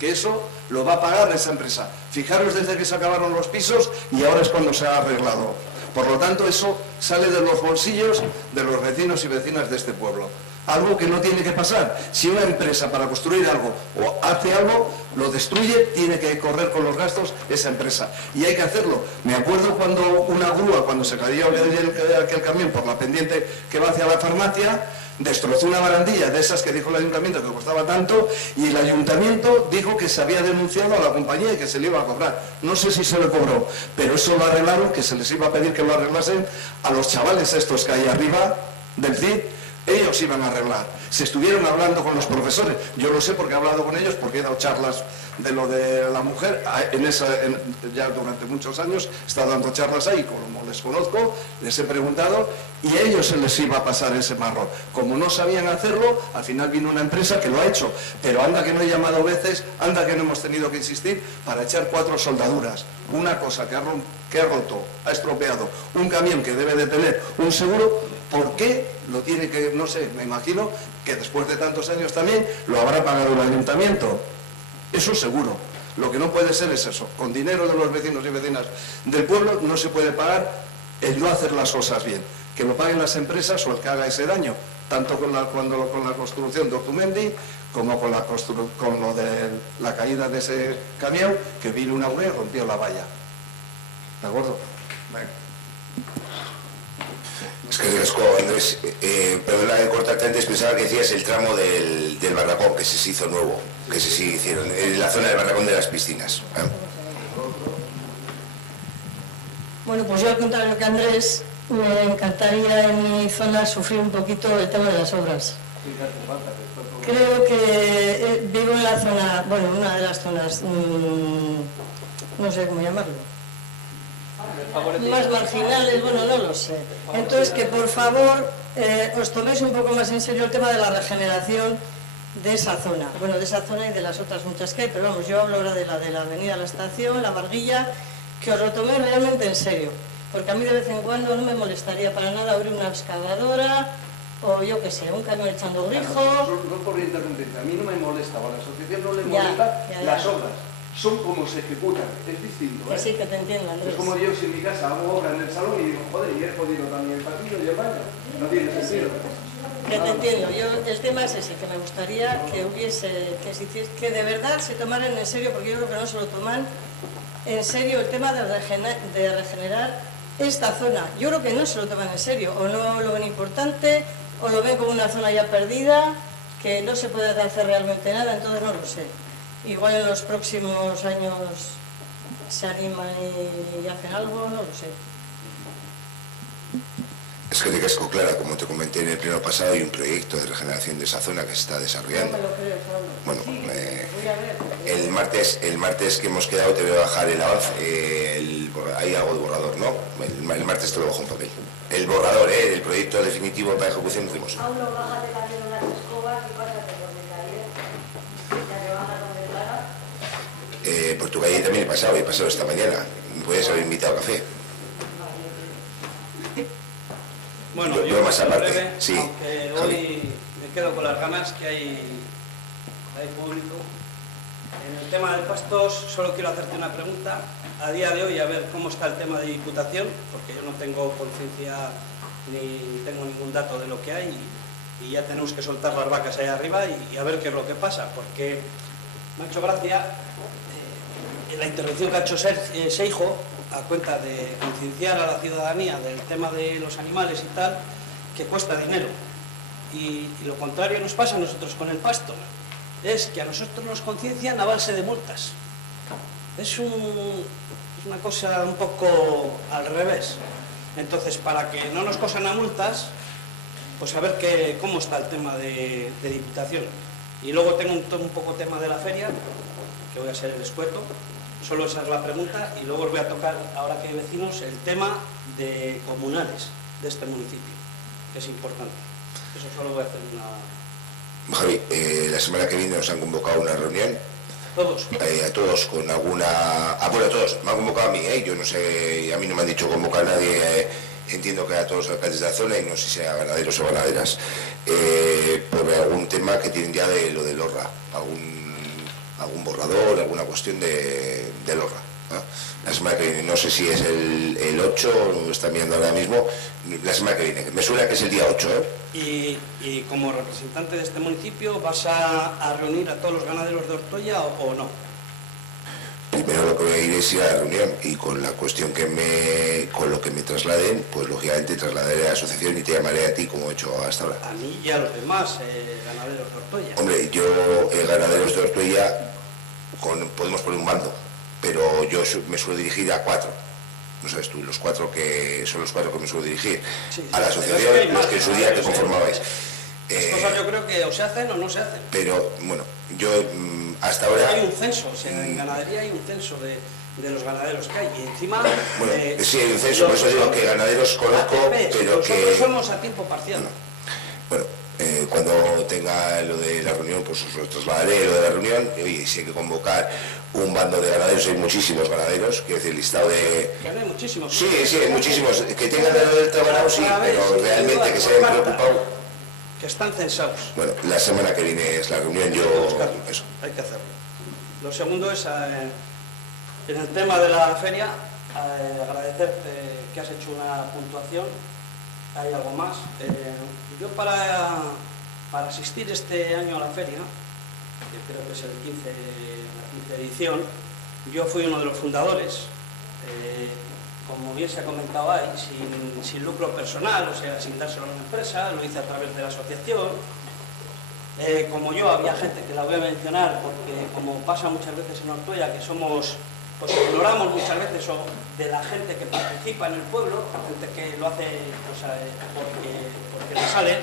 que eso lo va a pagar esa empresa. Fijaros desde que se acabaron los pisos y ahora es cuando se ha arreglado. Por lo tanto, eso sale de los bolsillos de los vecinos y vecinas de este pueblo. Algo que no tiene que pasar. Si una empresa para construir algo o hace algo, lo destruye, tiene que correr con los gastos esa empresa. Y hay que hacerlo. Me acuerdo cuando una grúa, cuando se cayó aquel camión por la pendiente que va hacia la farmacia, destrozó una barandilla de esas que dijo el ayuntamiento que costaba tanto, y el ayuntamiento dijo que se había denunciado a la compañía y que se le iba a cobrar. No sé si se le cobró, pero eso lo arreglaron, que se les iba a pedir que lo arreglasen a los chavales estos que hay arriba del CID. Ellos iban a arreglar. Se estuvieron hablando con los profesores. Yo lo sé porque he hablado con ellos, porque he dado charlas de lo de la mujer. Ya durante muchos años he estado dando charlas ahí, como les conozco, les he preguntado y a ellos se les iba a pasar ese marrón. Como no sabían hacerlo, al final vino una empresa que lo ha hecho. Pero anda que no he llamado veces, anda que no hemos tenido que insistir para echar 4 soldaduras. Una cosa que ha roto, ha estropeado un camión que debe de tener un seguro. ¿Por qué lo tiene que, no sé, me imagino que después de tantos años también lo habrá pagado el ayuntamiento? Eso seguro. Lo que no puede ser es eso. Con dinero de los vecinos y vecinas del pueblo no se puede pagar el no hacer las cosas bien. Que lo paguen las empresas o el que haga ese daño, tanto con la construcción de Ortumendi como con lo de la caída de ese camión, que vino una grúa y rompió la valla. ¿De acuerdo? Venga. Es que riesgo, Andrés, perdona de cortarte antes, pensaba que decías el tramo del barracón, que se hizo nuevo, que se hicieron, en la zona del barracón de las piscinas. Bueno, pues yo al contrario que Andrés, me encantaría en mi zona sufrir un poquito el tema de las obras. Creo que vivo en la zona, bueno, una de las zonas, no sé cómo llamarlo, más marginales, bueno, no lo sé. Entonces, que por favor os toméis un poco más en serio el tema de la regeneración de esa zona. Bueno, de esa zona y de las otras muchas que hay, pero vamos, yo hablo ahora de la avenida La Estación, La Barguilla, que os lo toméis realmente en serio. Porque a mí de vez en cuando no me molestaría para nada abrir una excavadora o yo qué sé, un camión echando grifos. No por interrumpir, a mí no me molesta, o a la asociación no le molesta las obras. Son como se ejecutan, es distinto. Que sí, que te entiendo, Andrés. Es como yo si en mi casa hago obra en el salón y digo, joder, y he podido también el pasillo y el baño. No tiene sentido. Que te entiendo. Yo, el tema es ese, que me gustaría que hubiese, que de verdad se tomaran en serio, porque yo creo que no se lo toman en serio el tema de regenerar esta zona. Yo creo que no se lo toman en serio, o no lo ven importante, o lo ven como una zona ya perdida, que no se puede hacer realmente nada, entonces no lo sé. Igual en los próximos años se animan y hacen algo, no lo sé. Es que ricasco, Clara, como te comenté en el pleno pasado, hay un proyecto de regeneración de esa zona que se está desarrollando. Bueno, el martes que hemos quedado te voy a bajar el avance, hay algo de borrador, ¿no? El martes te lo bajo en papel. El borrador, el proyecto definitivo para ejecución tenemos. Aún no bájate también unas escobas y pásate por mi taller. Ya que bajas donde Clara. Por tu calle también he pasado esta mañana. Me puedes haber invitado a café. Bueno, yo más aparte, breve, sí. Aunque hoy me quedo con las ganas que hay público. En el tema del pastos solo quiero hacerte una pregunta. A día de hoy, a ver cómo está el tema de Diputación, porque yo no tengo conciencia ni tengo ningún dato de lo que hay y ya tenemos que soltar las vacas ahí arriba y a ver qué es lo que pasa, porque me ha hecho gracia en la intervención que ha hecho Seijo, a cuenta de concienciar a la ciudadanía del tema de los animales y tal, que cuesta dinero. Y lo contrario nos pasa a nosotros con el pasto. Es que a nosotros nos conciencian a base de multas. Es una cosa un poco al revés. Entonces, para que no nos cosan a multas, pues a ver cómo está el tema de Diputación. Y luego tengo un poco tema de la feria, que voy a ser el escueto. Solo esa es la pregunta y luego os voy a tocar, ahora que hay vecinos, el tema de comunales de este municipio, que es importante. Eso solo voy a hacer una... Javi, la semana que viene nos han convocado a una reunión. ¿Todos? A todos, con alguna... bueno, a todos. Me han convocado a mí, yo no sé, a mí no me han dicho convocar a nadie, entiendo que a todos los alcaldes de la zona y no sé si a ganaderos o ganaderas, por algún tema que tienen ya de lo del Orra, algún borrador, alguna cuestión del Orra. La semana que viene, no sé si es el 8, lo está mirando ahora mismo, la semana que viene, me suena que es el día 8, Y como representante de este municipio, ¿vas a reunir a todos los ganaderos de Ortuella o no? Primero lo que voy a ir es ir a la reunión y con la cuestión con lo que me trasladen, pues lógicamente trasladaré a la asociación y te llamaré a ti como he hecho hasta ahora. A mí y a los demás ganaderos de Ortuella. Hombre, yo, ganaderos de Ortuella, podemos poner un bando, pero yo me suelo dirigir a 4. No sabes tú, los 4 que son los 4 que me suelo dirigir. A la asociación, los que en su día te conformabais. Las cosas yo creo que o se hacen o no se hacen. Pero, bueno, yo hasta ahora... Hay un censo, o sea, en ganadería hay un censo de los ganaderos que hay. Y encima... Bueno, sí, hay un censo, por eso digo que ganaderos conozco, pero que... Nosotros somos a tiempo parcial. Bueno, cuando tenga lo de la reunión, pues os lo trasladaré, lo de la reunión. Y oye, si hay que convocar un bando de ganaderos, hay muchísimos ganaderos, quiero decir, el listado de... Que no hay muchísimos. Sí, hay muchísimos. Que tengan el trabajo, sí, pero realmente que se hayan preocupado... Que están censados. Bueno, la semana que viene es la reunión, eso. Hay que hacerlo. Lo segundo es, en el tema de la feria, agradecerte que has hecho una puntuación. Hay algo más. Yo para asistir este año a la feria, que creo que es la 15 edición, yo fui uno de los fundadores. Como bien se ha comentado ahí, sin lucro personal, o sea, sin dárselo a una empresa, lo hice a través de la asociación. Como yo, había gente que la voy a mencionar, porque como pasa muchas veces en Ortuella, que somos, pues ignoramos muchas veces de la gente que participa en el pueblo, la gente que lo hace porque le sale.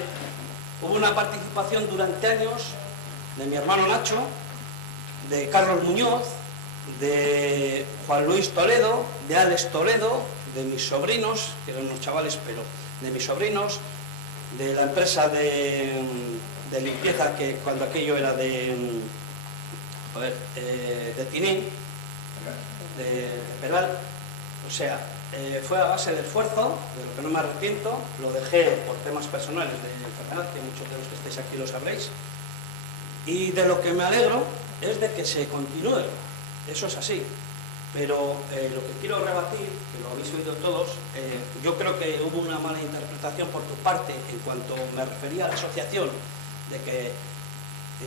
Hubo una participación durante años de mi hermano Nacho, de Carlos Muñoz, de Juan Luis Toledo, de Alex Toledo, de mis sobrinos, que eran unos chavales, pero de mis sobrinos, de la empresa de limpieza, que cuando aquello era de Tinín, de Pelal. O sea, fue a base de esfuerzo, de lo que no me arrepiento. Lo dejé por temas personales de enfermedad, que muchos de los que estáis aquí lo sabréis, y de lo que me alegro es de que se continúe. Eso es así, pero lo que quiero rebatir, que lo habéis oído todos, yo creo que hubo una mala interpretación por tu parte en cuanto me refería a la asociación, de que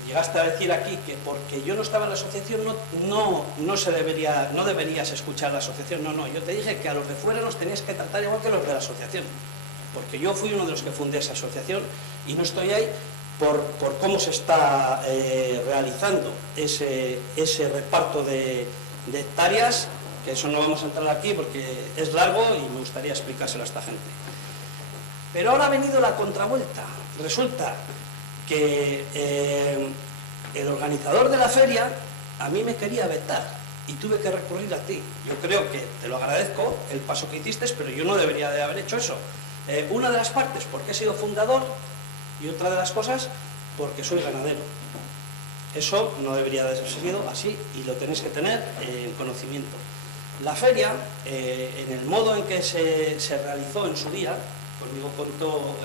llegaste a decir aquí que porque yo no estaba en la asociación no deberías escuchar la asociación. No, yo te dije que a los de fuera nos tenías que tratar igual que los de la asociación, porque yo fui uno de los que fundé esa asociación y no estoy ahí por cómo se está realizando ese reparto de hectáreas, que eso no vamos a entrar aquí porque es largo y me gustaría explicárselo a esta gente. Pero ahora ha venido la contravuelta. Resulta que el organizador de la feria a mí me quería vetar y tuve que recurrir a ti. Yo creo que te lo agradezco el paso que hiciste, pero yo no debería de haber hecho eso. Una de las partes porque he sido fundador, y otra de las cosas, porque soy ganadero. Eso no debería de haber sido así y lo tenéis que tener en conocimiento. La feria, en el modo en que se realizó en su día, conmigo contó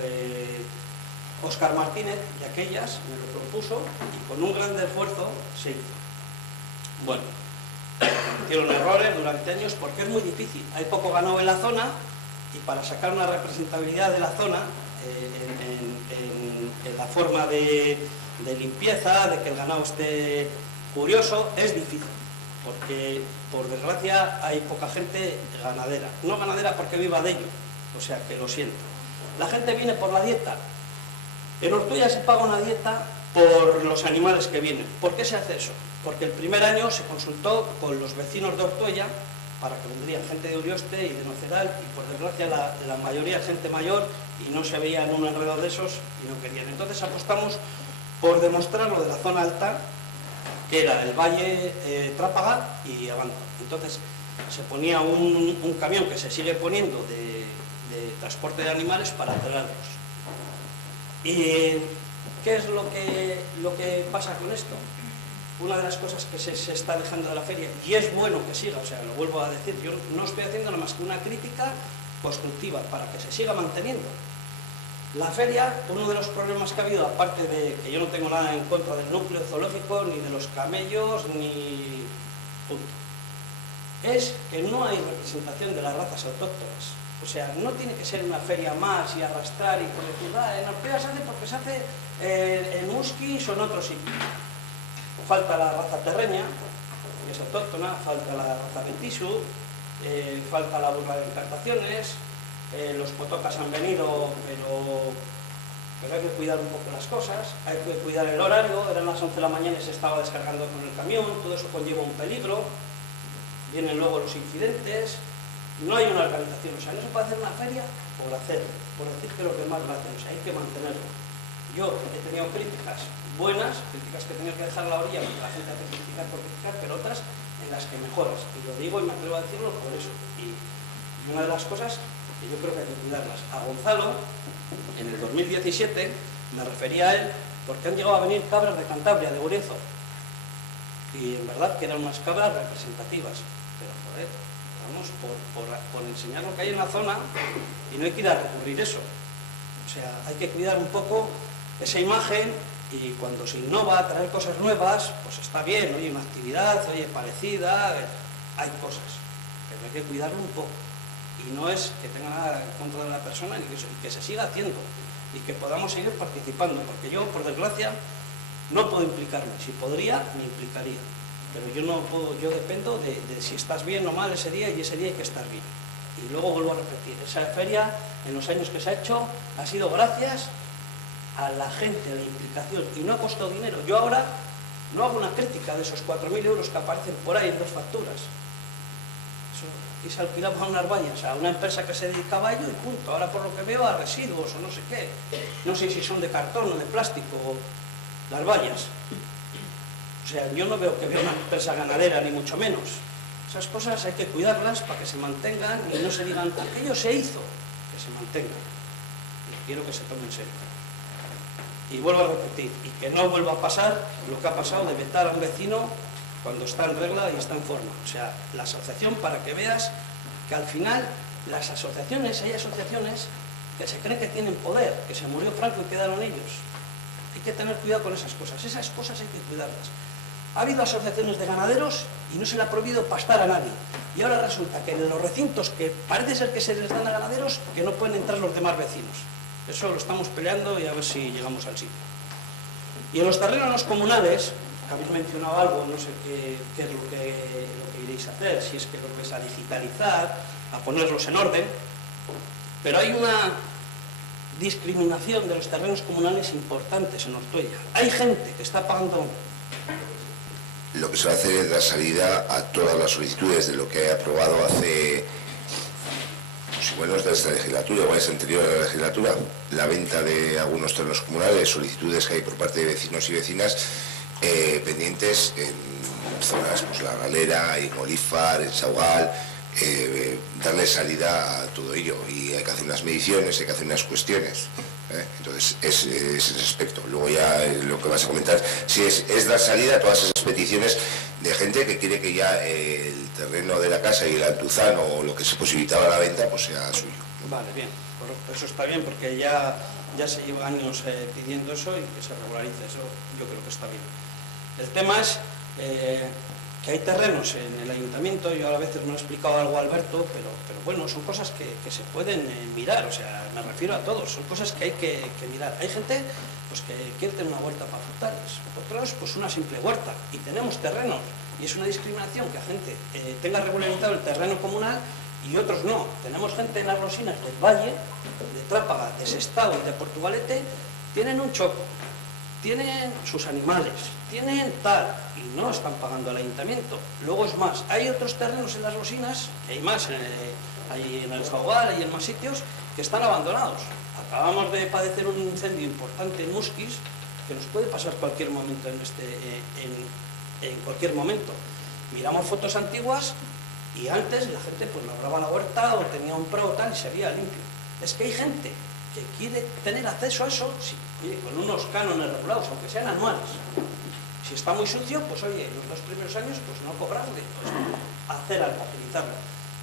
Óscar Martínez y aquellas, me lo propuso y con un gran esfuerzo se hizo. Bueno, hicieron errores durante años porque es muy difícil. Hay poco ganado en la zona y para sacar una representabilidad de la zona en la forma de limpieza, de que el ganado esté curioso, es difícil, porque por desgracia hay poca gente ganadera. No ganadera porque viva de ello, o sea que lo siento. La gente viene por la dieta. En Ortuella se paga una dieta por los animales que vienen. ¿Por qué se hace eso? Porque el primer año se consultó con los vecinos de Ortuella para que vendrían gente de Urioste y de Nocedal, y por desgracia la mayoría es gente mayor y no se veía en un alrededor de esos y no querían. Entonces apostamos por demostrar lo de la zona alta, que era el Valle Trápaga y Abando. Entonces se ponía un camión que se sigue poniendo de transporte de animales para traerlos. ¿Y qué es lo que pasa con esto? Una de las cosas que se está dejando de la feria, y es bueno que siga, o sea, lo vuelvo a decir, yo no estoy haciendo nada más que una crítica constructiva para que se siga manteniendo. La feria, uno de los problemas que ha habido, aparte de que yo no tengo nada en contra del núcleo zoológico, ni de los camellos, ni punto. es que no hay representación de las razas autóctonas. O sea, no tiene que ser una feria más y arrastrar y por decir, en Orpea se hace porque se hace en Musquis o en otro sitio. Falta la raza terreña, que es autóctona, falta la raza mestizo, falta la burla de encartaciones, los potocas han venido, pero hay que cuidar un poco las cosas, hay que cuidar el horario, eran las 11 de la mañana y se estaba descargando con el camión, todo eso conlleva un peligro, vienen luego los incidentes, no hay una organización, o sea, no se puede hacer una feria por hacer, por decir que los demás lo hacen, o sea, hay que mantenerlo. Yo he tenido críticas buenas, críticas que he tenido que dejar a la orilla porque la gente hace criticar por criticar, pero otras en las que mejoras, y lo digo y me atrevo a decirlo por eso. Y una de las cosas que yo creo que hay que cuidarlas. A Gonzalo, en el 2017, me refería a él porque han llegado a venir cabras de Cantabria, de Orezo, y en verdad que eran unas cabras representativas, pero joder, vamos, por enseñar lo que hay en la zona, y no hay que ir a recurrir eso. O sea, hay que cuidar un poco esa imagen, y cuando se innova, traer cosas nuevas, pues está bien, oye, una actividad, oye, parecida, hay cosas, pero hay que cuidarlo un poco. Y no es que tenga nada en contra de la persona, y que se siga haciendo, y que podamos seguir participando, porque yo, por desgracia, no puedo implicarme. Si podría, me implicaría. Pero yo no puedo, yo dependo de si estás bien o mal ese día, y ese día hay que estar bien. Y luego vuelvo a repetir, esa feria, en los años que se ha hecho, ha sido gracias a la gente, a la implicación, y no ha costado dinero. Yo ahora no hago una crítica de esos 4.000 euros que aparecen por ahí en 2 facturas. Eso, y se alquilaba unas vallas a una empresa que se dedicaba a ello y punto. Ahora por lo que veo a residuos o no sé qué. No sé si son de cartón o de plástico, las vallas. O sea, yo no veo que vea una empresa ganadera, ni mucho menos. Esas cosas hay que cuidarlas para que se mantengan y no se digan, aquello se hizo, que se mantengan. Y quiero que se tome en serio. Y vuelvo a repetir, y que no vuelva a pasar lo que ha pasado de vetar a un vecino cuando está en regla y está en forma. O sea, la asociación, para que veas que al final las asociaciones, hay asociaciones que se creen que tienen poder, que se murió Franco y quedaron ellos. Hay que tener cuidado con esas cosas hay que cuidarlas. Ha habido asociaciones de ganaderos y no se le ha prohibido pastar a nadie. Y ahora resulta que en los recintos que parece ser que se les dan a ganaderos, que no pueden entrar los demás vecinos. Eso lo estamos peleando y a ver si llegamos al sitio. Y en los terrenos comunales, que habéis mencionado algo, no sé qué es lo que iréis a hacer, si es que lo que es a digitalizar, a ponerlos en orden, pero hay una discriminación de los terrenos comunales importantes en Ortuella. Hay gente que está pagando... Lo que se va a hacer es dar salida a todas las solicitudes de lo que he aprobado hace... Si bueno, es de esta legislatura, igual es anterior a la legislatura, la venta de algunos terrenos comunales, solicitudes que hay por parte de vecinos y vecinas pendientes en zonas, pues La Galera, en Olífar, en Saugal, darle salida a todo ello. Y hay que hacer unas mediciones, hay que hacer unas cuestiones. Entonces, es ese aspecto. Luego ya lo que vas a comentar, si es dar salida a todas esas peticiones de gente que quiere que ya el terreno de la casa y el altuzano o lo que se posibilitaba la venta pues sea suyo. Vale, bien, eso está bien porque ya se lleva años pidiendo eso y que se regularice, eso yo creo que está bien. El tema es que hay terrenos en el ayuntamiento, yo a veces me lo he explicado algo a Alberto, pero bueno, son cosas que se pueden mirar, o sea, me refiero a todos, son cosas que hay que mirar. Hay gente pues que quiere tener una huerta para frutales, otros pues una simple huerta, y tenemos terrenos, y es una discriminación que la gente tenga regularizado el terreno comunal y otros no. Tenemos gente en las Rosinas del Valle, de Trápaga, de Sestao y de Portugalete, tienen un choco, tienen sus animales, tienen tal, y no están pagando al ayuntamiento. Luego es más, hay otros terrenos en las Rosinas, que hay más, hay en el Saugal y en más sitios, que están abandonados. Acabamos de padecer un incendio importante en Musquis, que nos puede pasar cualquier momento en cualquier momento. Miramos fotos antiguas y antes la gente pues labraba la huerta o tenía un prado tal y se veía limpio. Es que hay gente que quiere tener acceso a eso, sí, oye, con unos cánones regulados, aunque sean anuales. Si está muy sucio, pues oye, en los 2 primeros años pues no cobrarle, pues hacer algo, utilizarlo.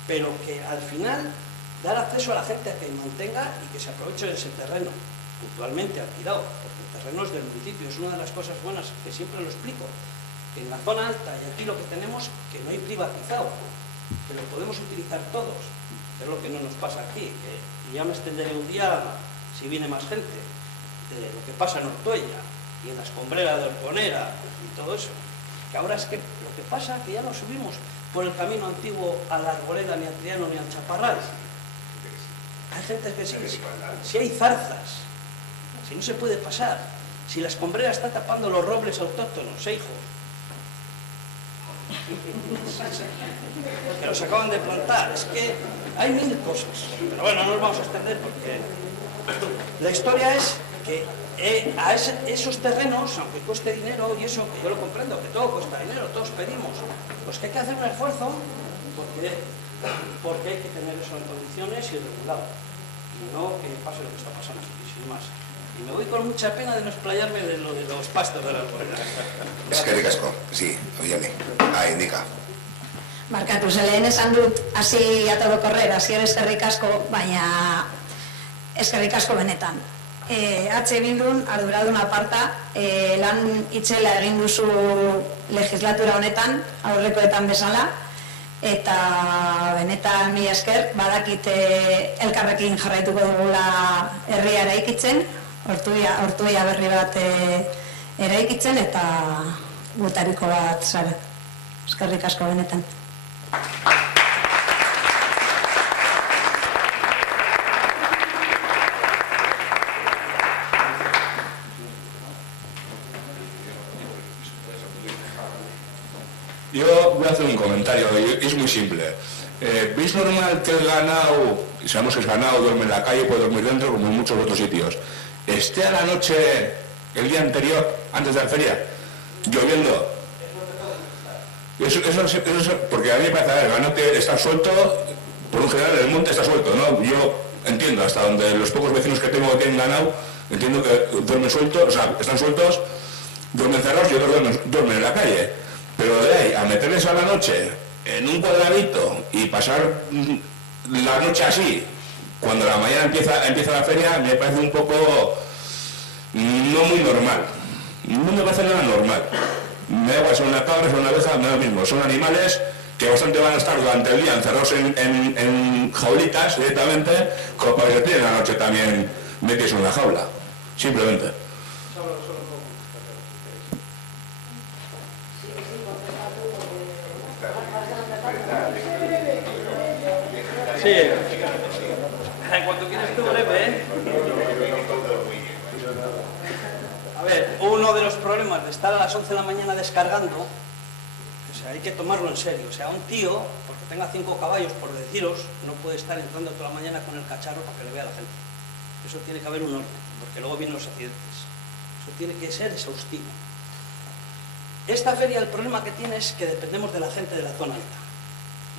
Pero que al final dar acceso a la gente a que mantenga y que se aproveche de ese terreno, puntualmente alquilado, porque el terreno es del municipio, es una de las cosas buenas que siempre lo explico, que en la zona alta y aquí lo que tenemos, que no hay privatizado. que lo podemos utilizar todos, es lo que no nos pasa aquí, que ya me extenderé un día, si viene más gente, de lo que pasa en Ortuella y en la escombrera de Orconera y todo eso, que ahora es que lo que pasa es que ya no subimos por el camino antiguo a la Arboleda, ni a Triano, ni al Chaparral. Hay gente que sí, si hay zarzas, si no se puede pasar, si la escombrera está tapando los robles autóctonos, hijos, que los acaban de plantar, es que hay mil cosas, pero bueno, no nos vamos a extender porque la historia es que a esos terrenos, aunque cueste dinero, y eso que yo lo comprendo, que todo cuesta dinero, todos pedimos, pues que hay que hacer un esfuerzo porque hay que tener eso en condiciones y regulado, y no que pase lo que está pasando aquí, sin más. Y me voy con mucha pena de no explayarme de lo de los pastos de la Arboleda. Es que ricasco, sí, oieme. Indica. Barkatu, lehen esan dut, hasi a todo correr, hasi eskerrik asko, baina eskerrik asko benetan. Bildun arduradun aparta, lan itzela egin duzu legislatura honetan, aurrekoetan bezala, eta benetan mila esker, badakit elkarrekin jarraituko dugula herria eraikitzen, Ortuella berri bat eraikitzen, eta gutariko bat zara. Eskerrik asko benetan. Yo voy a hacer un comentario, es muy simple. ¿Veis normal que el ganado, sabemos que el ganado duerme en la calle, puede dormir dentro como en muchos otros sitios, esté a la noche, el día anterior, antes de la feria, lloviendo? Eso, porque a mí me parece que el ganado está suelto, por un general el monte está suelto, ¿no? Yo entiendo, hasta donde los pocos vecinos que tengo que tienen ganado, entiendo que duermen sueltos, o sea, están sueltos, duermen cerrados y otros duermen en la calle. Pero de ahí a meterles a la noche en un cuadradito y pasar la noche así, cuando la mañana empieza la feria, me parece un poco no muy normal. No me parece nada normal. Me da igual, son una cabra, son una abeja, me da lo mismo. Son animales que bastante van a estar durante el día encerrados en jaulitas directamente, como para que se tienen la noche también metidos en una jaula. Simplemente. Sí, cuando quieres tú, breve, ¿eh? A ver, uno de los problemas de estar a las 11 de la mañana descargando, o sea, hay que tomarlo en serio. O sea, un tío, porque tenga 5 caballos, por deciros, no puede estar entrando toda la mañana con el cacharro para que le vea a la gente. Eso tiene que haber un orden, porque luego vienen los accidentes. Eso tiene que ser exhaustivo. Esta feria, el problema que tiene es que dependemos de la gente de la zona alta.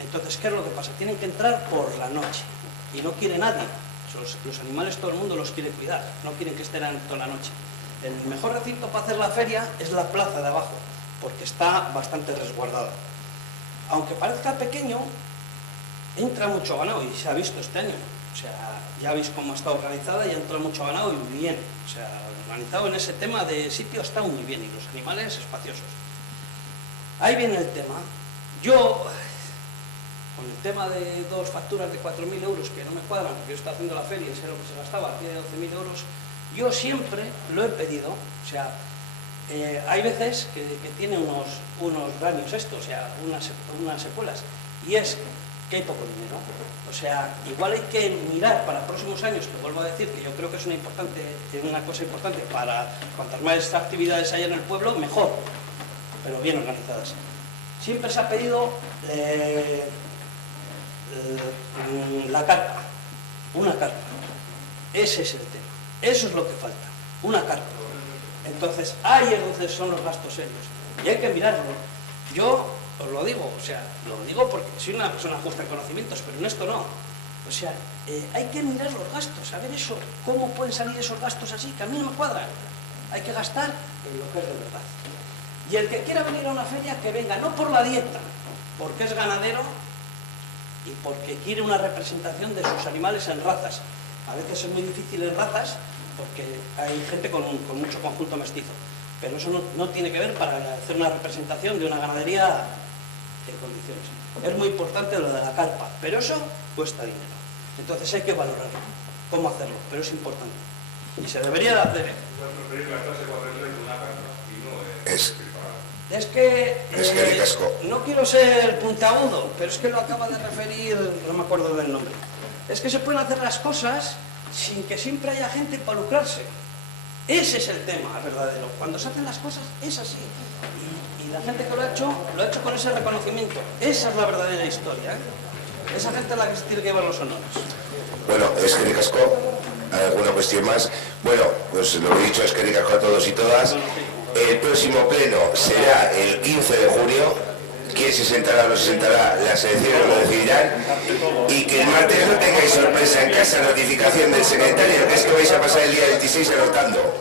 Entonces, ¿qué es lo que pasa? Tienen que entrar por la noche y no quiere nadie. Los animales todo el mundo los quiere cuidar, no quieren que estén toda la noche. El mejor recinto para hacer la feria es la plaza de abajo, porque está bastante resguardada. Aunque parezca pequeño, entra mucho ganado y se ha visto este año. O sea, ya veis cómo está organizada y entra mucho ganado y muy bien. O sea, organizado en ese tema de sitio está muy bien y los animales espaciosos. Ahí viene el tema. Yo, con el tema de 2 facturas de 4.000 euros que no me cuadran, porque yo estaba haciendo la feria y sé lo que se gastaba, tiene 12.000 euros, yo siempre lo he pedido. O sea, hay veces que tiene unos daños esto, o sea, unas secuelas, y es que hay poco dinero. O sea, igual hay que mirar para próximos años, que vuelvo a decir que yo creo que es una cosa importante para cuantas más actividades haya en el pueblo, mejor, pero bien organizadas. Siempre se ha pedido la carpa, una carpa. Ese es el tema, eso es lo que falta, una carpa. Entonces, ahí es donde son los gastos serios, y hay que mirarlo. Yo os lo digo, o sea, lo digo porque soy una persona justa en conocimientos, pero en esto no. O sea, hay que mirar los gastos, a ver eso, cómo pueden salir esos gastos así, que a mí no me cuadran. Hay que gastar en lo que es de verdad. Y el que quiera venir a una feria, que venga, no por la dieta, porque es ganadero y porque quiere una representación de sus animales en razas. A veces es muy difícil en razas, porque hay gente con mucho conjunto mestizo. Pero eso no tiene que ver para hacer una representación de una ganadería condiciones. Es muy importante lo de la carpa, pero eso cuesta dinero. Entonces hay que valorarlo, cómo hacerlo, pero es importante. Y se debería de hacer. Es que no quiero ser puntiagudo, pero es que lo acaba de referir, no me acuerdo del nombre. Es que se pueden hacer las cosas sin que siempre haya gente para lucrarse. Ese es el tema verdadero. Cuando se hacen las cosas es así. Y la gente que lo ha hecho con ese reconocimiento. Esa es la verdadera historia, ¿eh? Esa gente es la que se tiene que llevar los honores. Bueno, es que ricasco. ¿Alguna cuestión más? Bueno, pues lo he dicho, es que ricasco a todos y todas. El próximo pleno será el 15 de junio. ¿Quién se sentará o no se sentará? Las elecciones lo decidirán. Y que el martes no tengáis sorpresa en casa, notificación del secretario, que es que vais a pasar el día 26 anotando.